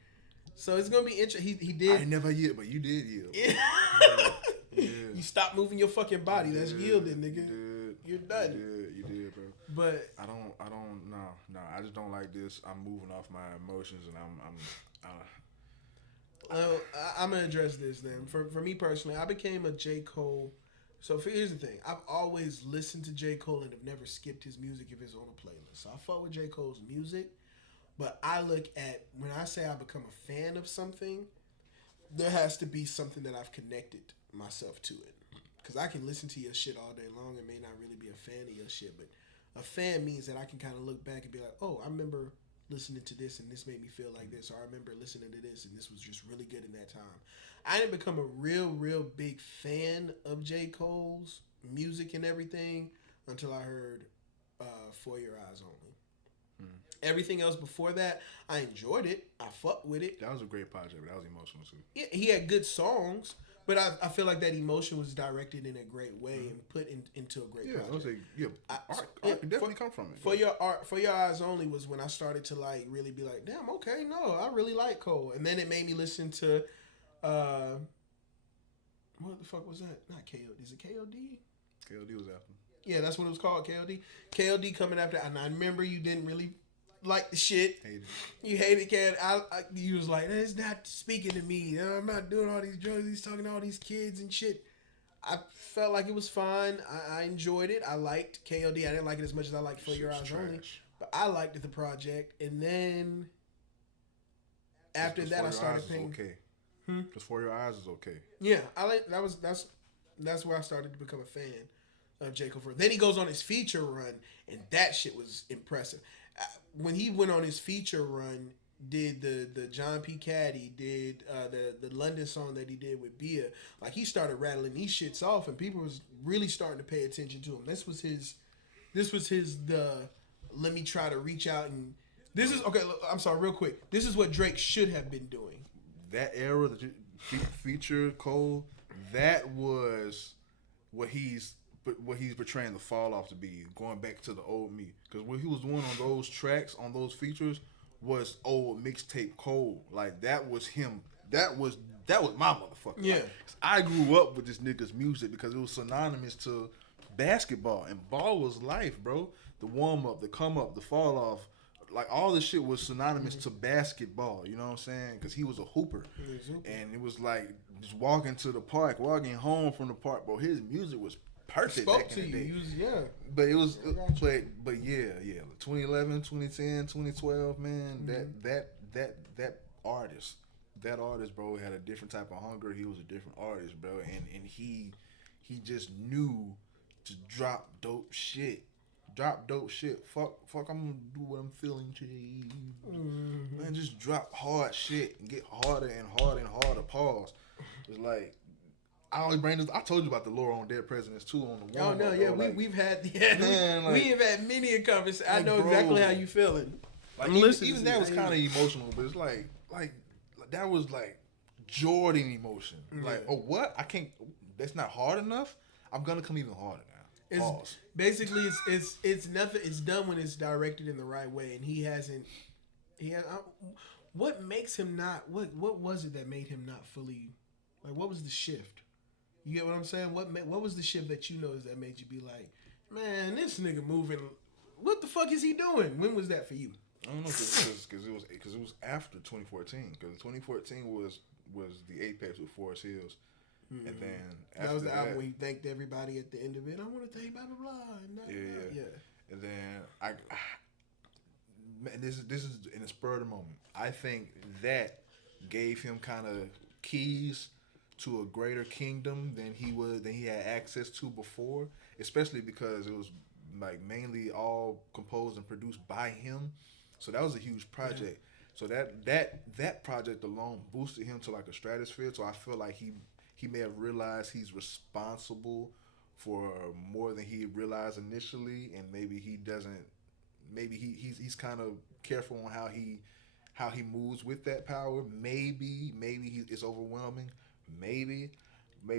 So it's gonna be interesting. He did. I never yield, but you did yield. Yeah. You stopped moving your fucking body. That's yielding, nigga. You're done. You did, bro. But I don't. No. I just don't like this. I'm moving off my emotions, and I'm gonna address this then. For me personally, I became a J. Cole. So here's the thing. I've always listened to J. Cole and have never skipped his music if it's on a playlist. So I fuck with J. Cole's music, but I look at, when I say I become a fan of something, there has to be something that I've connected myself to it. Because I can listen to your shit all day long and may not really be a fan of your shit, but a fan means that I can kind of look back and be like, oh, I remember listening to this and this made me feel like this, or I remember listening to this and this was just really good in that time. I didn't become a real big fan of J. Cole's music and everything until I heard For Your Eyes Only. Everything else before that, I enjoyed it. I fucked with it. That was a great project, but that was emotional too. Yeah, he had good songs, but I feel like that emotion was directed in a great way and put into a great project. Art can definitely come from it. For Your Eyes Only was when I started to like really be like, damn, okay, no, I really like Cole. And then it made me listen to what the fuck was that? Not KOD. Is it KOD? KOD was after. Yeah, that's what it was called, KOD. KOD coming after, and I remember you didn't really like the shit. Hated it. You hated KOD. You was like, it's not speaking to me. I'm not doing all these drugs. He's talking to all these kids and shit. I felt like it was fine. I enjoyed it. I liked KOD. I didn't like it as much as I liked For Your Eyes Only. But I liked the project. And then after that, I started paying. Okay. Because For Your Eyes is okay. Yeah, I like that's where I started to become a fan of J. Cole. Then he goes on his feature run, and that shit was impressive. When he went on his feature run, did the John P. Caddy, did the London song that he did with Bia, like he started rattling these shits off, and people was really starting to pay attention to him. This was his let me try to reach out and this is okay. Look, I'm sorry, real quick. This is what Drake should have been doing. That era that you featured Cole, that was what he's portraying the fall off to be, going back to the old me. Because what he was doing on those tracks, on those features, was old mixtape Cole. Like that was him. That was my motherfucker. Yeah. Like, I grew up with this nigga's music because it was synonymous to basketball, and ball was life, bro. The warm up, the come up, the fall off. Like, all this shit was synonymous to basketball, you know what I'm saying? Because he was a hooper. And it was like, just walking to the park, walking home from the park, bro, his music was perfect back in the day. But it was, but yeah, 2011, 2010, 2012, man, that artist that artist, bro, had a different type of hunger. He was a different artist, bro, and he just knew to drop dope shit. Drop dope shit. Fuck, I'm gonna do what I'm feeling today. Man, just drop hard shit and get harder and harder and harder. Pause. It's like I always bring this. I told you about the lore on Dead Presidents too on the Oh one. no, yeah, like, we've had man, we have had many a conversation. I like, know bro, exactly how you feeling. like I'm even, listening even to that you. was kind of emotional, but it's like that was like Jordan emotion. Like, oh what? I can't. That's not hard enough. I'm gonna come even harder now. Pause. Basically, it's nothing. It's done when it's directed in the right way, and he hasn't. What makes him not? What was it that made him not fully? Like, what was the shift? You get what I'm saying? What was the shift that you noticed that made you be like, man, this nigga moving? What the fuck is he doing? When was that for you? I don't know because it was after 2014 because 2014 was the Apex with Forest Hills, and then after that was the album where he thanked everybody at the end of it. I want to thank blah blah blah. And yeah. And then man, this is in the spur of the moment. I think that gave him kind of keys to a greater kingdom than he had access to before, especially because it was like mainly all composed and produced by him. So that was a huge project. So that project alone boosted him to like a stratosphere. So I feel like he may have realized he's responsible for more than he realized initially, and maybe he doesn't. Maybe he's kind of careful on how he moves with that power. Maybe it's overwhelming. Maybe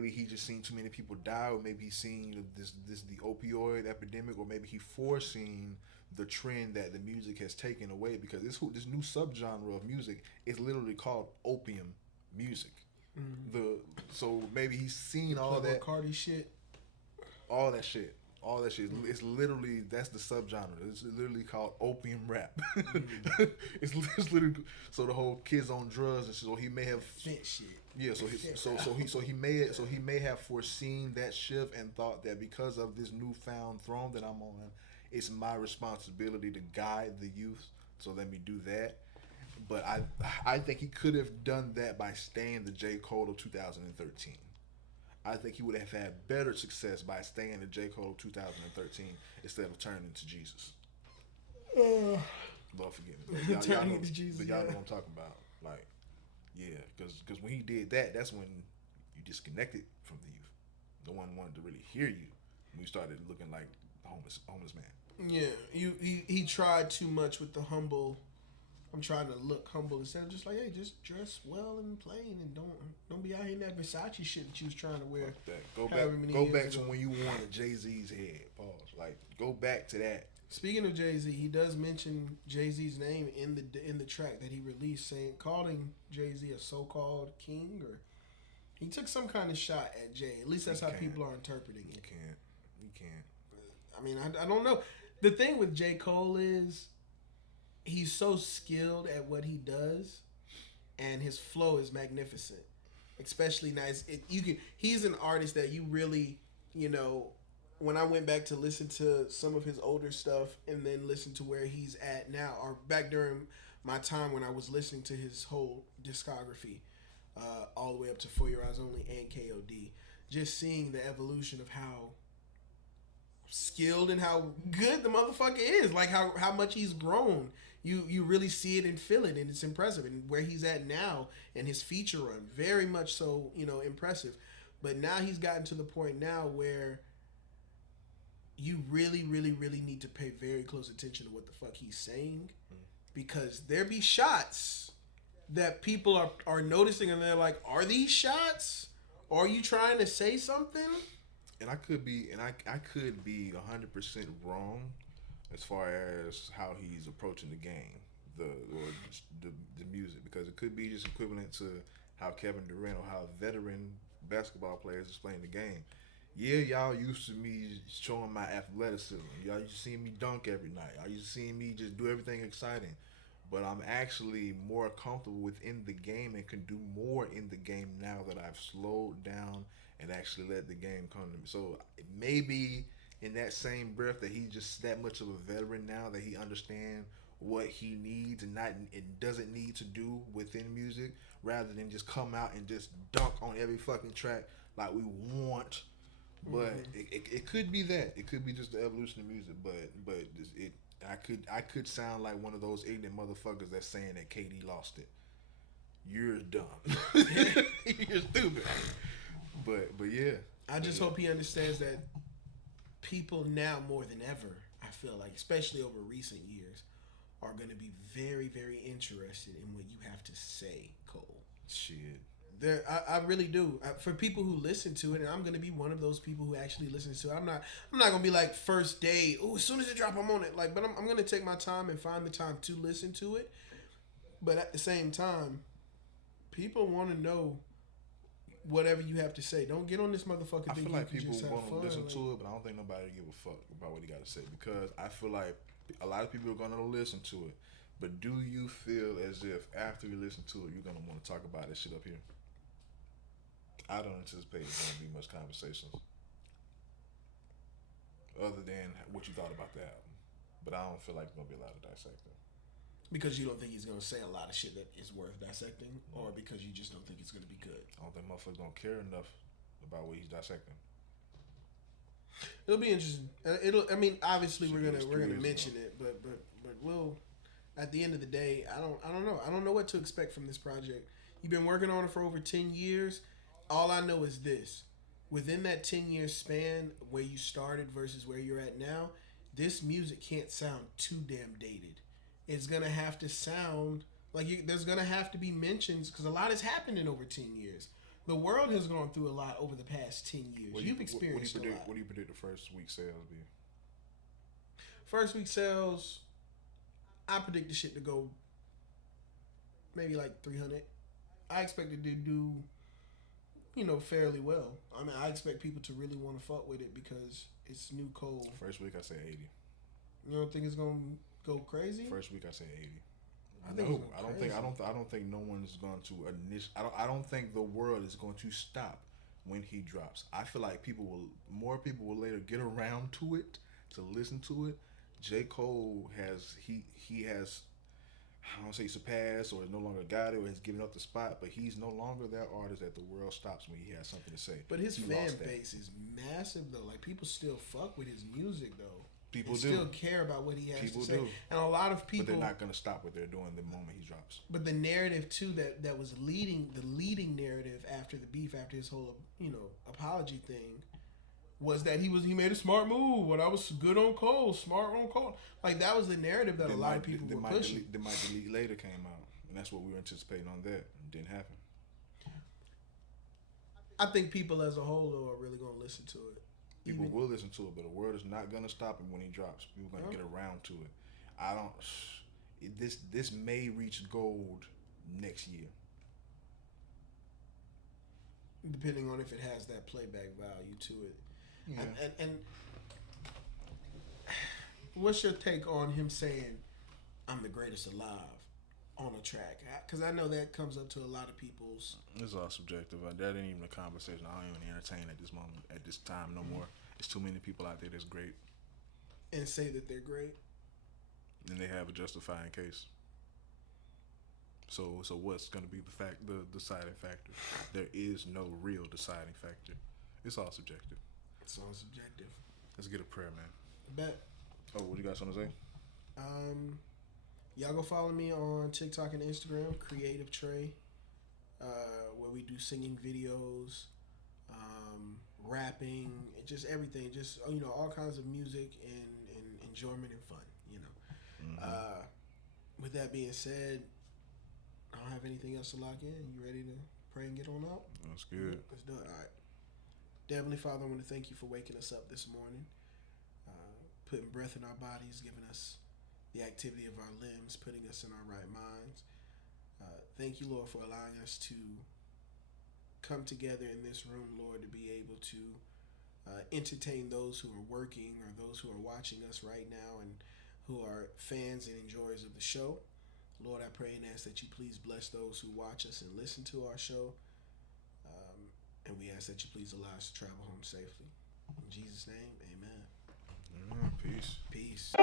he just seen too many people die, or maybe he's seen the opioid epidemic, or maybe he foreseen the trend that the music has taken away, because this new subgenre of music is literally called opium music. So maybe he's seen all that Cardi shit. all that shit. It's literally, that's the subgenre. It's literally called opium rap. It's literally, so the whole kids on drugs, and so he may have Fit shit. yeah. He may have foreseen that shift and thought that because of this newfound throne that I'm on, it's my responsibility to guide the youth. So let me do that. But I think he could have done that by staying the J. Cole of 2013. I think he would have had better success by staying the J. Cole of 2013 instead of turning to Jesus. Lord forgive me. Y'all know, to Jesus, but y'all know what I'm talking about. Like, yeah, because when he did that, that's when you disconnected from the youth. No one wanted to really hear you when you started looking like a homeless man. Yeah, he tried too much with the humble. I'm trying to look humble instead of just like, hey, just dress well and plain, and don't be out here in that Versace shit that you was trying to wear. Go back to when you wanted Jay-Z's head. Pause. Like, go back to that. Speaking of Jay-Z, he does mention Jay-Z's name in the track that he released, calling Jay-Z a so-called king, or he took some kind of shot at Jay. At least that's how people are interpreting it. You can't. I mean, I don't know. The thing with J. Cole is he's so skilled at what he does, and his flow is magnificent. Especially nice. He's an artist that you really, when I went back to listen to some of his older stuff and then listen to where he's at now, or back during my time when I was listening to his whole discography, all the way up to For Your Eyes Only and KOD, just seeing the evolution of how skilled and how good the motherfucker is, like how much he's grown. You really see it and feel it, and it's impressive. And where he's at now, and his feature run, very much so, impressive. But now he's gotten to the point now where you really, really, really need to pay very close attention to what the fuck he's saying, because there be shots that people are noticing, and they're like, "Are these shots? Are you trying to say something?" And I could be 100% wrong as far as how he's approaching the game, the music, because it could be just equivalent to how Kevin Durant or how veteran basketball players is playing the game. Yeah, y'all used to me showing my athleticism. Y'all used to see me dunk every night. Y'all used to see me just do everything exciting. But I'm actually more comfortable within the game and can do more in the game now that I've slowed down and actually let the game come to me. So maybe in that same breath that he's just that much of a veteran now that he understands what he needs and doesn't need to do within music, rather than just come out and just dunk on every fucking track like we want. But it could be that. It could be just the evolution of music. But I could sound like one of those ignorant motherfuckers that's saying that KD lost it. You're dumb. You're stupid. But yeah. I just hope he understands that people now more than ever, I feel like, especially over recent years, are going to be very, very interested in what you have to say, Cole. Shit. I really do. For people who listen to it, and I'm going to be one of those people who actually listens to it. I'm not going to be like first day, oh, as soon as it drop, I'm on it. Like, but I'm going to take my time and find the time to listen to it. But at the same time, people want to know whatever you have to say. Don't get on this motherfucker. I feel like people want to listen to it, but I don't think nobody give a fuck about what he got to say, because I feel like a lot of people are going to listen to it. But do you feel as if after you listen to it, you're going to want to talk about this shit up here? I don't anticipate there's going to be much conversations other than what you thought about the album. But I don't feel like there's going to be a lot of dissecting. Because you don't think he's going to say a lot of shit that is worth dissecting, or because you just don't think it's going to be good? I don't think motherfuckers don't care enough about what he's dissecting. It'll be interesting. I mean, obviously we're gonna mention it, but we'll. At the end of the day, I don't know. I don't know what to expect from this project. You've been working on it for over 10 years. All I know is this: within that 10-year span, where you started versus where you're at now, this music can't sound too damn dated. It's gonna have to sound like there's gonna have to be mentions, because a lot has happened in over 10 years. The world has gone through a lot over the past 10 years. You've experienced a lot. What do you predict the first week sales be? First week sales, I predict the shit to go maybe like 300. I expect it to do, fairly well. I mean, I expect people to really want to fuck with it because it's new Cole. First week I say 80. You don't think it's gonna go crazy? First week I say 80. I don't think no one is going to I don't think the world is going to stop when he drops. I feel like more people will later get around to it, to listen to it. J. Cole has I don't say surpassed or is no longer got it or has given up the spot, but he's no longer that artist that the world stops when he has something to say. But his fan base is massive though. Like, people still fuck with his music though. People still care about what he has people to say. do. And a lot of people, but they're not going to stop what they're doing the moment he drops. But the narrative too that was leading narrative after the beef, after his whole apology thing, was that he made a smart move. When I was good on Cole, smart on Cole. Like, that was the narrative that a lot of people were pushing. The Mike Delete later came out, and that's what we were anticipating on that. It didn't happen. I think people as a whole though are really going to listen to it. People will listen to it, but the world is not going to stop him when he drops. People are going to get around to it. This may reach gold next year. Depending on if it has that playback value to it. Yeah. And what's your take on him saying, "I'm the greatest alive" on a track? Because I know that comes up to a lot of people's. It's all subjective. That ain't even a conversation I don't even entertain at this moment, at this time, no more. There's too many people out there that's great. And say that they're great. And they have a justifying case. So what's going to be the deciding factor? There is no real deciding factor. It's all subjective. It's all subjective. Let's get a prayer, man. Bet. Oh, what you got something to say? Y'all go follow me on TikTok and Instagram, Creative Trey, where we do singing videos, rapping, just everything, just all kinds of music and enjoyment and fun. Mm-hmm. With that being said, I don't have anything else to lock in. You ready to pray and get on out? That's good. Let's do it. All right. Heavenly Father, I want to thank you for waking us up this morning, putting breath in our bodies, giving us the activity of our limbs, putting us in our right minds. Thank you, Lord, for allowing us to come together in this room, Lord, to be able to entertain those who are working or those who are watching us right now and who are fans and enjoyers of the show. Lord, I pray and ask that you please bless those who watch us and listen to our show. And we ask that you please allow us to travel home safely. In Jesus' name, amen. Peace. Peace.